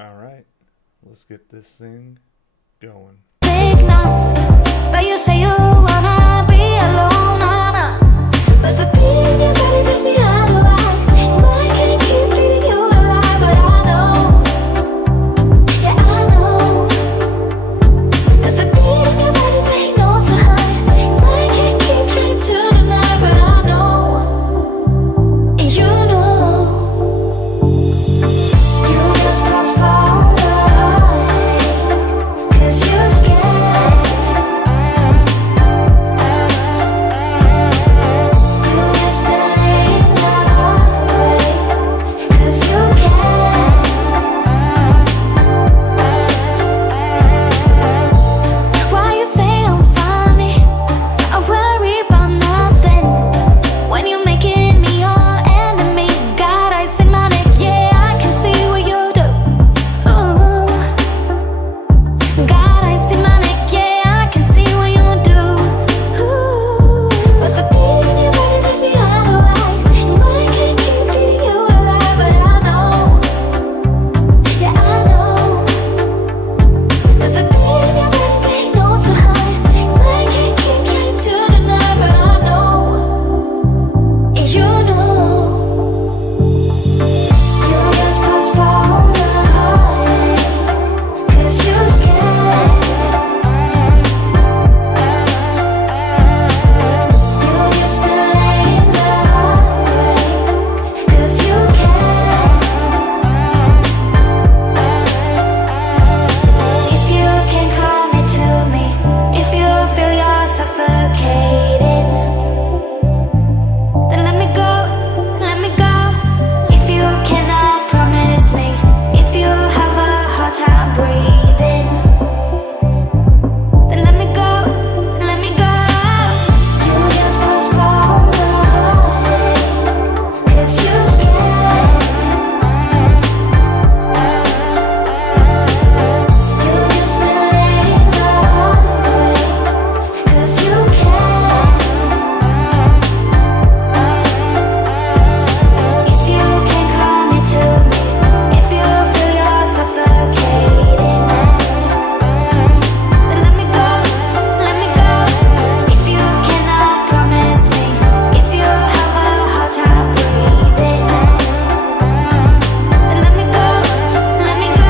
All right, let's get this thing going. Take notes, but you say you wanna be alone, but the beat in your body tells me otherwise. Mine can't keep leaving you alive, but I know, yeah I know, that the beat in your body make notes so high. Mine can't keep trying to deny, but I know, and you know, you just cross from the heart, 'cause you're scared. You just delaying the heartbreak, 'cause you can. Why you say I'm funny? I worry about nothing. When you making me your enemy, God, I sing my neck, yeah, I can see what you do. Ooh. God, I see my neck, yeah, I can see what you do. Ooh. But the beat in your body tells me otherwise. And mine can't keep leading you alive, but I know, yeah I know, that the beat in your body make notes so high. Mine can't keep trying to deny, but I know, and you know, you just cross from the heart, 'cause you're scared. You just delaying the heartbreak, 'cause you can. If you can call me to me, if you feel you're suffocating, then let me go, let me go. If you cannot promise me, if you have a hard time breathing, then let me go, let me go. You just cross from the heart, 'cause you're scared. You just delaying the heartbreak, 'cause you can. If you can call me to me, if you feel you're suffocating, then let me go, let me go. If you cannot promise me, if you have a hard time breathing, then let me go, let me go.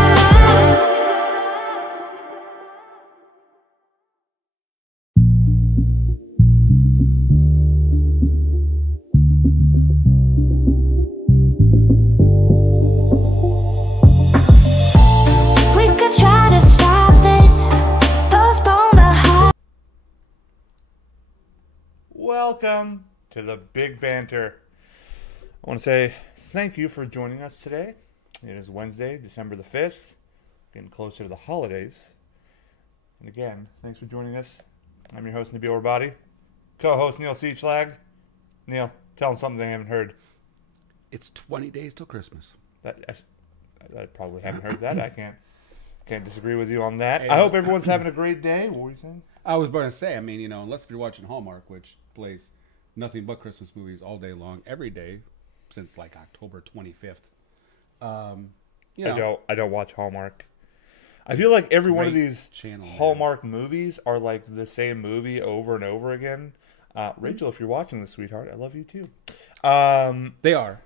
We could try to stop this, postpone the heart. Welcome to the Big Banter. I want to say thank you for joining us today. It is Wednesday, December the 5th, getting closer to the holidays. And again, thanks for joining us. I'm your host, Nabiel Body, co-host Neil Seachlag. Neil, tell them something they haven't heard. It's 20 days till Christmas. I probably haven't heard that. I can't disagree with you on that. I hope everyone's having a great day. What were you saying? I was going to say, I mean, unless if you're watching Hallmark, which plays nothing but Christmas movies all day long, every day, since like October 25th. I don't watch Hallmark. I feel like every one of Great these channel, man. Hallmark movies are like the same movie over and over again. Rachel, if you're watching this, sweetheart, I love you too. They are.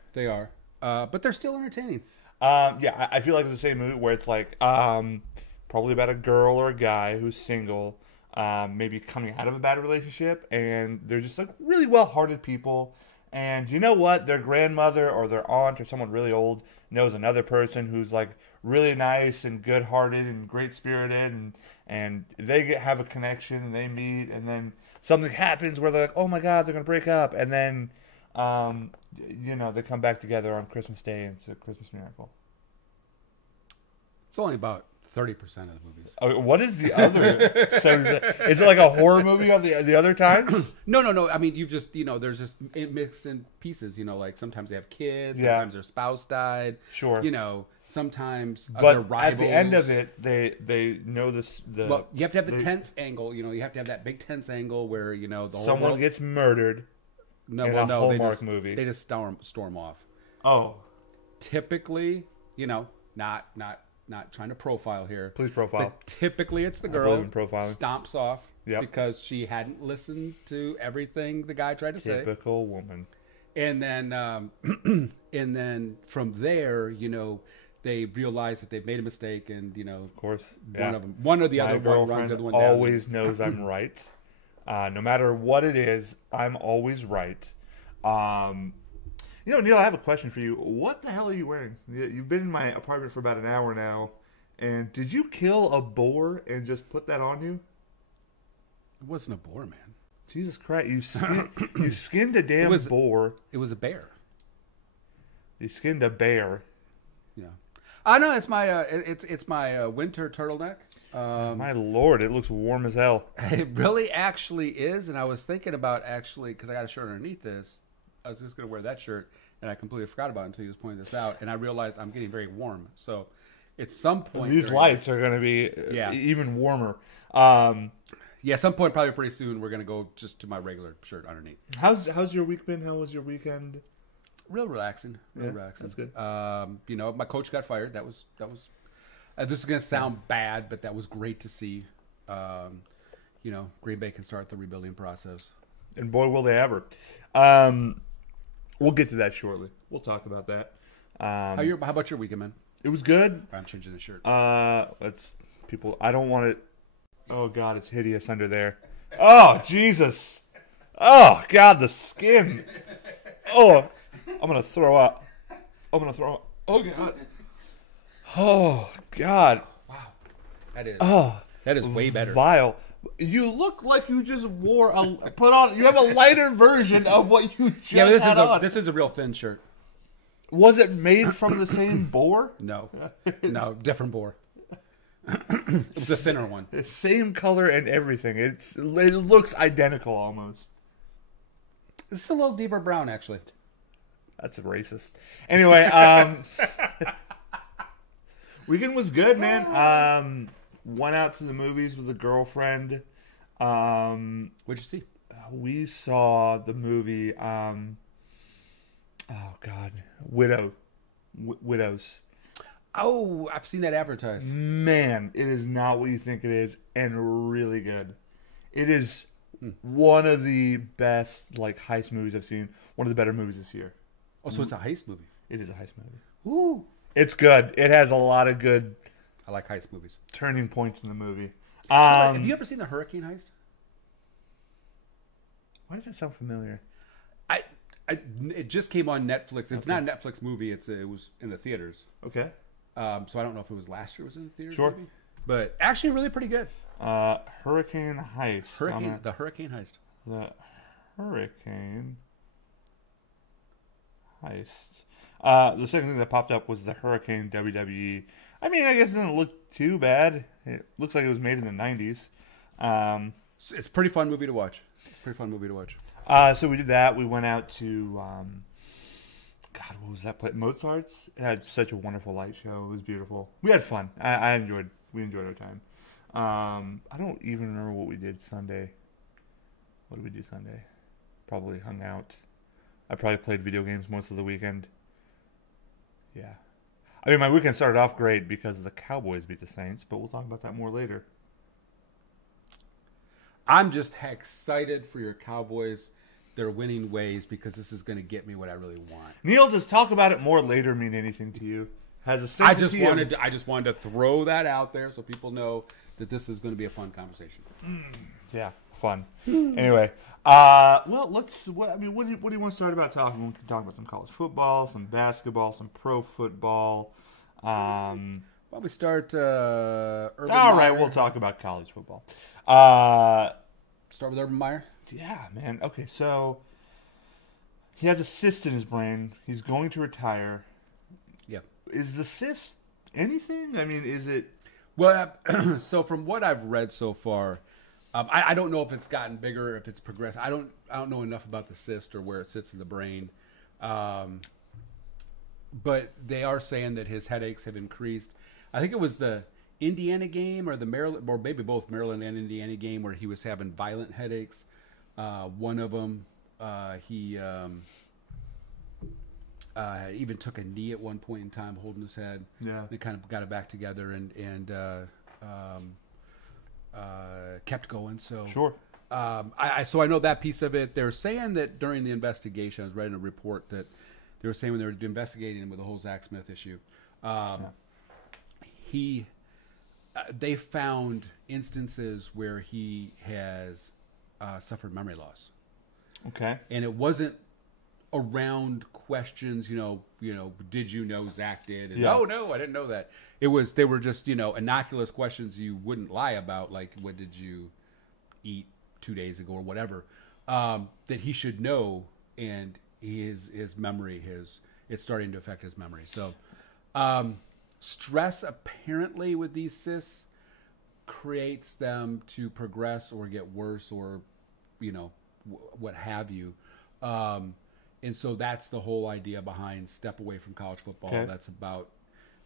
But they're still entertaining. Yeah, I feel like it's the same movie where it's like probably about a girl or a guy who's single, maybe coming out of a bad relationship, and they're just like really well-hearted people. And you know what? Their grandmother or their aunt or someone really old knows another person who's like really nice and good-hearted and great-spirited, and they have a connection and they meet, and then something happens where they're like, oh my God, they're gonna break up, and then they come back together on Christmas Day, and it's a Christmas miracle. It's only about 30% of the movies. Oh, what is the other? So is it like a horror movie on the other times? No. I mean, you just, there's just mixed in pieces. Like sometimes they have kids, sometimes their spouse died. Sure. Sometimes But they're rivals. at the end of it, they know this. Well, you have to have the tense angle. You have to have that big tense angle where the whole someone world gets murdered. No, in well, a no, Hallmark movie. They just storm off. Oh, Typically, not not trying to profile here. Please profile. But typically, it's the I girl believe in profiling. stomps off Yep. because she hadn't listened to everything the guy tried to say. Typical woman. And then, and then from there, they realize that they've made a mistake, and Of course. one or the My other one girlfriend runs the other one down. always knows I'm right. No matter what it is, I'm always right. Neil, I have a question for you. What the hell are you wearing? You've been in my apartment for about an hour now, and did you kill a boar and just put that on you? It wasn't a boar, man. Jesus Christ! You skinned a damn boar. It was a bear. You skinned a bear. Yeah. I know it's my it's my winter turtleneck. My Lord, it looks warm as hell. It really actually is, and I was thinking about because I got a shirt underneath this. I was just going to wear that shirt, and I completely forgot about it until you was pointing this out, and I realized I'm getting very warm. So, at some point, These lights are going to be even warmer. Yeah, some point, probably pretty soon, we're going to go just to my regular shirt underneath. How's your week been? How was your weekend? Real relaxing. Relaxing. That's good. My coach got fired. That was. This is going to sound bad, but that was great to see. Green Bay can start the rebuilding process. And boy, will they ever. We'll get to that shortly. We'll talk about that. How about your weekend, man? It was good. I'm changing the shirt. It's people. I don't want it. Oh God, it's hideous under there. Oh Jesus. Oh God, the skin. Oh, I'm gonna throw up. Oh God. Oh God. Wow. That is. Oh, that is way better. Vile. You look like you just you have a lighter version of what you just had on. This is a real thin shirt. Was it made from the same boar? No, different boar. It was a thinner one. Same color and everything. It looks identical almost. It's a little deeper brown, actually. That's racist. Anyway, weekend was good, man. Went out to the movies with a girlfriend. What'd you see? We saw the movie. Widows. Oh, I've seen that advertised. Man, it is not what you think it is, and really good. It is one of the best heist movies I've seen. One of the better movies this year. Oh, so it's a heist movie. It is a heist movie. Ooh, it's good. It has a lot of good. I like heist movies. Turning points in the movie. Have you ever seen the Hurricane Heist? Why does that sound familiar? It just came on Netflix. It's not a Netflix movie. It was in the theaters. Okay. So I don't know if it was last year. It was in the theaters. Sure. Maybe? But actually, really pretty good. Hurricane Heist. The Hurricane Heist. The Hurricane Heist. The second thing that popped up was the Hurricane WWE. I mean, I guess it didn't look too bad. It looks like it was made in the 90s. It's a pretty fun movie to watch. So we did that. We went out to, God, what was that place? Mozart's? It had such a wonderful light show. It was beautiful. We had fun. We enjoyed our time. I don't even remember what we did Sunday. What did we do Sunday? Probably hung out. I probably played video games most of the weekend. Yeah. I mean, my weekend started off great because the Cowboys beat the Saints, but we'll talk about that more later. I'm just excited for your Cowboys, their winning ways, because this is going to get me what I really want. Neil, does talk about it more later mean anything to you? I just wanted to throw that out there so people know that this is going to be a fun conversation. Yeah, fun. Anyway, what do you want to start about talking? We can talk about some college football, some basketball, some pro football. Why don't we start Urban All Meyer? right, we'll talk about college football. Start with Urban Meyer? Yeah, man. Okay, so he has a cyst in his brain. He's going to retire. Yeah. Is the cyst anything? I mean, is it... Well, so from what I've read so far, I don't know if it's gotten bigger, if it's progressed. I don't know enough about the cyst or where it sits in the brain. But they are saying that his headaches have increased. I think it was the Indiana game or the Maryland, or maybe both Maryland and Indiana game, where he was having violent headaches. One of them, he Even took a knee at one point in time, holding his head. Yeah. They kind of got it back together and kept going. So Sure. So I know that piece of it. They're saying that during the investigation, I was reading a report that they were saying when they were investigating him with the whole Zach Smith issue, they found instances where he has suffered memory loss. Okay. And it wasn't around questions, did you know Zach did? And no, I didn't know that. They were just, innocuous questions you wouldn't lie about, like what did you eat 2 days ago or whatever, that he should know, and his memory, it's starting to affect his memory. So stress apparently with these cysts creates them to progress or get worse or, what have you. And so that's the whole idea behind step away from college football. Okay. That's about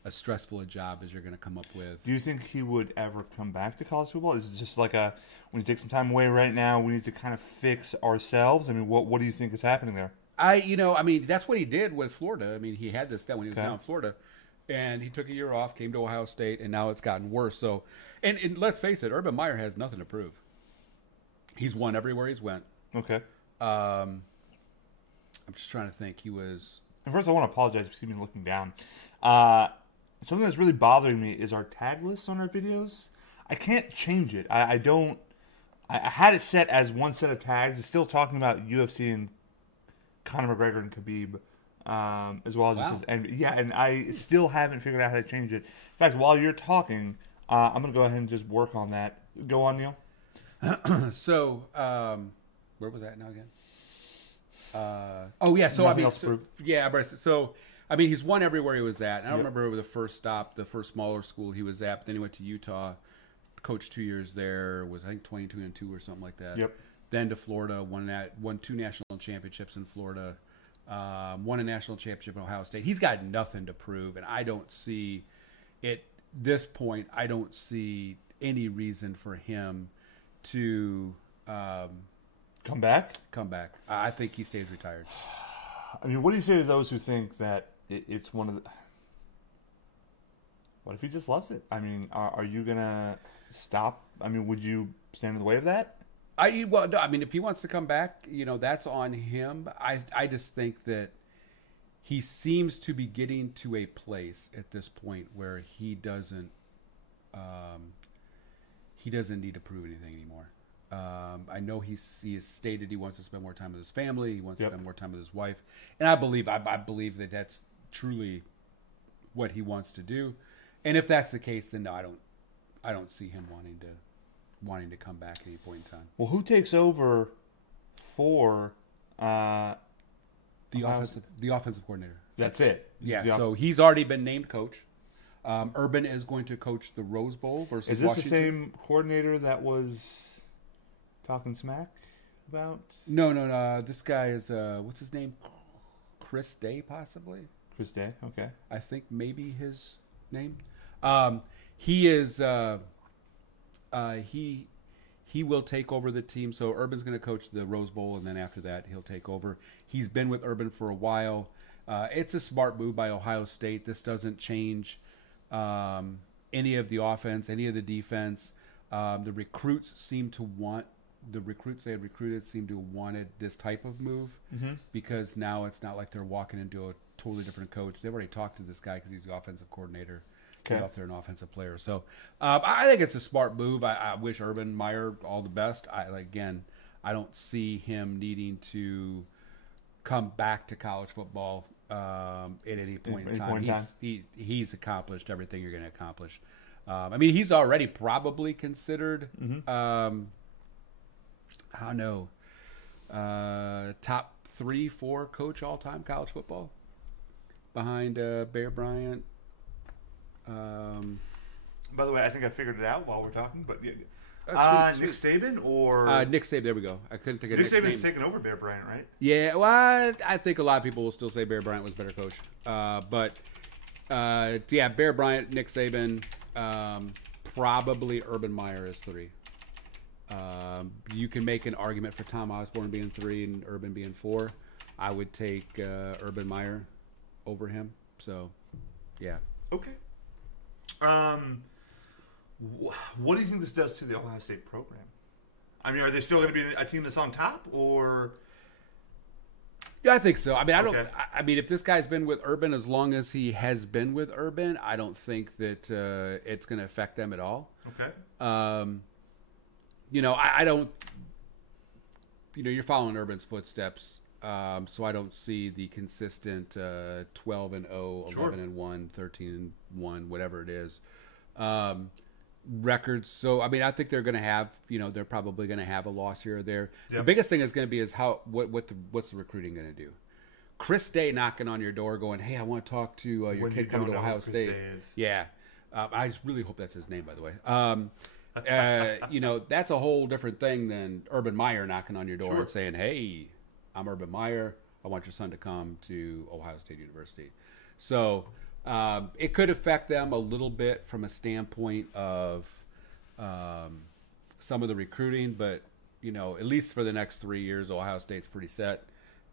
as stressful a job as you're going to come up with. Do you think he would ever come back to college football? Is it just like when you take some time away right now, we need to kind of fix ourselves? I mean, what do you think is happening there? That's what he did with Florida. I mean, he had this down when he was down in Florida, and he took a year off, came to Ohio State, and now it's gotten worse. So, and let's face it, Urban Meyer has nothing to prove. He's won everywhere he's went. Okay. I'm just trying to think. He was. And first, I want to apologize for me looking down. Something that's really bothering me is our tag list on our videos. I can't change it. I don't. I had it set as one set of tags. It's still talking about UFC and Conor McGregor and Khabib, as well as Wow. and I still haven't figured out how to change it. In fact, while you're talking, I'm gonna go ahead and just work on that. Go on, Neil. So, where was that now again? He's won everywhere he was at. And I don't remember the first stop, the first smaller school he was at. But then he went to Utah, coached 2 years there. Was I think 22-2 or something like that. Yep. Then to Florida, won 2 national championships in Florida. Won a national championship in Ohio State. He's got nothing to prove, and I don't see at this point. I don't see any reason for him to Come back. I think he stays retired. I mean, what do you say to those who think that it's one of the... What if he just loves it? I mean, are you going to stop? I mean, would you stand in the way of that? If he wants to come back, that's on him. I just think that he seems to be getting to a place at this point where he doesn't need to prove anything anymore. I know he has stated he wants to spend more time with his family. He wants to spend more time with his wife, and I believe that that's truly what he wants to do. And if that's the case, then no, I don't see him wanting to come back at any point in time. Well, who takes over for the offensive coordinator? That's it. Yeah. So he's already been named coach. Urban is going to coach the Rose Bowl versus Is this Washington. the same coordinator that was talking smack about? No. This guy is what's his name? Chris Day, possibly. Chris Day. Okay. I think maybe his name. He is. He will take over the team. So Urban's going to coach the Rose Bowl, and then after that, he'll take over. He's been with Urban for a while. It's a smart move by Ohio State. This doesn't change any of the offense, any of the defense. The recruits they had recruited seem to have wanted this type of move because now it's not like they're walking into a totally different coach. They've already talked to this guy because he's the offensive coordinator. Okay. If they're an offensive player. So I think it's a smart move. I wish Urban Meyer all the best. I don't see him needing to come back to college football at any point in time. He's accomplished everything you're going to accomplish. He's already probably considered, top 3-4 coach all-time college football behind Bear Bryant. By the way, I think I figured it out while we're talking, but Sweet. Nick Saban or Nick Saban. There we go. I couldn't think of Nick Nick's Saban's name. taken over Bear Bryant, right? Yeah, well, I think a lot of people will still say Bear Bryant was a better coach. Bear Bryant, Nick Saban, probably Urban Meyer is 3. You can make an argument for Tom Osborne being 3 and Urban being 4. I would take Urban Meyer over him. So, yeah. Okay. What do you think this does to the Ohio State program? I mean, are they still going to be a team that's on top, or? Yeah, I think so. I mean, I don't. Okay. I mean, if this guy's been with Urban as long as he has been with Urban, I don't think that it's going to affect them at all. Okay. You know, I don't. You know, you're following Urban's footsteps, so I don't see the consistent 12-0, 11-1, 13-1, whatever it is. Records. So I mean, I think they're going to have, you know, they're probably going to have a loss here or there. Yep. The biggest thing is going to be is what's the recruiting going to do? Chris Day knocking on your door, going, "Hey, I want to talk to your When kid you coming don't to know Ohio who Chris State." Day is. Yeah, I just really hope that's his name, by the way. You know, that's a whole different thing than Urban Meyer knocking on your door and saying, "Hey, I'm Urban Meyer. I want your son to come to Ohio State University." So it could affect them a little bit from a standpoint of some of the recruiting, but you know, at least for the next 3 years, Ohio State's pretty set,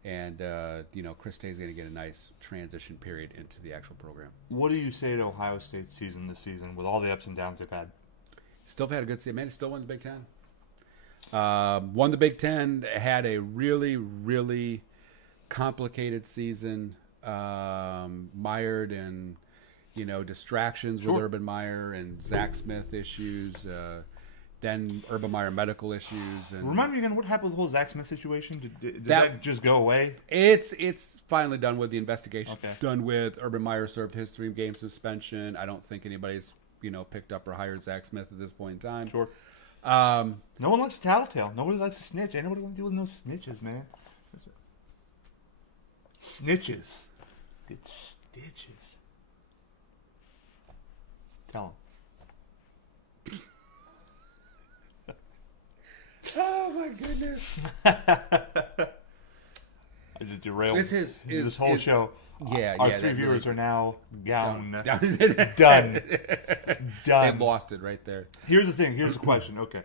and you know, Chris Day's going to get a nice transition period into the actual program. What do you say to Ohio State's season this season with all the ups and downs they've had? Still had a good season. Man, he still won the Big Ten. Won the Big Ten. Had a really, really complicated season, mired in, you know, distractions with Urban Meyer and Zach Smith issues. Then Urban Meyer medical issues. And Remind me again, what happened with the whole Zach Smith situation? Did that just go away? It's finally done with. The investigation. Okay. Done with. Urban Meyer served his 3-game suspension. I don't think anybody's, you know, picked up or hired Zach Smith at this point in time. Sure. No one likes a tattletale. Nobody likes a snitch. Ain't nobody want to deal with no snitches, man. Snitches. Get stitches. Tell him. Oh my goodness! I just derailed this whole show. Yeah, Our yeah, 3 viewers are now gone. Done. Done. They lost it right there. Here's the thing. Here's the question. Okay.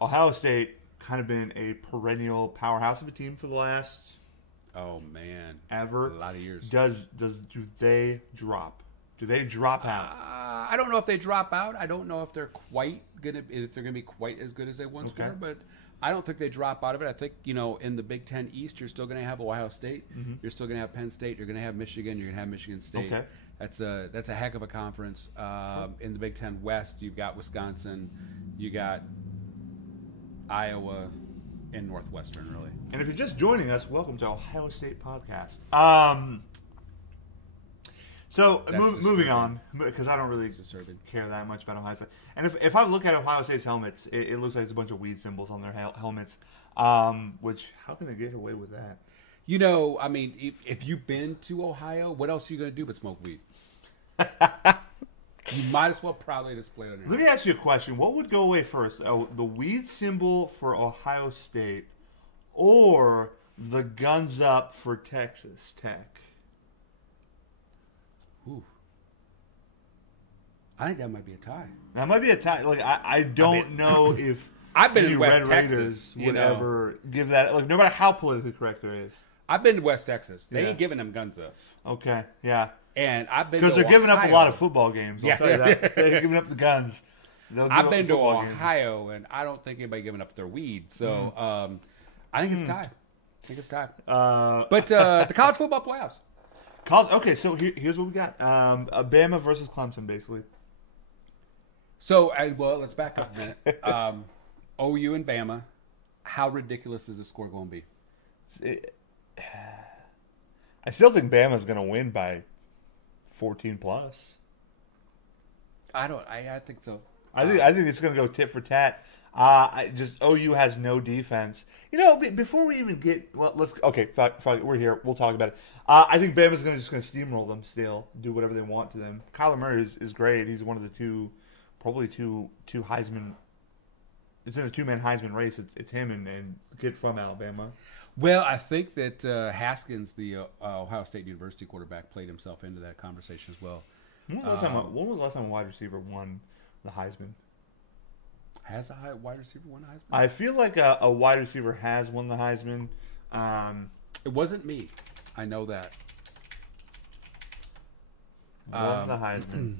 Ohio State kind of been a perennial powerhouse of a team for the last ever. A lot of years. Do they drop? Do they drop out? I don't know if they drop out. I don't know if they're gonna be quite as good as they once were, but I don't think they drop out of it. I think, you know, in the Big Ten East, you're still going to have Ohio State. Mm-hmm. You're still going to have Penn State. You're going to have Michigan. You're going to have Michigan State. Okay. That's a heck of a conference. In the Big Ten West, you've got Wisconsin. You got Iowa and Northwestern, really. And if you're just joining us, welcome to Ohio State Podcast. So moving on, because I don't really care that much about Ohio State. And if I look at Ohio State's helmets, it looks like it's a bunch of weed symbols on their helmets. Which, how can they get away with that? You know, I mean, if you've been to Ohio, what else are you going to do but smoke weed? You might as well proudly display it on your Let me ask you a question. What would go away first? The weed symbol for Ohio State or the guns up for Texas Tech? Ooh. I think that might be a tie. That might be a tie. Like I don't know if I've been in West Red Texas. Raiders would ever give that. Like no matter how politically correct there is. I've been to West Texas. They ain't giving them guns up. Okay, yeah. And I've been because they're Ohio. giving up a lot of football games. I'll tell you that. They're giving up the guns. I've been to Ohio, and I don't think anybody giving up their weed. So I think it's tied. But the college football playoffs. Okay, so here's what we got: Bama versus Clemson, basically. So, well, let's back up a minute. OU and Bama. How ridiculous is the score going to be? I still think Bama's going to win by 14 plus. I think so. I think it's going to go tit for tat. OU has no defense. You know, before we even get we're here. We'll talk about it. I think Bama's going to steamroll them. Still do whatever they want to them. Kyler Murray is great. He's one of the two Heisman. It's in a 2-man Heisman race. It's him and the kid from Alabama. Well, I think that Haskins, the Ohio State University quarterback, played himself into that conversation as well. When was the last time a wide receiver won the Heisman? Has a wide receiver won the Heisman? I feel like a wide receiver has won the Heisman. It wasn't me. I know that. Won the Heisman.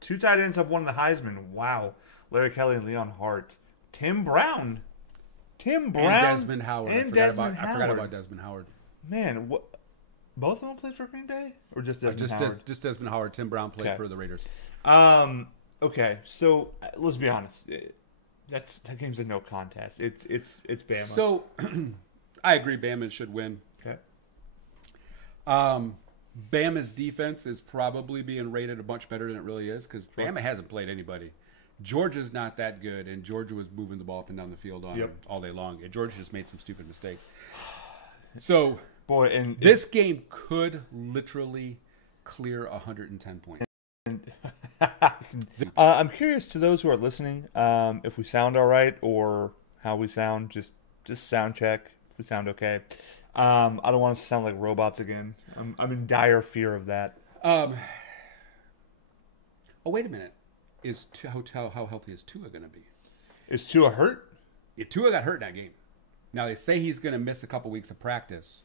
Two tight ends have won the Heisman. Wow. Larry Kelly and Leon Hart. Tim Brown. And Desmond Howard. And I forgot about Desmond Howard. Man, what? Both of them played for Green Bay, or just Desmond Howard? Just Desmond Howard. Tim Brown played for the Raiders. Okay, so let's be honest. That game's a no contest. It's Bama. So I agree. Bama should win. Okay. Bama's defense is probably being rated a bunch better than it really is because Bama hasn't played anybody. Georgia's not that good, and Georgia was moving the ball up and down the field all day long. And Georgia just made some stupid mistakes. So, this game could literally clear 110 points. I'm curious to those who are listening, if we sound all right or how we sound. Just sound check if we sound okay. I don't want us to sound like robots again. I'm in dire fear of that. Oh, wait a minute. How healthy is Tua going to be? Is Tua hurt? Yeah, Tua got hurt in that game. Now, they say he's going to miss a couple weeks of practice.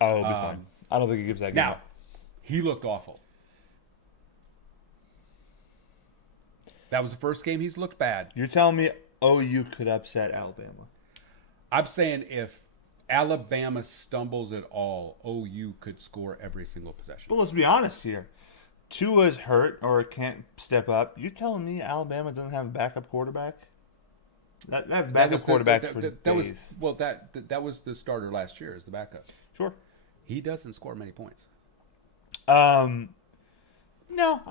Oh, it'll be fine. I don't think he gives that game Now, up. he looked awful. That was the first game he's looked bad. You're telling me OU could upset Alabama? I'm saying if Alabama stumbles at all, OU could score every single possession. But let's be honest here. Tua's hurt or can't step up. You're telling me Alabama doesn't have a backup quarterback? That backup quarterbacks for days. That was the starter last year as the backup. Sure. He doesn't score many points. No.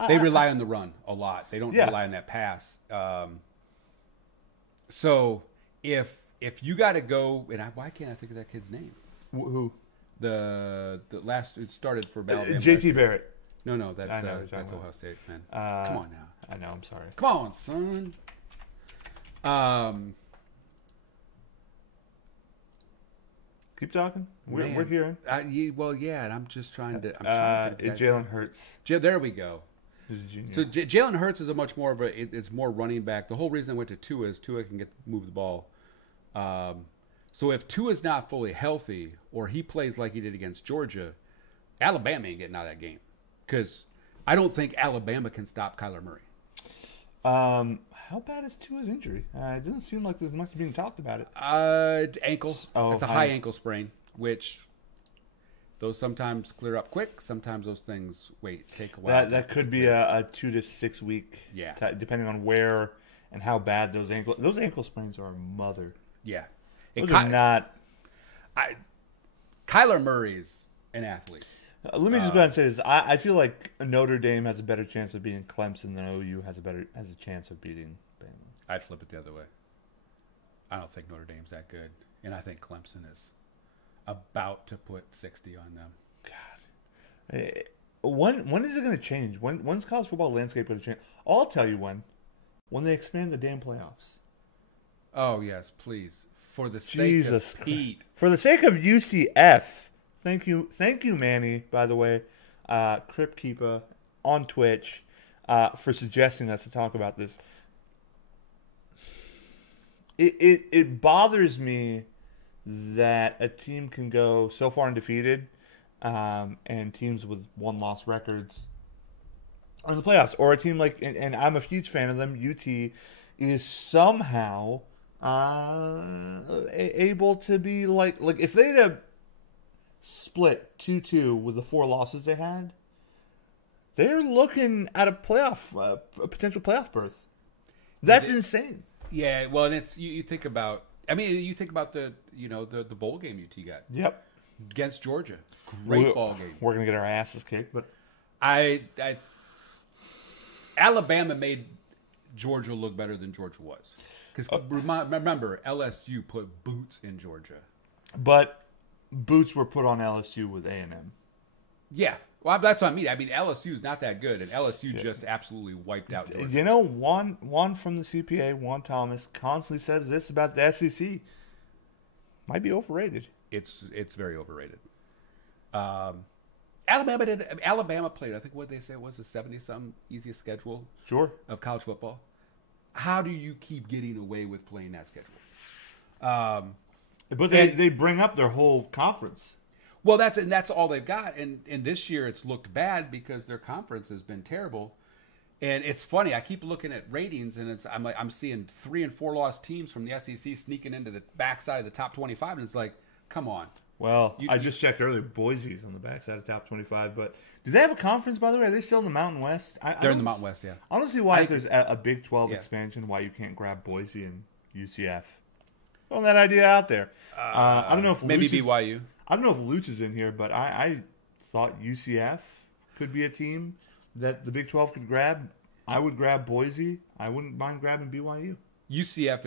They rely on the run a lot. They don't rely on that pass. So if you got to go, and why can't I think of that kid's name? Who? The last it started for Alabama. JT Barrett. No, that's Ohio State, man. Come on now. I know. I'm sorry. Come on, son. Keep talking. We're hearing. And I'm just trying to. Jalen Hurts. There we go. Who's a junior. So Jalen Hurts is a much more of a. It's more running back. The whole reason I went to Tua is Tua can move the ball. So if Tua's not fully healthy or he plays like he did against Georgia, Alabama ain't getting out of that game because I don't think Alabama can stop Kyler Murray. How bad is Tua's injury? It doesn't seem like there's much being talked about it. Ankle. It's a high ankle sprain, which those sometimes clear up quick. Sometimes those things take a while. That could be a 2 to 6 week. Yeah. Depending on where and how bad those ankle sprains are. Mother. Yeah. Those are not. Kyler Murray's an athlete. Let me just go ahead and say this. I feel like Notre Dame has a better chance of beating Clemson than OU has a chance of beating Bama. I'd flip it the other way. I don't think Notre Dame's that good, and I think Clemson is about to put 60 on them. God, when is it going to change? When's college football landscape going to change? I'll tell you when they expand the damn playoffs. Oh yes, please, for the sake of Pete, for the sake of UCF. Thank you, Manny, by the way, Crip Keepa on Twitch, for suggesting us to talk about this. It bothers me that a team can go so far undefeated, and teams with 1-loss records in the playoffs, or a team like, and I'm a huge fan of them, UT, is somehow able to be like if they'd have split 2-2 with the 4 losses they had, they're looking at a potential playoff berth. That's insane. Yeah, well, and it's you think about. I mean, you think about the bowl game UT got. Yep. Against Georgia, great ball game. We're gonna get our asses kicked, but Alabama made Georgia look better than Georgia was, because remember LSU put boots in Georgia, but boots were put on LSU with A&M. Yeah, well, that's what I mean. I mean, LSU's not that good, and LSU just absolutely wiped out Georgia. You know, Juan from the CPA, Juan Thomas, constantly says this about the SEC. Might be overrated. It's very overrated. Alabama played, I think what they say was a 70-something easiest schedule of college football. How do you keep getting away with playing that schedule? But they bring up their whole conference. Well, that's all they've got, and this year it's looked bad because their conference has been terrible. And it's funny. I keep looking at ratings, and I'm seeing 3 and 4 loss teams from the SEC sneaking into the backside of the top 25, and it's like, come on. Well, I just checked earlier. Boise's on the backside of the top 25, but do they have a conference? By the way, are they still in the Mountain West? They're in the Mountain West, yeah. I don't see why if there's a Big 12 expansion, why you can't grab Boise and UCF. Throwing that idea out there. I don't know if maybe BYU. I don't know if Luch is in here, but I thought UCF could be a team that the Big 12 could grab. I would grab Boise. I wouldn't mind grabbing BYU. UCF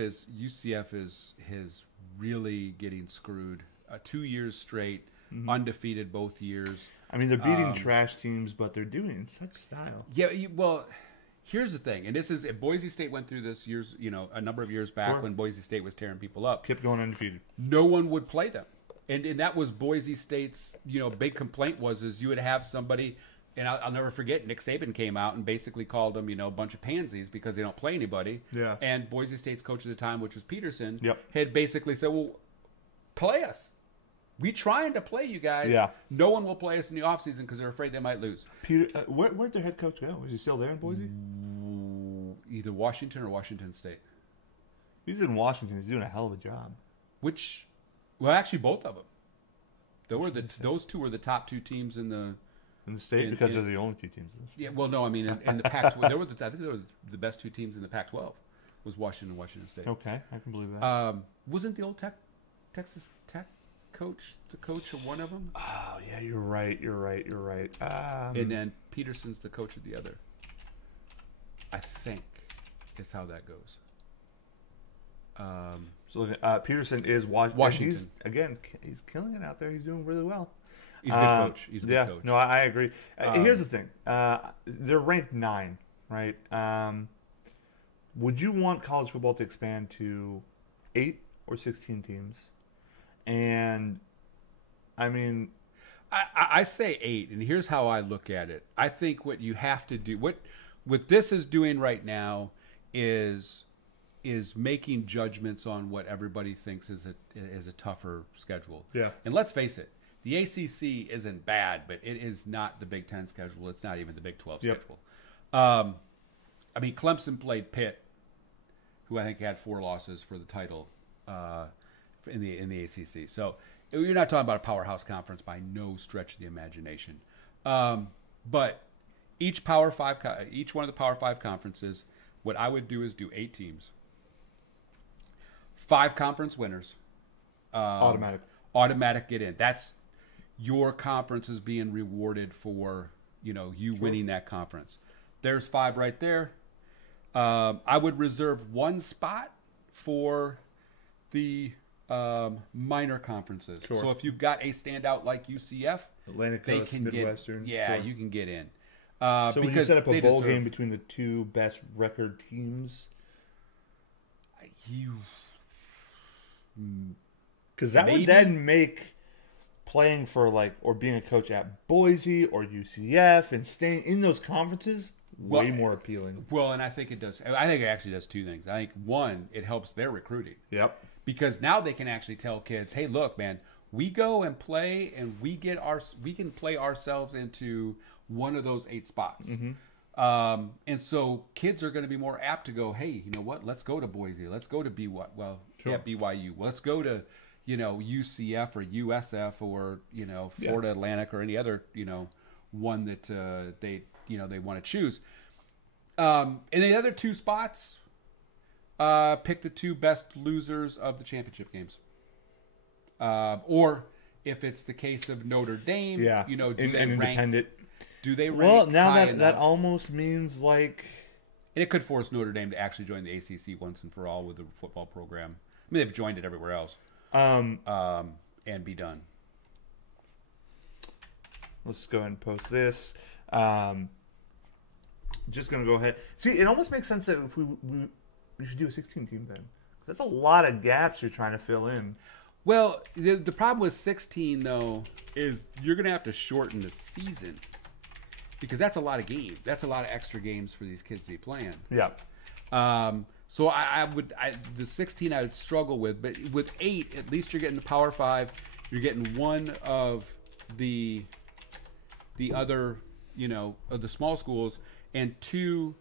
is really getting screwed. 2 years straight, undefeated both years. I mean, they're beating trash teams, but they're doing it in such style. Yeah, well, here's the thing, and this is Boise State went through this a number of years back when Boise State was tearing people up. Kept going undefeated. No one would play them, and that was Boise State's big complaint is you would have somebody. And I'll never forget, Nick Saban came out and basically called them, a bunch of pansies because they don't play anybody. Yeah. And Boise State's coach at the time, which was Peterson, Yep. had basically said, well, play us. We trying to play you guys. Yeah. No one will play us in the offseason because they're afraid they might lose. Where'd their head coach go? Is he still there in Boise? Either Washington or Washington State. He's in Washington. He's doing a hell of a job. Actually, both of them. Those two were the top 2 teams in the state because they're the only 2 teams in the state. Yeah, well, no, I mean in the Pac-12, I think they were the best 2 teams in the Pac-12 was Washington and Washington State. Okay, I can believe that. Wasn't the old Texas Tech coach the coach of one of them? Oh yeah, you're right. And then Peterson's the coach of the other. I think is how that goes. So Peterson is Washington. He's killing it out there. He's doing really well. He's a good coach. He's a good coach. No, I agree. Here's the thing. They're ranked 9, right? Would you want college football to expand to 8 or 16 teams? And, I mean... I say 8, and here's how I look at it. I think what you have to do... What this is doing right now is making judgments on what everybody thinks is a tougher schedule. Yeah. And let's face it, the ACC isn't bad, but it is not the Big Ten schedule. It's not even the Big 12 schedule. I mean, Clemson played Pitt, who I think had 4 losses for the title in the ACC. So you're not talking about a powerhouse conference by no stretch of the imagination. But each one of the Power 5 conferences, what I would do is do 8 teams, 5 conference winners, automatic get in. That's your conference is being rewarded for you winning that conference. There's 5 right there. I would reserve 1 spot for the minor conferences. Sure. So if you've got a standout like UCF, Atlantic they Coast, can Midwestern. get. You can get in. So would you set up a bowl deserve, game between the 2 best record teams? Because that would then make playing for or being a coach at Boise or UCF and staying in those conferences way more appealing. Well, and I think it does. I think it actually does 2 things. I think 1, it helps their recruiting. Yep. Because now they can actually tell kids, "Hey, look, man, we go and play, and we can play ourselves into one of those 8 spots." Mm-hmm. And so kids are going to be more apt to go, "Hey, you know what? Let's go to Boise. Let's go to BYU. Let's go to UCF or USF or Florida Atlantic or any other one that they want to choose." And the other 2 spots, pick the 2 best losers of the championship games. Or if it's the case of Notre Dame, do they rank? Do they rank? Well, now high that enough? almost means And it could force Notre Dame to actually join the ACC once and for all with the football program. I mean, they've joined it everywhere else. And be done. Let's go ahead and post this. Just going to go ahead. See, it almost makes sense that if we should do a 16 team then. That's a lot of gaps you're trying to fill in. Well, the problem with 16, though, is you're going to have to shorten the season because that's a lot of games. That's a lot of extra games for these kids to be playing. Yeah. So the 16 I would struggle with, but with 8, at least you're getting the Power 5. You're getting one of the other, of the small schools, and 2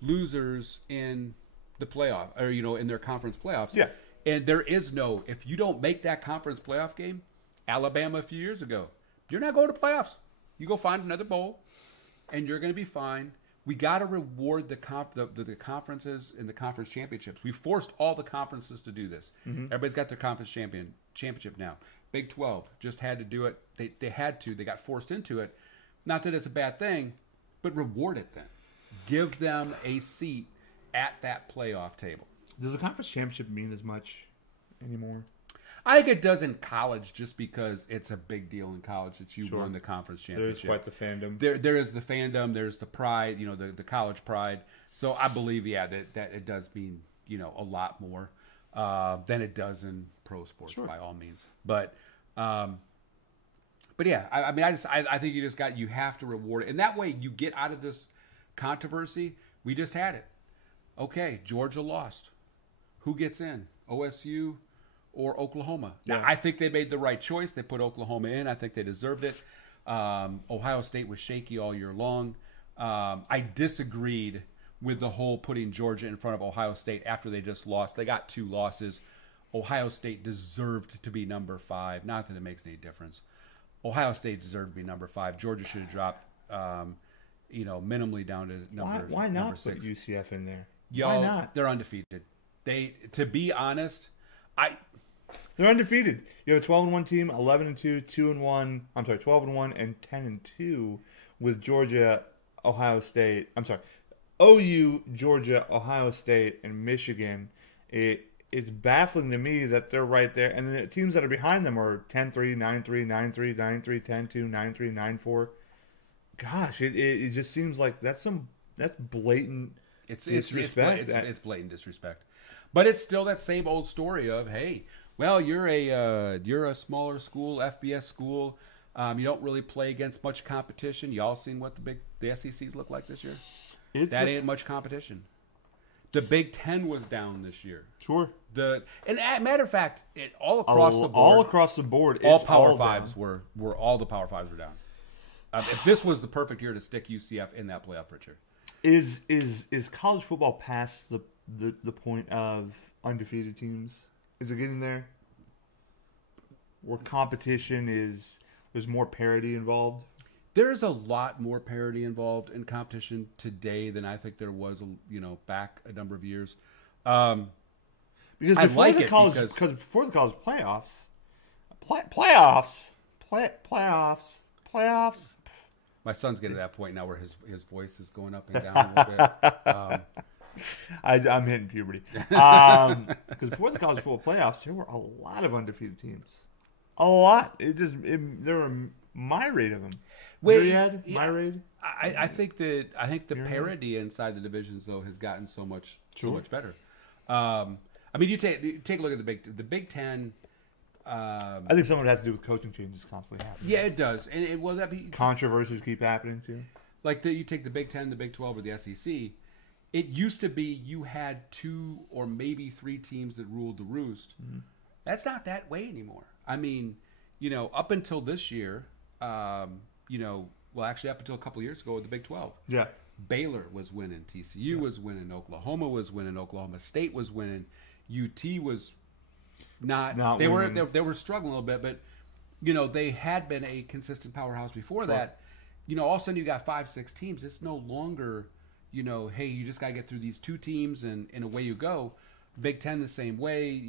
losers in the playoff, or in their conference playoffs. Yeah. And there is no, if you don't make that conference playoff game, Alabama a few years ago, you're not going to playoffs. You go find another bowl, and you're going to be fine. We got to reward the conferences in the conference championships. We forced all the conferences to do this. Everybody's got their conference championship now. Big 12 just had to do it. They had to. They got forced into it. Not that it's a bad thing, but reward it then. Give them a seat at that playoff table. Does the conference championship mean as much anymore? I think it does in college, just because it's a big deal in college that you won the conference championship. There's quite the fandom. There is the fandom. There's the pride. The college pride. So I believe, that it does mean a lot more than it does in pro sports by all means. But yeah, I think you have to reward it, and that way you get out of this controversy. We just had it. Okay, Georgia lost. Who gets in? OSU or Oklahoma? Yeah. Now, I think they made the right choice. They put Oklahoma in. I think they deserved it. Ohio State was shaky all year long. I disagreed with the whole putting Georgia in front of Ohio State after they just lost. They got 2 losses. Ohio State deserved to be number 5. Not that it makes any difference. Ohio State deserved to be number 5. Georgia should have dropped, minimally down to Why not number 6. put UCF in there? Why not? They're undefeated. To be honest, They're undefeated. You have a 12-1 team, 11-2, 2-1. I'm sorry, 12-1 and 10-2 with Georgia, Ohio State. I'm sorry, OU, Georgia, Ohio State, and Michigan. It's baffling to me that they're right there, and the teams that are behind them are 10-3, 9-3, 9-3, 9-3, 10-2, 9-3, 9-4. Gosh, it just seems like that's blatant. Disrespect. It's blatant disrespect. But it's still that same old story of, hey, well, you're a smaller school, FBS school. You don't really play against much competition. Y'all seen what the SECs look like this year? Ain't much competition. The Big Ten was down this year. Sure. And matter of fact, all across the board, all Power Fives were all the Power Fives were down. If this was the perfect year to stick UCF in that playoff picture. Is college football past the point of undefeated teams? Is it getting there? Where competition there's more parity involved? There's a lot more parity involved in competition today than I think there was, back a number of years. Because before the college playoffs. My son's getting to that point now where his voice is going up and down a little bit. I'm hitting puberty. Because before the college football playoffs, there were a lot of undefeated teams. A lot. There were myriad of them. Myriad? I think the parity inside the divisions though has gotten so much better. You take a look at the Big Ten. I think some of it has to do with coaching changes constantly happening. Yeah, it does. And will that be controversies keep happening too? Like you take the Big Ten, the Big 12, or the SEC. It used to be you had 2 or maybe 3 teams that ruled the roost. Mm-hmm. That's not that way anymore. Up until this year, actually up until a couple of years ago with the Big 12. Yeah. Baylor was winning. TCU was winning. Oklahoma was winning. Oklahoma State was winning. UT was not they winning. They were struggling a little bit, but they had been a consistent powerhouse before that. All of a sudden you got 5-6 teams. It's no longer, hey, you just got to get through these 2 teams and away you go. Big Ten the same way.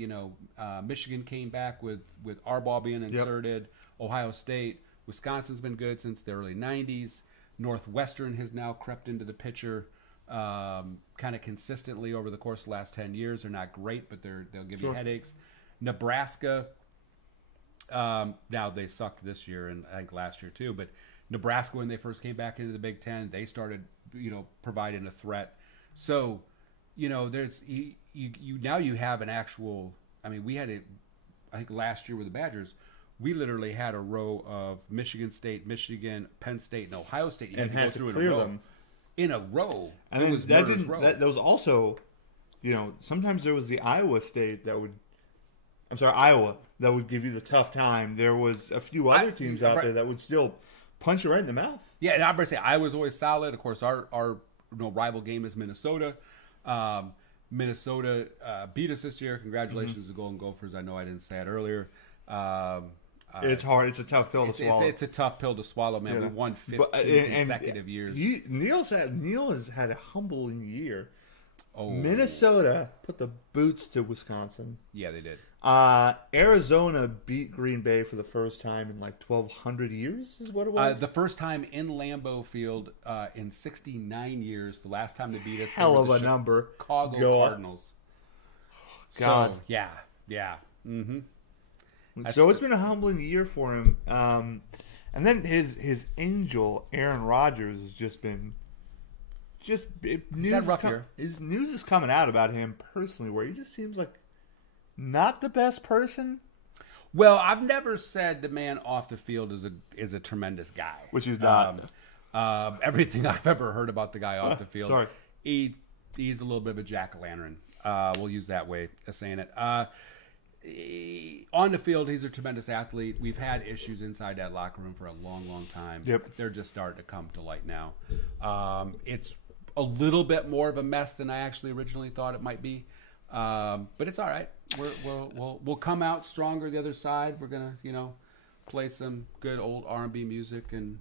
Michigan came back with Harbaugh being inserted. Yep. Ohio State, Wisconsin's been good since the early 90s. Northwestern has now crept into the picture kind of consistently over the course of the last 10 years. They're not great, but they'll give you headaches. Nebraska, now they sucked this year and I think last year too, but Nebraska, when they first came back into the Big Ten, they started, providing a threat. So, there's now you have an actual. We had I think last year with the Badgers, we literally had a row of Michigan State, Michigan, Penn State, and Ohio State. You and had to go through them in a row. And then that was also, sometimes there was the Iowa State that would. I'm sorry, Iowa. that would give you the tough time. There was a few other teams out there that would still punch you right in the mouth. Yeah, and I'm going to say I was always solid. Of course, our rival game is Minnesota. Minnesota beat us this year. Congratulations to Golden Gophers. I know I didn't say it earlier. It's hard. It's a tough pill to swallow. It's a tough pill to swallow, man. We won 15 consecutive years. Neil has had a humbling year. Oh. Minnesota put the boots to Wisconsin. Yeah, they did. Arizona beat Green Bay for the first time in like 1,200 years is what it was? The first time in Lambeau Field in 69 years. The last time they beat us. Hell of a number. Chicago Cardinals. God. So, yeah. Mm-hmm. So it's been a humbling year for him. And then his angel, Aaron Rodgers, has just been... news is coming out about him personally, where he just seems like not the best person. Well, I've never said the man off the field is a tremendous guy, which he's not. Everything I've ever heard about the guy off the field, sorry, he's a little bit of a jack-o'-lantern. We'll use that way of saying it. On the field, he's a tremendous athlete. We've had issues inside that locker room for a long, long time. Yep, they're just starting to come to light now. It's a little bit more of a mess than I actually originally thought it might be, but it's all right. We'll come out stronger the other side. We're gonna play some good old R&B music, and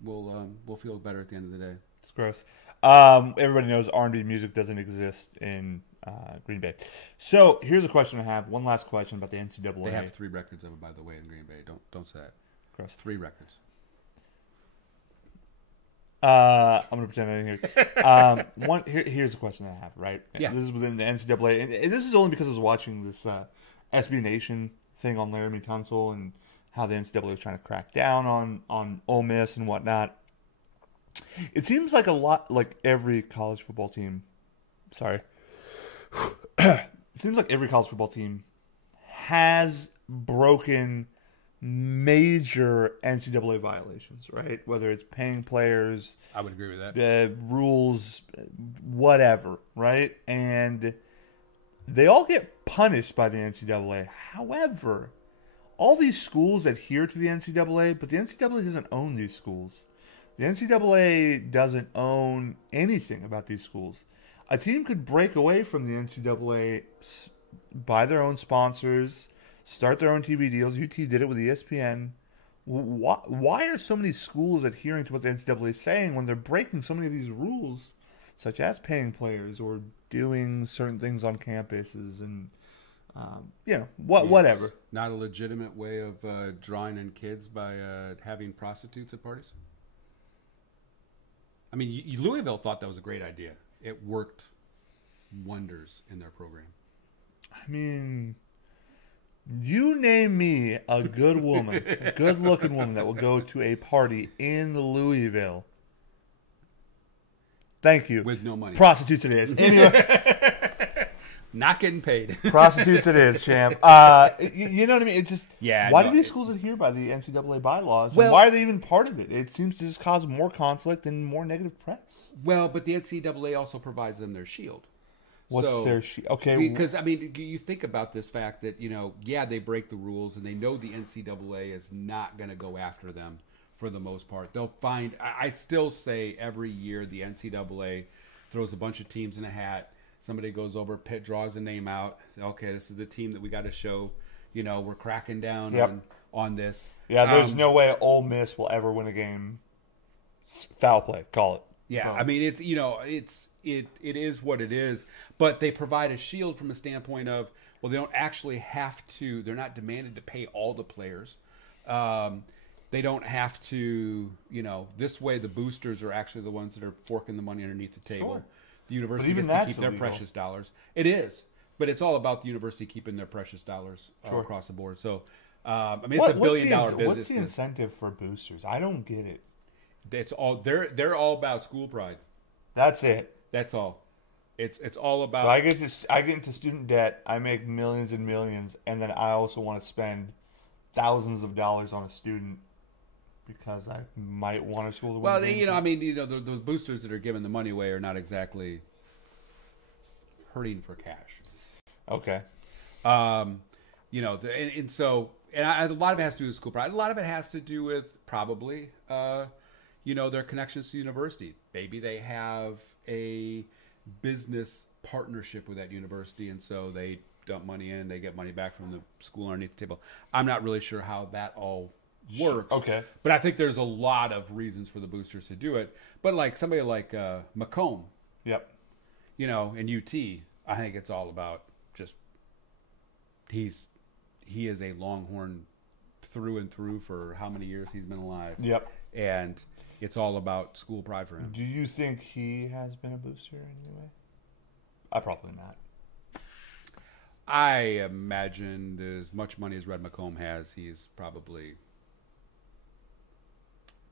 we'll feel better at the end of the day. It's gross. Everybody knows R&B music doesn't exist in Green Bay. So here's a question I have. One last question about the NCAA. They have 3 records of it, by the way, in Green Bay. Don't say that. Gross. 3 records. I'm gonna pretend I didn't hear. Here's the question I have. Right. Yeah. This is within the NCAA, and this is only because I was watching this SB Nation thing on Laramie Tunsil and how the NCAA is trying to crack down on Ole Miss and whatnot. It seems like every college football team. Sorry. It seems like every college football team has broken major NCAA violations, right? Whether it's paying players, I would agree with that. Rules, whatever, right? And they all get punished by the NCAA. However, all these schools adhere to the NCAA, but the NCAA doesn't own these schools. The NCAA doesn't own anything about these schools. A team could break away from the NCAA, buy their own sponsors, start their own TV deals. UT did it with ESPN. Why are so many schools adhering to what the NCAA is saying when they're breaking so many of these rules, such as paying players or doing certain things on campuses and, whatever? Not a legitimate way of drawing in kids by having prostitutes at parties? I mean, Louisville thought that was a great idea. It worked wonders in their program. I mean... You name me a good woman, a good-looking woman that will go to a party in Louisville. Thank you. With no money. Prostitutes it is. Anyway. Not getting paid. Prostitutes it is, champ. You know what I mean? It's just, why do these schools adhere by the NCAA bylaws? And why are they even part of it? It seems to just cause more conflict and more negative press. Well, but the NCAA also provides them their shield. What's their okay? Because, I mean, you think about this fact that, they break the rules and they know the NCAA is not going to go after them for the most part. They'll find, I still say every year the NCAA throws a bunch of teams in a hat. Somebody goes over, Pitt draws a name out. Say, okay, this is the team that we got to show, we're cracking down on this. Yeah, there's no way Ole Miss will ever win a game. Foul play, call it. Yeah, I mean, it's it is what it is, but they provide a shield from a standpoint of, well, they don't actually have to, they're not demanded to pay all the players. They don't have to, this way the boosters are actually the ones that are forking the money underneath the table. Sure. The university gets to keep their precious dollars. It is, but it's all about the university keeping their precious dollars across the board. So, I mean, it's a $1 billion business. What's the incentive for boosters? I don't get it. It's all they're all about school pride. That's it. That's all. It's all about. So I get into student debt. I make millions and millions, and then I also want to spend thousands of dollars on a student because I might want a school to win. Well, the boosters that are giving the money away are not exactly hurting for cash. Okay. You know, a lot of it has to do with school pride. A lot of it has to do with probably, their connections to the university. Maybe they have a business partnership with that university, and so they dump money in, they get money back from the school underneath the table. I'm not really sure how that all works. Okay. But I think there's a lot of reasons for the boosters to do it. But like somebody like Macomb, Yep. and UT, I think it's all about just he is a Longhorn through and through for how many years he's been alive. Yep. And it's all about school pride for him. Do you think he has been a booster in any way? Probably not. I imagine as much money as Red McComb has, he's probably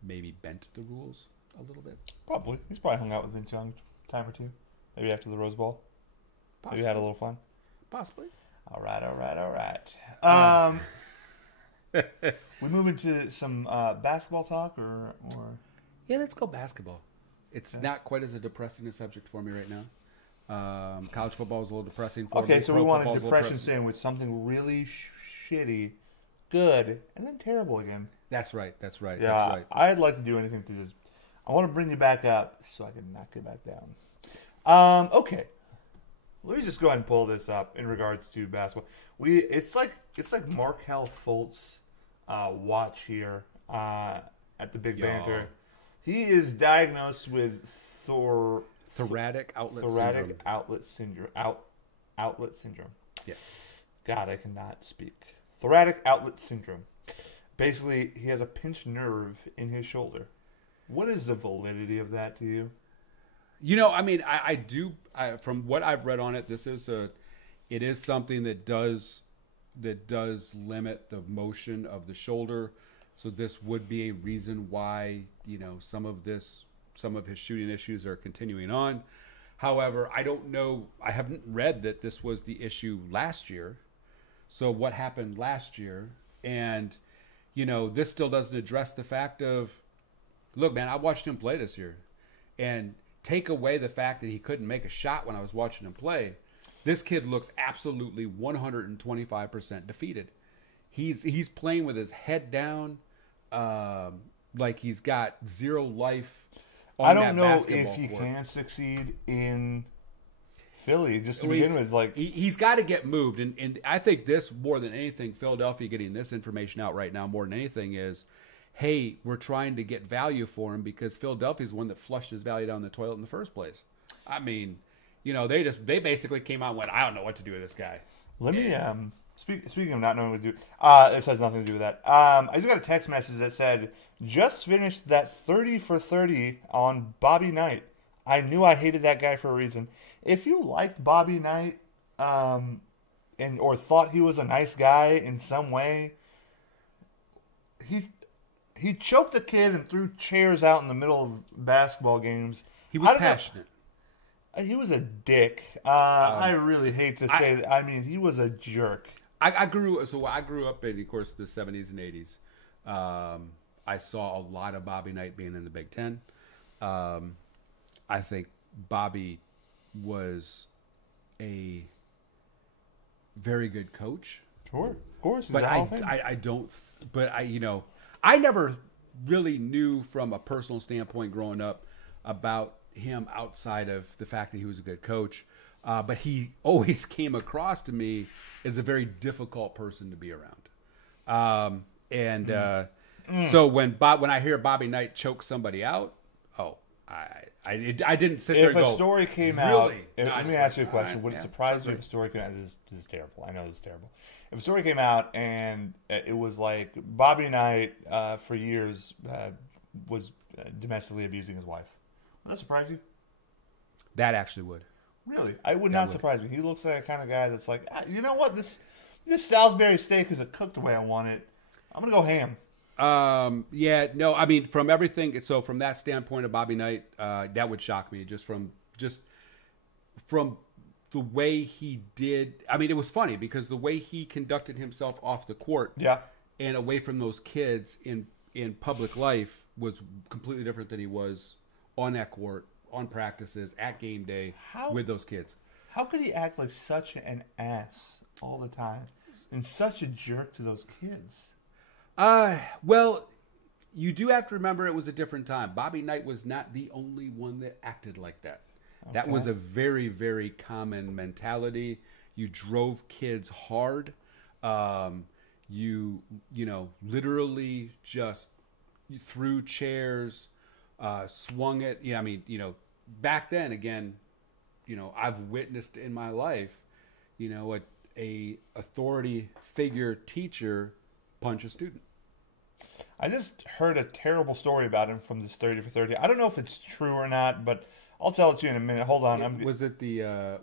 maybe bent the rules a little bit. Probably. He's probably hung out with Vince Young a time or two. Maybe after the Rose Bowl. Possibly. Maybe had a little fun. Possibly. All right. We move into some basketball talk, or Yeah, let's go basketball. It's not quite as a depressing a subject for me right now. College football is a little depressing for me. okay. So we want a depression sandwich, something really shitty, good, and then terrible again. That's right. Yeah, That's right. I'd like to do anything to just. I want to bring you back up so I can knock you back down. Okay. Let me just go ahead and pull this up in regards to basketball. It's like Markel Fultz watch here at the Big Banter. He is diagnosed with thoracic outlet syndrome. Outlet syndrome. Yes. God, I cannot speak. Thoracic outlet syndrome. Basically, he has a pinched nerve in his shoulder. What is the validity of that to you? I do. From what I've read on it, it is something that does limit the motion of the shoulder. So this would be a reason why some of his shooting issues are continuing on. However, I don't know. I haven't read that this was the issue last year. So what happened last year? And this still doesn't address the fact of, look, man, I watched him play this year, and take away the fact that he couldn't make a shot when I was watching him play, this kid looks absolutely 125% defeated. He's playing with his head down, like he's got zero life on I don't that know basketball if he court. can succeed in Philly, just to begin with. Like he's got to get moved, and I think this more than anything, Philadelphia getting this information out right now more than anything is, hey, we're trying to get value for him because Philadelphia's the one that flushed his value down the toilet in the first place. I mean, they basically came out and went, I don't know what to do with this guy. Let me speaking of not knowing what to do, this has nothing to do with that. I just got a text message that said, just finished that 30 for 30 on Bobby Knight. I knew I hated that guy for a reason. If you liked Bobby Knight, or thought he was a nice guy in some way, he choked a kid and threw chairs out in the middle of basketball games. He was passionate. He was a dick. I really hate to say that. I mean, he was a jerk. I grew up in, of course, the 70s and 80s. I saw a lot of Bobby Knight being in the Big Ten. I think Bobby was a very good coach. Sure, of course. But I never really knew from a personal standpoint growing up about him outside of the fact that he was a good coach. But he always came across to me as a very difficult person to be around. So when I hear Bobby Knight choke somebody out, I didn't sit there and go, if a story came out, let me ask you a question. Would it surprise you if a story came out? This is terrible. I know this is terrible. If a story came out and it was like Bobby Knight for years was domestically abusing his wife, would that surprise you? That actually would. Really? I would not surprise me. He looks like a kind of guy that's like, you know what? This Salisbury steak isn't cooked the way I want it. I'm going to go ham. I mean, from everything. So from that standpoint of Bobby Knight, that would shock me just from the way he did. I mean, it was funny because the way he conducted himself off the court, and away from those kids in public life was completely different than he was on that court, on practices, at game day with those kids. How could he act like such an ass all the time? and such a jerk to those kids. Well, you do have to remember it was a different time. Bobby Knight was not the only one that acted like that. Okay. That was a very, very common mentality. You drove kids hard. You literally just threw chairs, swung it. Yeah, I mean, back then, again, I've witnessed in my life, a authority figure teacher punch a student. I just heard a terrible story about him from this 30 for 30. I don't know if it's true or not, but I'll tell it to you in a minute. Hold on. Was it the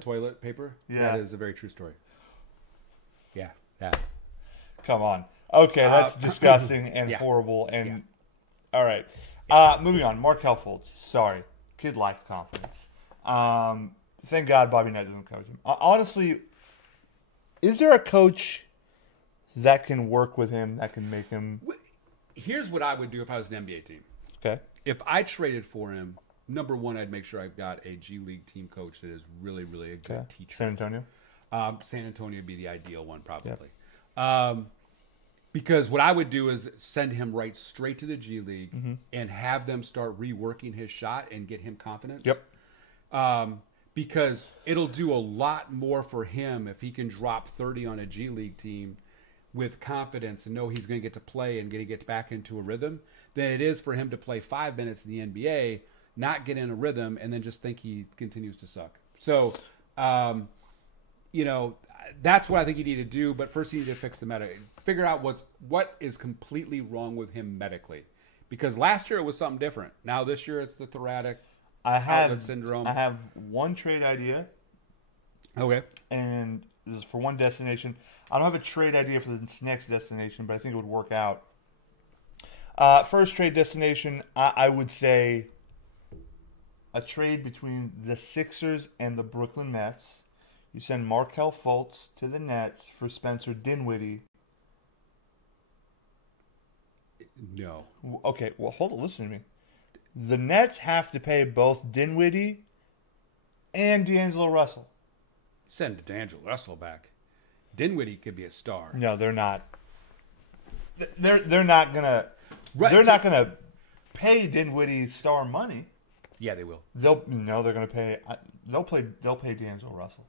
toilet paper? Yeah. That is a very true story. Yeah. Come on. Okay, that's disgusting and horrible. And all right. Moving on. Markel Fultz. Sorry. Kid lacked confidence. Thank God Bobby Knight doesn't coach him. Honestly, is there a coach that can work with him, that can make him... Here's what I would do if I was an NBA team. Okay. If I traded for him, number one, I'd make sure I've got a G League team coach that is really, really a good teacher. San Antonio? San Antonio would be the ideal one, probably. Yep. Because what I would do is send him right straight to the G League and have them start reworking his shot and get him confidence. Yep. Because it'll do a lot more for him if he can drop 30 on a G League team with confidence and know he's going to get to play and get back into a rhythm than it is for him to play 5 minutes in the NBA, not get in a rhythm, and then just think he continues to suck. So, that's what I think you need to do. But first, you need to fix the figure out what is completely wrong with him medically. Because last year it was something different. Now this year it's the thoracic outlet syndrome. I have one trade idea. Okay. And this is for one destination. I don't have a trade idea for this next destination, but I think it would work out. First trade destination, I would say a trade between the Sixers and the Brooklyn Nets. You send Markel Fultz to the Nets for Spencer Dinwiddie. No. Okay, well, hold on. Listen to me. The Nets have to pay both Dinwiddie and D'Angelo Russell. Send D'Angelo Russell back. Dinwiddie could be a star. No, they're not. They're not gonna. Right, they're not gonna pay Dinwiddie star money. Yeah, they will. They're gonna pay. They'll pay D'Angelo Russell.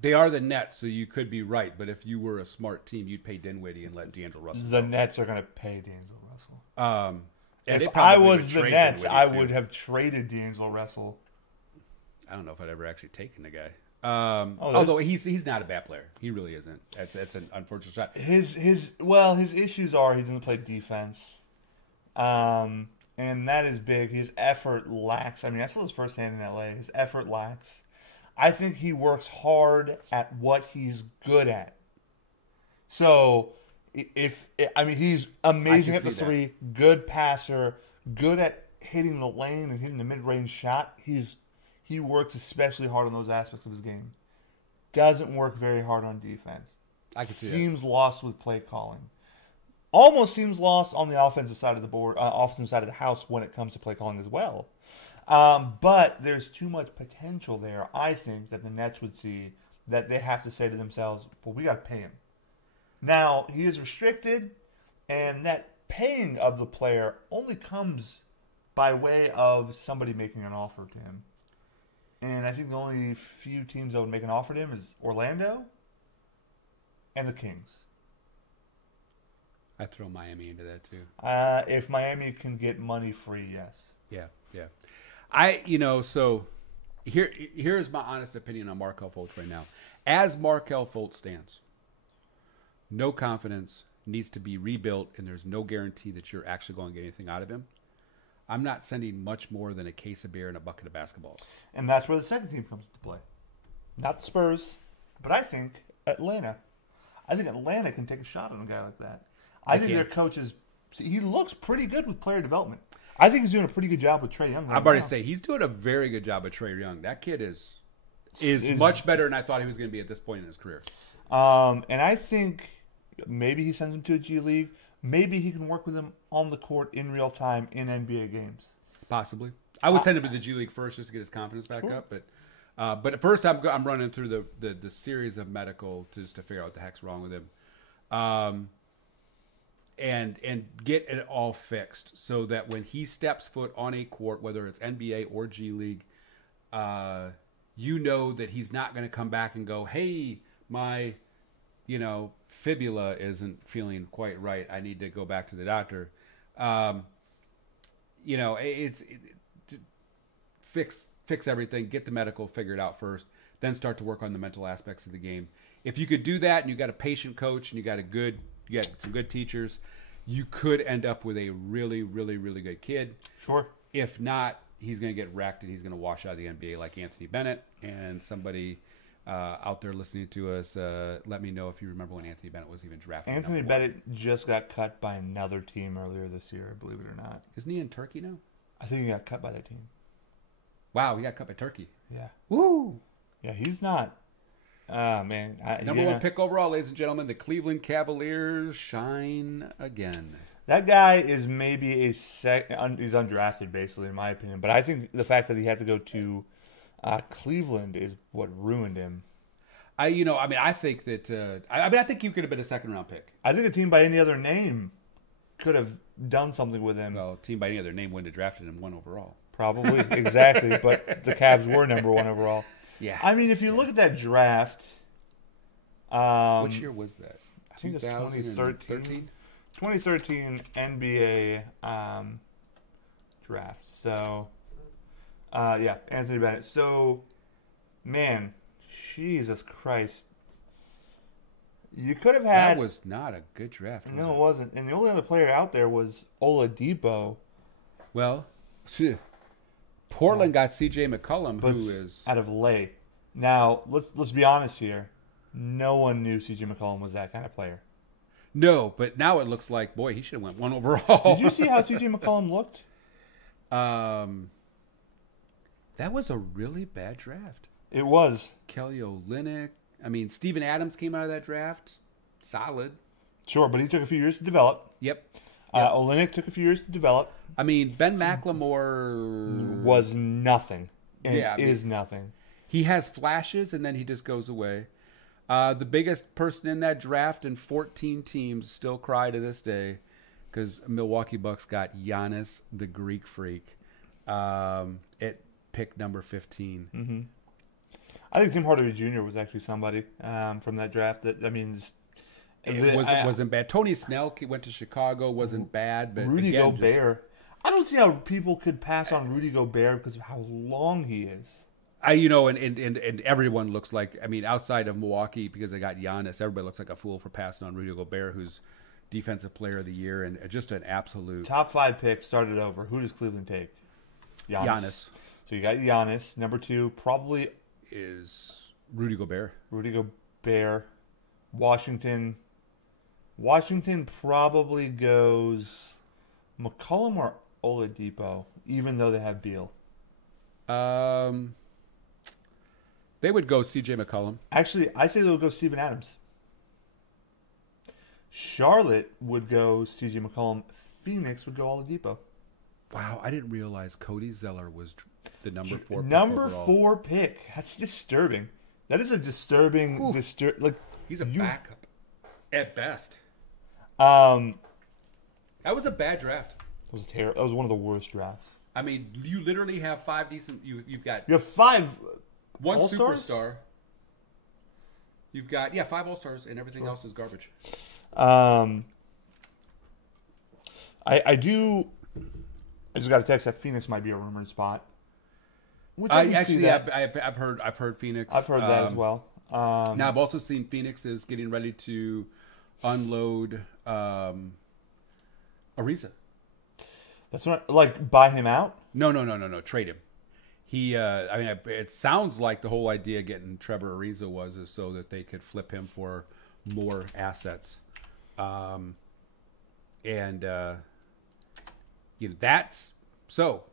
They are the Nets, so you could be right. But if you were a smart team, you'd pay Dinwiddie and let D'Angelo Russell. The Nets are gonna pay D'Angelo Russell. If I was the Nets, I would have traded D'Angelo Russell. I don't know if I'd ever actually taken the guy. Although he's not a bad player, he really isn't. That's an unfortunate shot. His issues are he doesn't play defense, and that is big. His effort lacks. I mean, I saw this firsthand in LA. His effort lacks. I think he works hard at what he's good at. So he's amazing at the three, good passer, good at hitting the lane and hitting the mid-range shot. He works especially hard on those aspects of his game. Doesn't work very hard on defense. I can see that. Seems lost with play calling. Almost seems lost on the offensive side of the board, offensive side of the house when it comes to play calling as well. But there's too much potential there, I think, that the Nets would see that they have to say to themselves, well, we got to pay him. Now, he is restricted, and that paying of the player only comes by way of somebody making an offer to him. And I think the only few teams that would make an offer to him is Orlando and the Kings. I'd throw Miami into that too. If Miami can get money free, yes. Yeah. So here's my honest opinion on Markel Fultz right now. As Markel Fultz stands, no confidence, needs to be rebuilt, and there's no guarantee that you're actually going to get anything out of him. I'm not sending much more than a case of beer and a bucket of basketballs. And that's where the second team comes into play. Not the Spurs, but I think Atlanta. I think Atlanta can take a shot on a guy like that. I think their coaches, he looks pretty good with player development. I think he's doing a pretty good job with Trae Young. I'm about to say, he's doing a very good job with Trae Young. That kid is much better than I thought he was going to be at this point in his career. And I think maybe he sends him to a G League. Maybe he can work with him on the court in real time in NBA games. Possibly. I would send him to the G League first just to get his confidence back up. But But at first, I'm running through the series of medical just to figure out what the heck's wrong with him, and get it all fixed so that when he steps foot on a court, whether it's NBA or G League, you know that he's not going to come back and go, "Hey, my, fibula isn't feeling quite right. I need to go back to the doctor." Fix everything, get the medical figured out first, then start to work on the mental aspects of the game. If you could do that, and you got a patient coach, and you got some good teachers, you could end up with a really, really, really good kid. Sure. If not, he's going to get wrecked, and he's going to wash out of the NBA like Anthony Bennett. And somebody out there listening to us, let me know if you remember when Anthony Bennett was even drafted. Anthony Bennett just got cut by another team earlier this year, believe it or not. Isn't he in Turkey now? I think he got cut by that team. Wow, he got cut by Turkey. Yeah. Woo! Yeah, he's not. Man. Number one pick overall, ladies and gentlemen, the Cleveland Cavaliers shine again. That guy is maybe he's undrafted, basically, in my opinion. But I think the fact that he had to go to Cleveland is what ruined him. I think that. I think you could have been a second-round pick. I think a team by any other name could have done something with him. Well, a team by any other name wouldn't have drafted him 1 overall. Probably, exactly. But the Cavs were number 1 overall. Yeah. I mean, if you look at that draft... Which year was that? I think it's 2013. 2013 NBA draft. So, Anthony Bennett. So, man, Jesus Christ. You could have had... That was not a good draft. No, it wasn't. And the only other player out there was Oladipo. Well, Portland got C.J. McCollum, who is... out of Lay. Now, let's be honest here. No one knew C.J. McCollum was that kind of player. No, but now it looks like, boy, he should have went 1 overall. Did you see how C.J. McCollum looked? That was a really bad draft. It was. Kelly Olynyk. I mean, Steven Adams came out of that draft. Solid. Sure, but he took a few years to develop. Yep. Olynyk took a few years to develop. I mean, Ben McLemore... was nothing. And is mean, nothing. He has flashes, and then he just goes away. The biggest person in that draft and 14 teams still cry to this day because Milwaukee Bucks got Giannis, the Greek Freak, at pick number 15. Mm-hmm. I think Tim Hardaway Jr. was actually somebody from that draft that, I mean... It wasn't bad. Tony Snell went to Chicago, wasn't bad. But Rudy Gobert. I don't see how people could pass on Rudy Gobert because of how long he is. And everyone looks like, I mean, outside of Milwaukee, because they got Giannis, everybody looks like a fool for passing on Rudy Gobert, who's Defensive Player of the Year and just an absolute... Top 5 picks, started over. Who does Cleveland take? Giannis. So you got Giannis. Number 2 probably... is Rudy Gobert. Rudy Gobert. Washington probably goes McCollum or Oladipo, even though they have Beal. They would go C.J. McCollum. Actually, I say they would go Steven Adams. Charlotte would go C.J. McCollum. Phoenix would go Oladipo. Wow, I didn't realize Cody Zeller was the number 4 pick. Number overall. 4 pick. That's disturbing. That is a disturbing... He's a backup at best. That That was a bad draft. was terrible. That was one of the worst drafts. I mean, you literally have 5 decent... You've got... You have 5 one All-Stars? superstar. You've got 5 All-Stars, and everything else is garbage. I just got a text that Phoenix might be a rumored spot. Which I've heard Phoenix. I've heard that as well. Now I've also seen Phoenix is getting ready to unload Ariza. That's not like buy him out. No. Trade him. He, it sounds like the whole idea getting Trevor Ariza was so that they could flip him for more assets, that's so.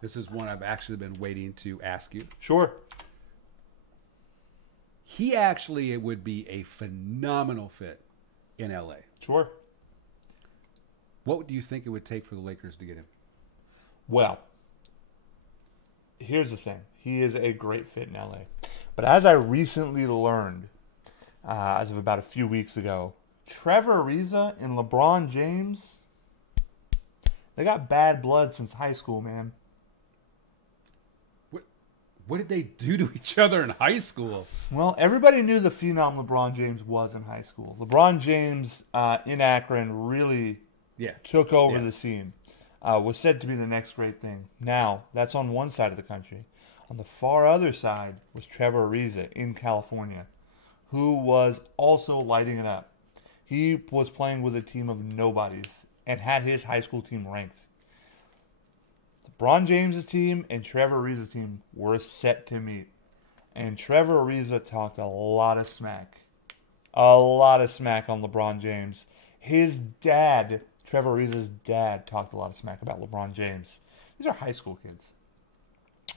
This is one I've actually been waiting to ask you. Sure. He actually would be a phenomenal fit in LA. Sure. What do you think it would take for the Lakers to get him? Well, here's the thing. He is a great fit in LA. But as I recently learned, as of about a few weeks ago, Trevor Ariza and LeBron James, they got bad blood since high school, man. What did they do to each other in high school? Well, everybody knew the phenom LeBron James was in high school. LeBron James in Akron really took over the scene. Was said to be the next great thing. Now, that's on one side of the country. On the far other side was Trevor Ariza in California, who was also lighting it up. He was playing with a team of nobodies and had his high school team ranked. LeBron James' team and Trevor Ariza's team were set to meet. And Trevor Ariza talked a lot of smack. A lot of smack on LeBron James. His dad, Trevor Ariza's dad, talked a lot of smack about LeBron James. These are high school kids.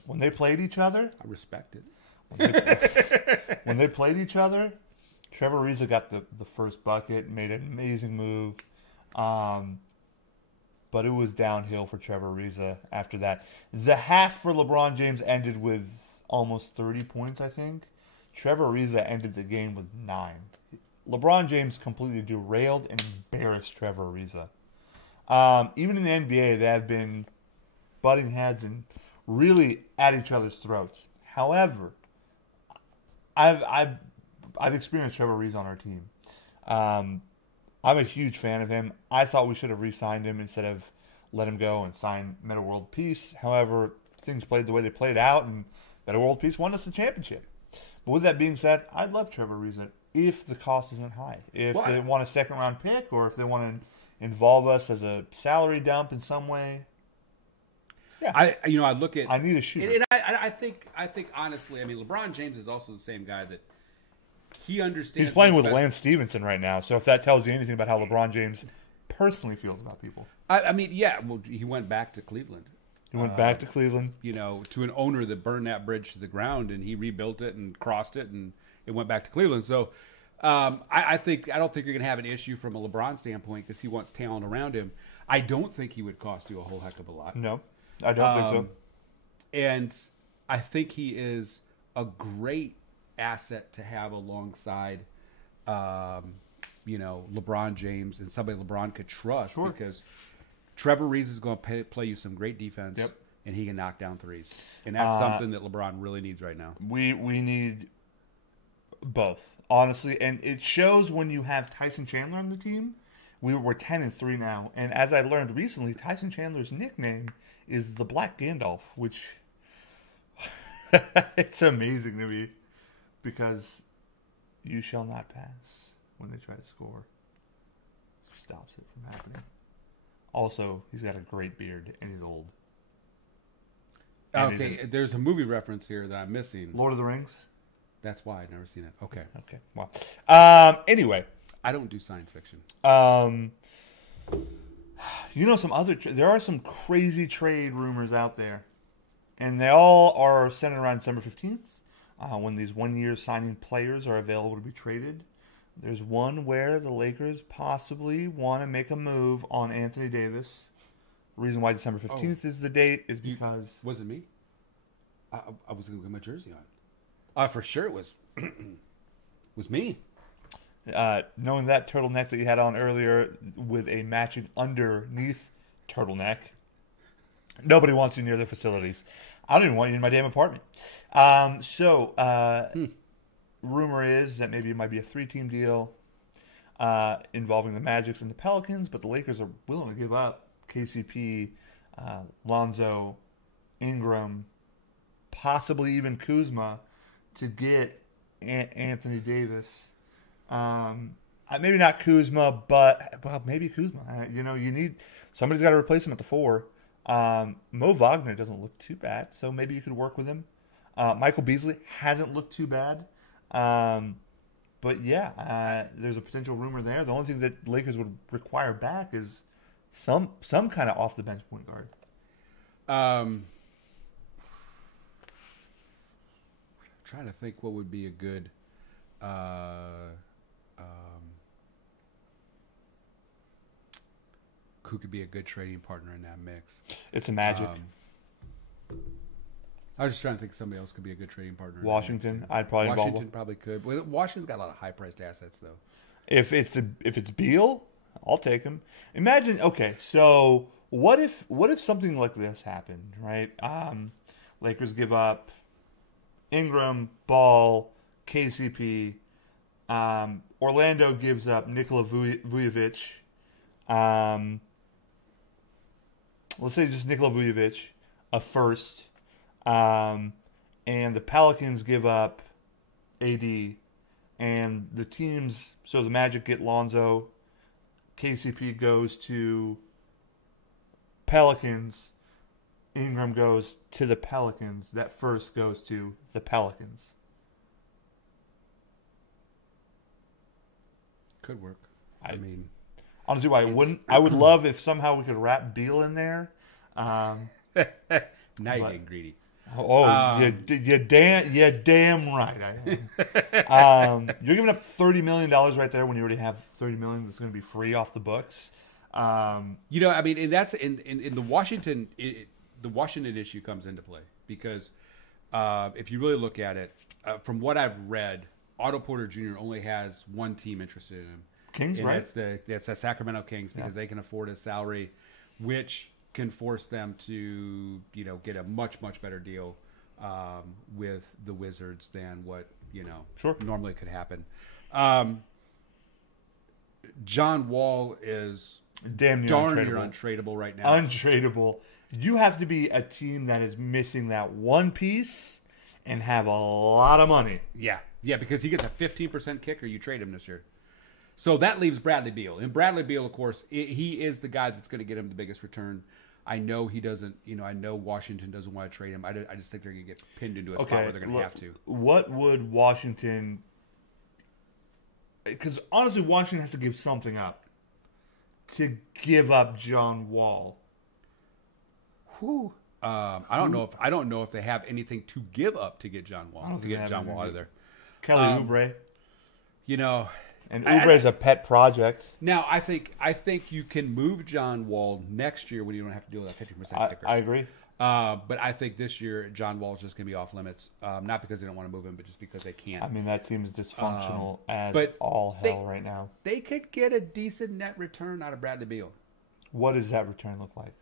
When they played each other... I respect it. When they played each other, Trevor Ariza got the first bucket, made an amazing move. But it was downhill for Trevor Ariza after that. The half for LeBron James ended with almost 30 points, I think. Trevor Ariza ended the game with 9. LeBron James completely derailed and embarrassed Trevor Ariza. Even in the NBA, they have been butting heads and really at each other's throats. However, I've experienced Trevor Ariza on our team. I'm a huge fan of him. I thought we should have re-signed him instead of let him go and sign Meta World Peace. However, things played the way they played out, and Meta World Peace won us the championship. But with that being said, I'd love Trevor Ariza if the cost isn't high. If they want a second-round pick, or if they want to involve us as a salary dump in some way. Yeah, I look at. I need a shooter. And I think honestly, I mean, LeBron James is also the same guy that he understands. He's playing with Lance Stevenson right now, so if that tells you anything about how LeBron James personally feels about people. I mean, yeah, well, he went back to Cleveland. He went back to Cleveland. To an owner that burned that bridge to the ground, and he rebuilt it and crossed it, and it went back to Cleveland. So I don't think you're going to have an issue from a LeBron standpoint because he wants talent around him. I don't think he would cost you a whole heck of a lot. No, I don't think so. And I think he is a great asset to have alongside, LeBron James and somebody LeBron could trust because Trevor Ariza is going to play you some great defense, and he can knock down threes, and that's something that LeBron really needs right now. We need both, honestly, and it shows when you have Tyson Chandler on the team. We're 10-3 now, and as I learned recently, Tyson Chandler's nickname is the Black Gandalf, which it's amazing to me because you shall not pass when they try to score. Stops it from happening. Also, he's got a great beard and he's old. And okay, there's a movie reference here that I'm missing. Lord of the Rings? That's why I've never seen it. Okay. Well, anyway. I don't do science fiction. There are some crazy trade rumors out there. And they all are centered around December 15th, when these one-year signing players are available to be traded. There's one where the Lakers possibly want to make a move on Anthony Davis. The reason why December 15th is the date is because... Was it me? I was going to get my jersey on. For sure it was was me. Knowing that turtleneck that you had on earlier with a matching underneath turtleneck, nobody wants you near their facilities. I don't even want you in my damn apartment. Rumor is that maybe it might be a 3-team deal involving the Magics and the Pelicans, but the Lakers are willing to give up KCP, Lonzo, Ingram, possibly even Kuzma to get Anthony Davis. Maybe not Kuzma, but maybe Kuzma. You need somebody's got to replace him at the 4. Mo Wagner doesn't look too bad, so maybe you could work with him. Michael Beasley hasn't looked too bad. But yeah, there's a potential rumor there. The only thing that Lakers would require back is some kind of off the bench point guard. Trying to think what would be a good who could be a good trading partner in that mix. It's a Magic. I was just trying to think somebody else could be a good trading partner. Washington, I'd probably Washington probably could. Well, Washington's got a lot of high-priced assets, though. If it's Beal, I'll take him. Imagine, okay, so what if something like this happened, right? Lakers give up Ingram, Ball, KCP. Orlando gives up Nikola Vujovic. Let's say just Nikola Vujovic, a first. And the Pelicans give up AD. And the teams, so the Magic get Lonzo. KCP goes to Pelicans. Ingram goes to the Pelicans. That first goes to the Pelicans. Could work. I mean, honestly, I wouldn't. I would love if somehow we could wrap Beal in there. Now you're getting greedy. You damn right I am. You're giving up $30 million right there when you already have $30 million that's going to be free off the books. I mean, and that's in the Washington. The Washington issue comes into play because if you really look at it, from what I've read, Otto Porter Jr. only has one team interested in him. Kings, and right? That's the Sacramento Kings because they can afford his salary, which can force them to get a much better deal with the Wizards than what normally could happen. John Wall is damn near darn untradeable. near untradeable right now. Untradeable. You have to be a team that is missing that one piece and have a lot of money. Yeah, because he gets a 15% kicker. You trade him this year. So that leaves Bradley Beal. And Bradley Beal, of course, he is the guy that's going to get him the biggest return. I know he doesn't, I know Washington doesn't want to trade him. I just think they're going to get pinned into a spot where they're going to have to. What would Washington... Because honestly, Washington has to give something up to give up John Wall. Who? I don't know if they have anything to give up to get John Wall out of there. Kelly Oubre. And Oubre is a pet project. Now, I think you can move John Wall next year when you don't have to deal with that 50% kicker. I agree. But I think this year John Wall is just going to be off limits. Not because they don't want to move him, but just because they can't. I mean, that team is dysfunctional but all hell right now. They could get a decent net return out of Bradley Beal. What does that return look like?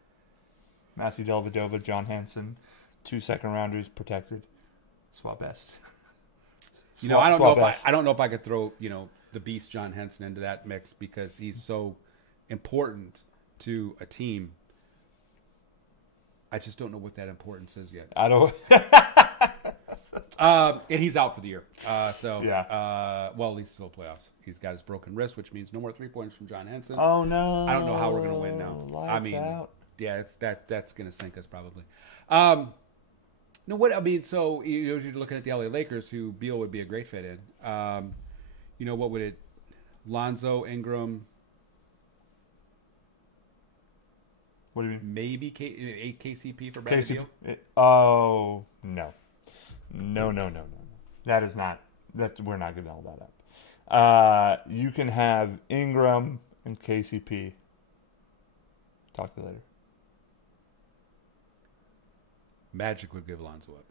Matthew Dellavedova, John Hanson, 2 second-rounders protected. Swap best. I don't know if I could throw the beast John Henson into that mix because he's so important to a team. I just don't know what that importance is yet. I don't. And he's out for the year. Well, at least still playoffs. He's got his broken wrist, which means no more 3-pointers from John Henson. Oh no! I don't know how we're going to win now. Lights out. Yeah, that's going to sink us probably. So you're looking at the LA Lakers, who Beal would be a great fit in. What would it? Lonzo, Ingram. What do you mean? Maybe KCP for Bradley Beal? Oh, no. No. That is not. We're not giving all that up. You can have Ingram and KCP. Talk to you later. Magic would give Lonzo up.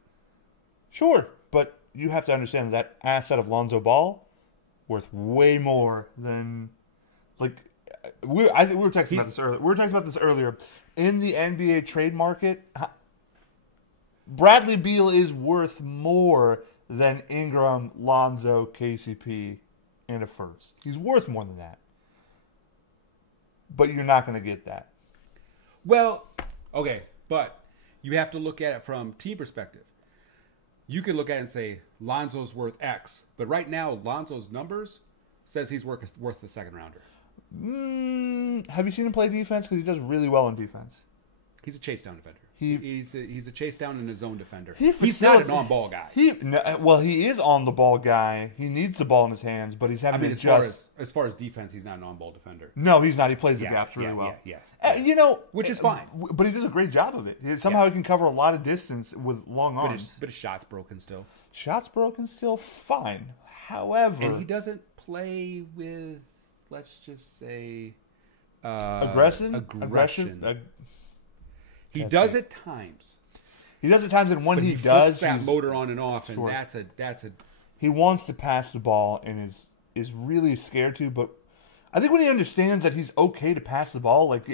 Sure, but you have to understand that asset of Lonzo Ball worth way more than I think we were texting about this earlier. We were texting about this earlier. In the NBA trade market, Bradley Beal is worth more than Ingram, Lonzo, KCP, and a first. He's worth more than that. But you're not going to get that. Well, okay, but you have to look at it from team perspective. You can look at it and say, Lonzo's worth X. But right now, Lonzo's numbers says he's worth the second rounder. Have you seen him play defense? Because he does really well in defense. He's a chase down defender. He's a chase down and a zone defender. He's not an on ball guy. He is on the ball guy. He needs the ball in his hands, but he's having to adjust. As far as defense, he's not an on ball defender. No, he's not. He plays the gaps really well. Yeah. Which is fine. But he does a great job of it. Somehow he can cover a lot of distance with long arms. But his shot's broken still. Fine. However, and he doesn't play with, let's just say, aggression. He does at times. He does at times, and when But he flips does, that motor on and off, and Sure. that's a he wants to pass the ball and is really scared to. But I think when he understands that he's okay to pass the ball, like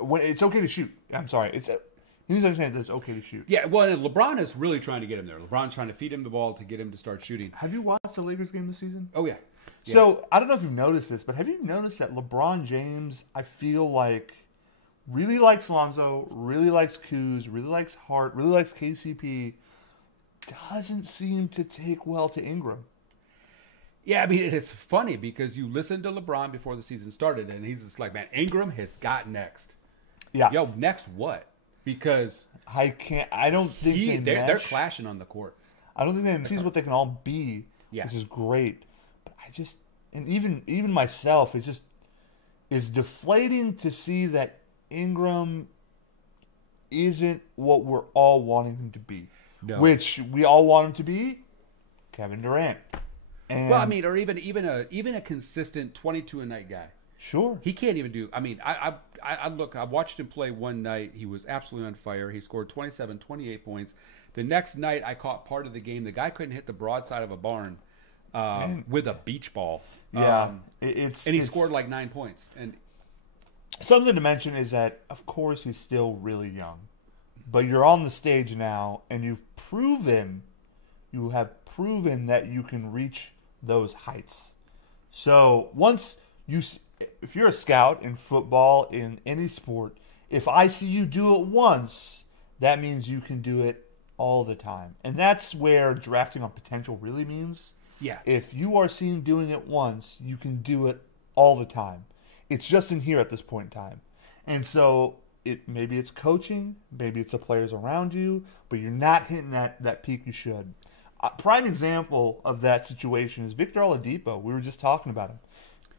when it's okay to shoot. I'm sorry, he needs to understand that it's okay to shoot. yeah. Well, and LeBron is really trying to get him there. LeBron's trying to feed him the ball to get him to start shooting. Have you watched the Lakers game this season? Oh yeah. So I don't know if you've noticed this, but have you noticed that LeBron James, I feel like, really likes Lonzo, really likes Kuz, really likes Hart, really likes KCP, doesn't seem to take well to Ingram. Yeah, I mean, it's funny because you listen to LeBron before the season started, and he's just like, man, Ingram has got next. Yeah. Yo, next what? Because I don't think they're clashing on the court. I don't think they sees what they can all be, Yeah. which is great. But and even myself, it's deflating to see that Ingram isn't what we're all wanting him to be. No. Which we all want him to be, Kevin Durant. And Well, I mean, or even a consistent 22 a night guy. sure. He can't even do. I mean, I watched him play one night. He was absolutely on fire. He scored 27, 28 points. The next night, I caught part of the game. The guy couldn't hit the broadside of a barn with a beach ball. Yeah, and he it's scored like 9 points. And something to mention is that, of course, he's still really young, but you're on the stage now, and you have proven that you can reach those heights. So if you're a scout in football, in any sport, if I see you do it once, that means you can do it all the time. And that's where drafting on potential really means. yeah, If you are seen doing it once, you can do it all the time. It's just in here at this point in time. And so maybe it's coaching, maybe it's the players around you, but you're not hitting that peak you should. A prime example of that situation is Victor Oladipo. We were just talking about him.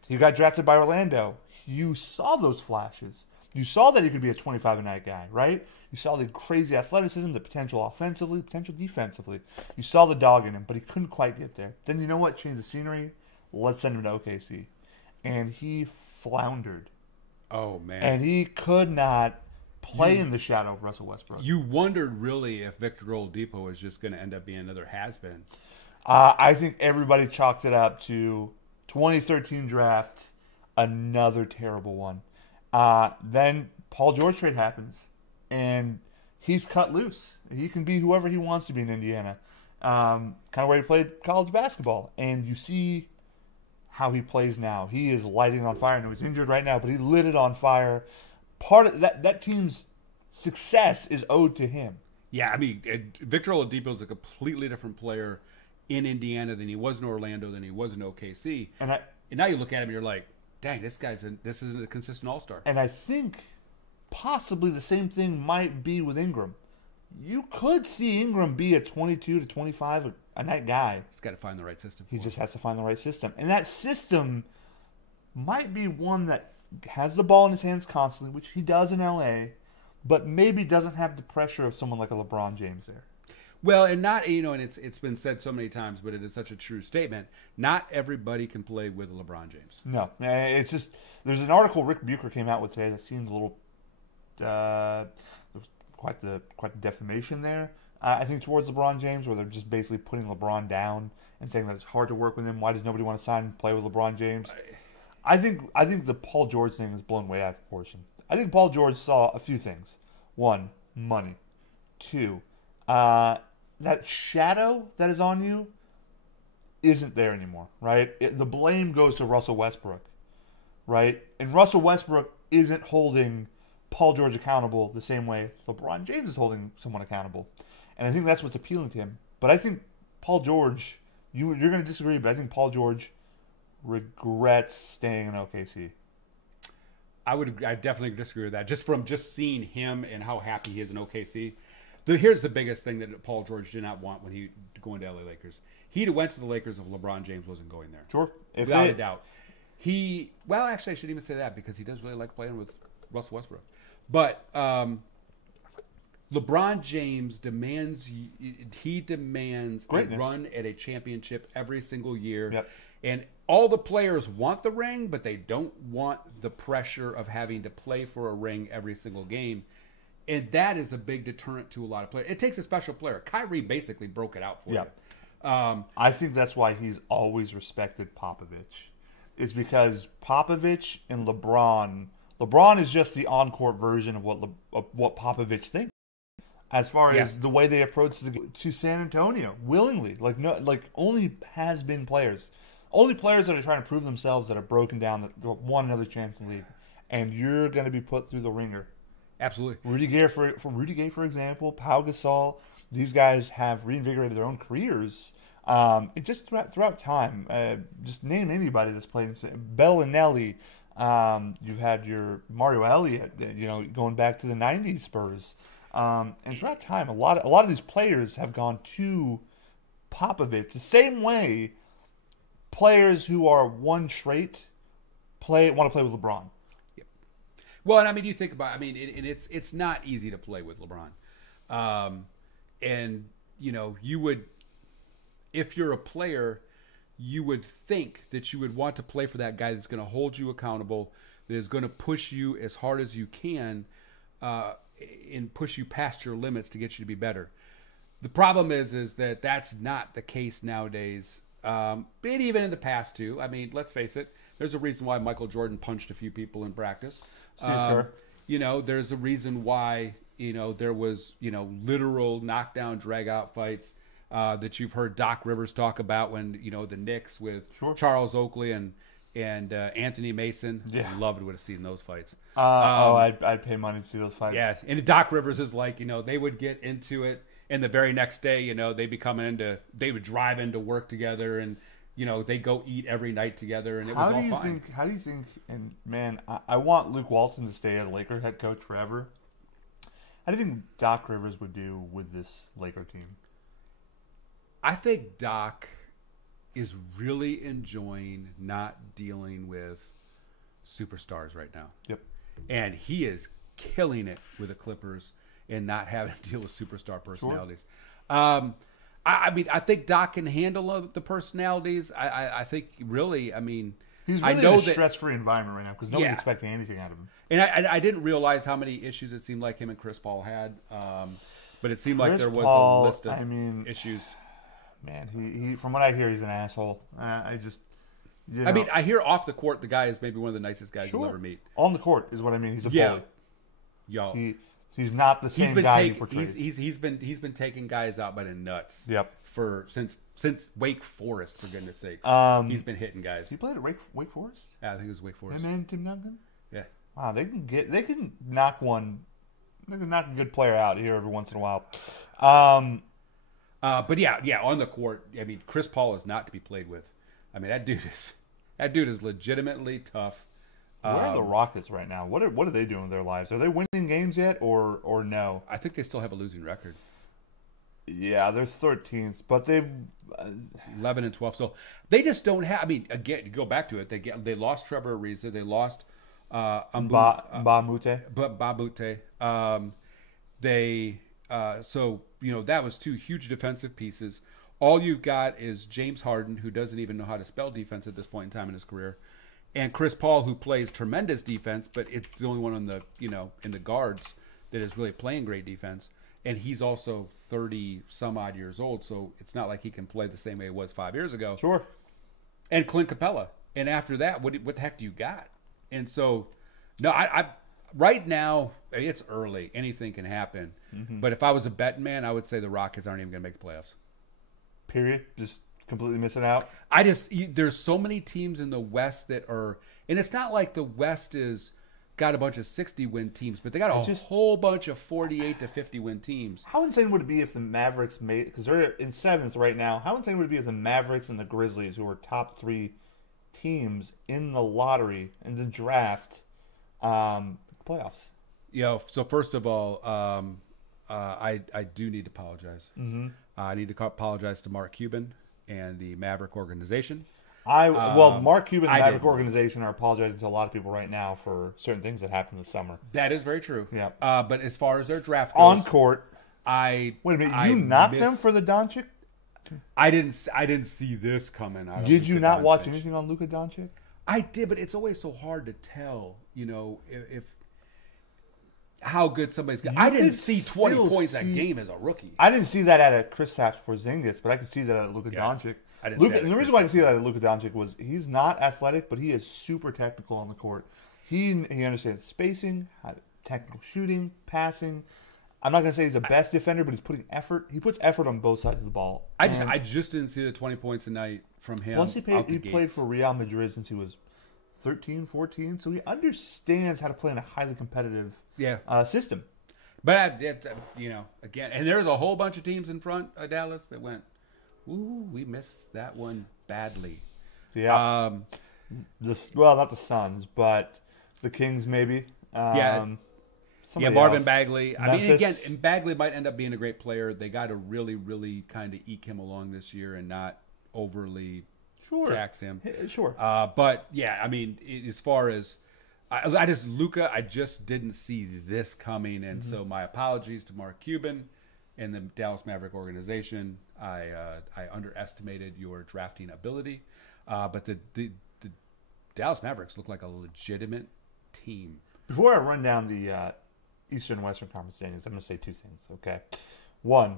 He got drafted by Orlando. You saw those flashes. You saw that he could be a 25-a-night guy, right? You saw the crazy athleticism, the potential offensively, potential defensively. You saw the dog in him, but he couldn't quite get there. Then you know what? Change the scenery. Let's send him to OKC. And he floundered. oh man. And he could not play in the shadow of Russell Westbrook. You wondered really if Victor Oladipo was just going to end up being another has-been. I think everybody chalked it up to 2013 draft, another terrible one. Then Paul George trade happens, and he's cut loose. He can be whoever he wants to be in Indiana. Kind of where he played college basketball. And you see how he plays now. He is lighting it on fire. I know he's injured right now, but he lit it on fire. Part of that team's success is owed to him. Yeah, I mean, Victor Oladipo is a completely different player in Indiana than he was in Orlando, than he was in OKC. And now you look at him and you're like, dang, this isn't a consistent all-star. I think possibly the same thing might be with Ingram. You could see Ingram be a 22 to 25 a night guy. He's got to find the right system. He just has to find the right system. And that system might be one that has the ball in his hands constantly, which he does in LA, but maybe doesn't have the pressure of someone like a LeBron James there. Well, and not, and it's been said so many times, but it is such a true statement. Not everybody can play with LeBron James. No, it's just, there's an article Rick Bucher came out with today that seemed a little, there was quite the defamation there. I think towards LeBron James, where they're just basically putting LeBron down and saying that it's hard to work with him. Why does nobody want to sign and play with LeBron James? I think the Paul George thing is blown way out of proportion. I think Paul George saw a few things. One, money. Two, that shadow that is on you isn't there anymore, right? The blame goes to Russell Westbrook, right? And Russell Westbrook isn't holding Paul George accountable the same way LeBron James is holding someone accountable. And I think that's what's appealing to him. But I think Paul George, you're going to disagree, but I think Paul George regrets staying in OKC. I definitely disagree with that. Just from seeing him and how happy he is in OKC. Here's the biggest thing that Paul George did not want when he going to LA Lakers. He'd went to the Lakers if LeBron James wasn't going there. Sure. Without a doubt. Well, actually, I shouldn't even say that because he does really like playing with Russell Westbrook. But LeBron James demands greatness. a run at a championship every single year. Yep. And all the players want the ring, but they don't want the pressure of having to play for a ring every single game. And that is a big deterrent to a lot of players. It takes a special player. Kyrie basically broke it out for you. I think that's why he's always respected Popovich. Is because Popovich and LeBron is just the on-court version of what Popovich thinks. As far as the way they approach to San Antonio, willingly, only has-been players, only players that are trying to prove themselves that have broken down, that want another chance in the league, and you're going to be put through the ringer. Absolutely. Rudy Gay, for example, Pau Gasol, these guys have reinvigorated their own careers. Just throughout time, just name anybody that's played. Bellinelli, you've had your Mario Elliott, going back to the '90s Spurs, and throughout time, a lot of these players have gone to Popovich. The same way, players who are one trait want to play with LeBron. Well, and I mean, you think about, it's not easy to play with LeBron. And, you would, if you're a player, you would think that you would want to play for that guy that's going to hold you accountable, that is going to push you as hard as you can, and push you past your limits to get you to be better. The problem is that that's not the case nowadays. But even in the past too. I mean, let's face it. There's a reason why Michael Jordan punched a few people in practice. There's a reason why, there was, literal knockdown, drag out fights that you've heard Doc Rivers talk about when, the Knicks with Charles Oakley and Anthony Mason. Yeah. I loved would have seen those fights. I'd pay money to see those fights. Yeah. And Doc Rivers is like, they would get into it, and the very next day, they would drive into work together, and, they go eat every night together, and it was all fine. How do you think, and man, I want Luke Walton to stay as Laker head coach forever. How do you think Doc Rivers would do with this Laker team? I think Doc is really enjoying not dealing with superstars right now. Yep. And he is killing it with the Clippers and not having to deal with superstar personalities. Sure. I think Doc can handle the personalities. I think really, he's really in a stress-free environment right now because nobody's expecting anything out of him. And I didn't realize how many issues it seemed like him and Chris Paul had. But it seemed like there was a list of issues. Man, he from what I hear, he's an asshole. I hear off the court, the guy is maybe one of the nicest guys you'll ever meet. On the court is what I mean. He's a bully. Yo. He's not the same guy he portrays. He's been taking guys out by the nuts. Yep. Since Wake Forest, for goodness sakes. He's been hitting guys. He played at Wake Forest? Yeah, I think it was Wake Forest. And then Tim Duncan? Yeah. Wow, they can knock a good player out here every once in a while. But yeah, on the court, Chris Paul is not to be played with. That dude is legitimately tough. Where are the Rockets right now? What are they doing with their lives? Are they winning games yet, or no? I think they still have a losing record. Yeah, they're 13th, but they've 11 and 12. So they just don't have. Again, to go back to it, they lost Trevor Ariza. They lost Bamute. So that was two huge defensive pieces. All you've got is James Harden, who doesn't even know how to spell defense at this point in time in his career. And Chris Paul, who plays tremendous defense, but it's the only one on the in the guards that is really playing great defense. And he's also 30 some odd years old, so it's not like he can play the same way he was 5 years ago. Sure. And Clint Capella. And after that, what the heck do you got? And so, no, I right now it's early. Anything can happen. Mm-hmm. But if I was a betting man, I would say the Rockets aren't even going to make the playoffs. Period. Just completely missing out. There's so many teams in the West that are, and it's not like the West is got a bunch of 60-win teams, but they got a whole bunch of 48 to 50-win teams. How insane would it be if the Mavericks made, because they're in 7th right now, how insane would it be if the Mavericks and the Grizzlies, who were top 3 teams in the lottery and the draft, playoffs? So first of all, I do need to apologize. Mm-hmm. I need to apologize to Mark Cuban and the Maverick organization. Mark Cuban and the Maverick organization are apologizing to a lot of people right now for certain things that happened this summer. That is very true. Yeah. But as far as their draft goes, on court, wait a minute, you knocked them for the Doncic? I didn't see this coming. Did you not watch anything on Luka Doncic? I did, but it's always so hard to tell. If how good somebody's got. You I didn't could see 20 still points that see- game as a rookie. I didn't see that at a Kristaps Porzingis, but I could see that at Luka Yeah, Doncic. I didn't see that And at the reason why I could see that at Luka Doncic was he's not athletic, but he is super technical on the court. He understands spacing, how to, technical shooting, passing. I'm not gonna say he's the best defender, but he's putting effort. He puts effort on both sides of the ball. I And just didn't see the 20 points a night from him. once he out the played gates. for Real Madrid since he was 13, 14, so he understands how to play in a highly competitive system. But again, and there's a whole bunch of teams in front of Dallas that went, "Ooh, we missed that one badly." Yeah. Not the Suns, but the Kings maybe. Marvin Bagley. I mean, again, Memphis. and Bagley might end up being a great player. They got to really, really kind of eke him along this year and not overly tax him. Sure. But yeah, I mean, as far as Luka, I just didn't see this coming, and so my apologies to Mark Cuban and the Dallas Maverick organization. I underestimated your drafting ability, but the Dallas Mavericks look like a legitimate team. Before I run down the Eastern and Western Conference standings, I'm going to say two things, okay? One,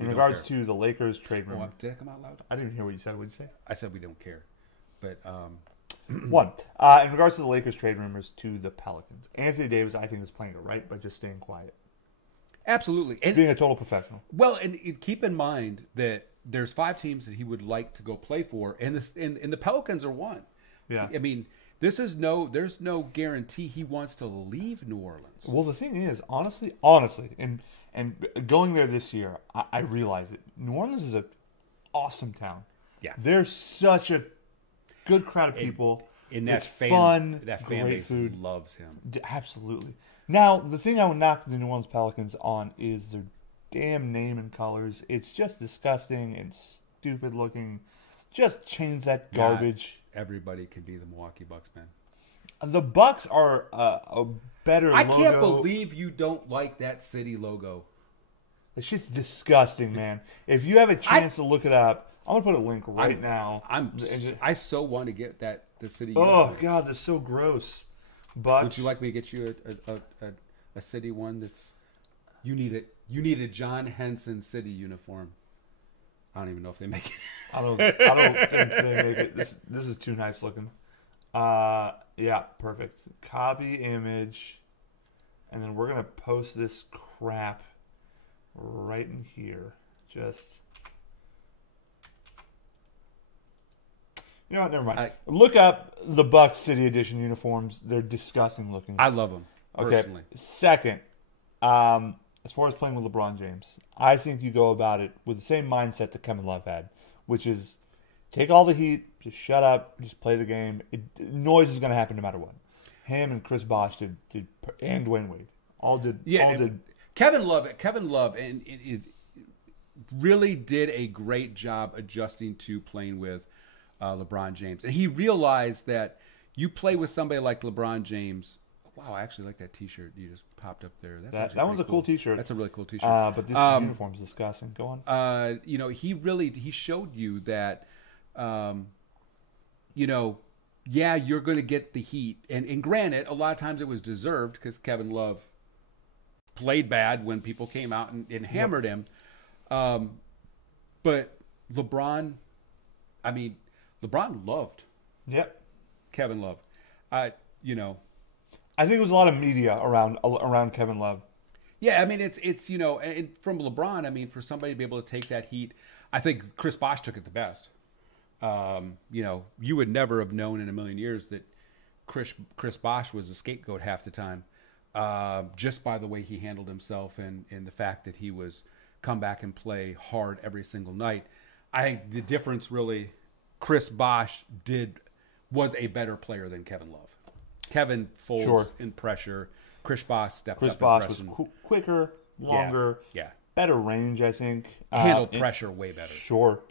in regards to the Lakers trade rumor. Did that come out loud? I didn't even hear what you said. What did you say? I said we don't care. But One, in regards to the Lakers trade rumors to the Pelicans, Anthony Davis, I think, is playing it right by just staying quiet. absolutely. And Being a total professional. well, and keep in mind that there's 5 teams that he would like to go play for, and the Pelicans are one. Yeah. I mean, there's no guarantee he wants to leave New Orleans. Well, the thing is, honestly, and going there this year, I realize it. New Orleans is an awesome town. Yeah. They're such a good crowd of people. And that it's fan, fun, that fan great base food. loves him. Absolutely. Now, the thing I would knock the New Orleans Pelicans on is their damn name and colors. It's just disgusting and stupid looking. Just change that garbage. Not everybody can be the Milwaukee Bucks, man. The Bucks are a better I logo. can't believe you don't like that city logo. That shit's disgusting, man. If you have a chance to look it up, I'm going to put a link right now. I so want to get the city. Oh, uniform. God, that's so gross. Bucks. Would you like me to get you a city one that's you need a John Henson city uniform? I don't even know if they make it. I don't think they make it. This is too nice looking. Yeah, perfect. Copy image, and then we're gonna post this crap right in here. Just, you know what? Never mind. Look up the Bucks City Edition uniforms. They're disgusting looking. I love them personally. Second, as far as playing with LeBron James, I think you go about it with the same mindset that Kevin Love had, which is take all the heat, just shut up, just play the game. Noise is going to happen no matter what. Him and Chris Bosh did and Dwayne Wade all did. Kevin Love, and it really did a great job adjusting to playing with LeBron James, and he realized that you play with somebody like LeBron James. Wow, I actually like that T-shirt you just popped up there. That one's a cool T-shirt. That's a really cool T-shirt. But this uniform's disgusting. Go on. He showed you that, you're going to get the heat. And granted, a lot of times it was deserved because Kevin Love played bad when people came out and hammered him. But LeBron loved Kevin Love. I think it was a lot of media around Kevin Love. Yeah, I mean it's and from LeBron, I mean for somebody to be able to take that heat, I think Chris Bosh took it the best. You would never have known in a million years that Chris Bosh was a scapegoat half the time, just by the way he handled himself and the fact that he was come back and play hard every single night. I think the difference really, Chris Bosh was a better player than Kevin Love. Kevin folds in pressure. Chris Bosh stepped up. Chris Bosh was quicker, longer, better range, I think. Handled pressure way better. Sure.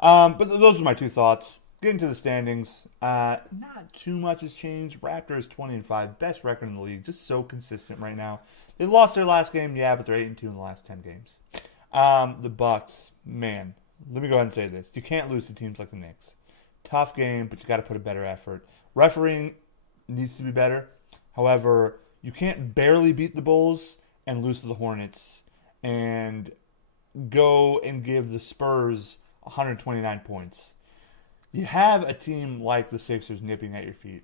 But those are my two thoughts. Getting to the standings, not too much has changed. Raptors 20-5, best record in the league, just so consistent right now. They lost their last game, but they're 8-2 in the last 10 games. The Bucks, man, let me go ahead and say this: you can't lose to teams like the Knicks. Tough game, but you got to put a better effort. Refereeing needs to be better. However, You can't barely beat the Bulls and lose to the Hornets and go and give the Spurs 129 points. You have a team like the Sixers nipping at your feet.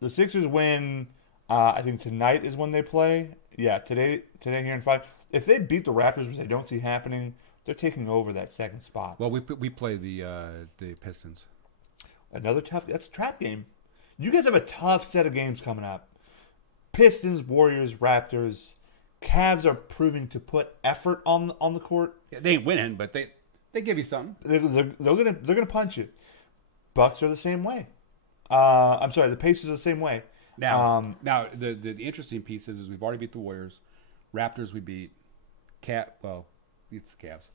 The Sixers win, I think tonight is when they play. Yeah, today here in 5. If they beat the Raptors, which I don't see happening, they're taking over that second spot. Well, we play the Pistons. Another tough. That's a trap game. You guys have a tough set of games coming up. Pistons, Warriors, Raptors. Cavs are proving to put effort on the court. Yeah, they ain't winning, but they give you something. They're gonna punch you. Bucks are the same way. I'm sorry, the Pacers are the same way. Now the interesting piece is we've already beat the Warriors, Raptors we beat, it's the Cavs,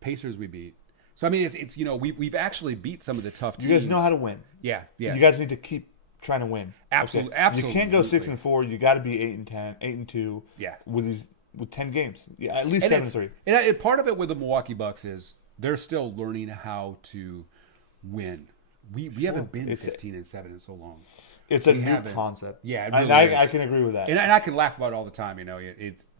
Pacers we beat. So I mean it's we've actually beat some of the tough teams. You guys know how to win. Yeah. You guys need to keep trying to win. Absolutely, okay. absolutely. You can't go 6-4. You got to be 8-10, 8-2. Yeah. With 10 games. Yeah, at least 7-3. And part of it with the Milwaukee Bucks is they're still learning how to win. We haven't been 15-7 in so long. It's a new concept. Yeah, it really I can agree with that. And I can laugh about it all the time.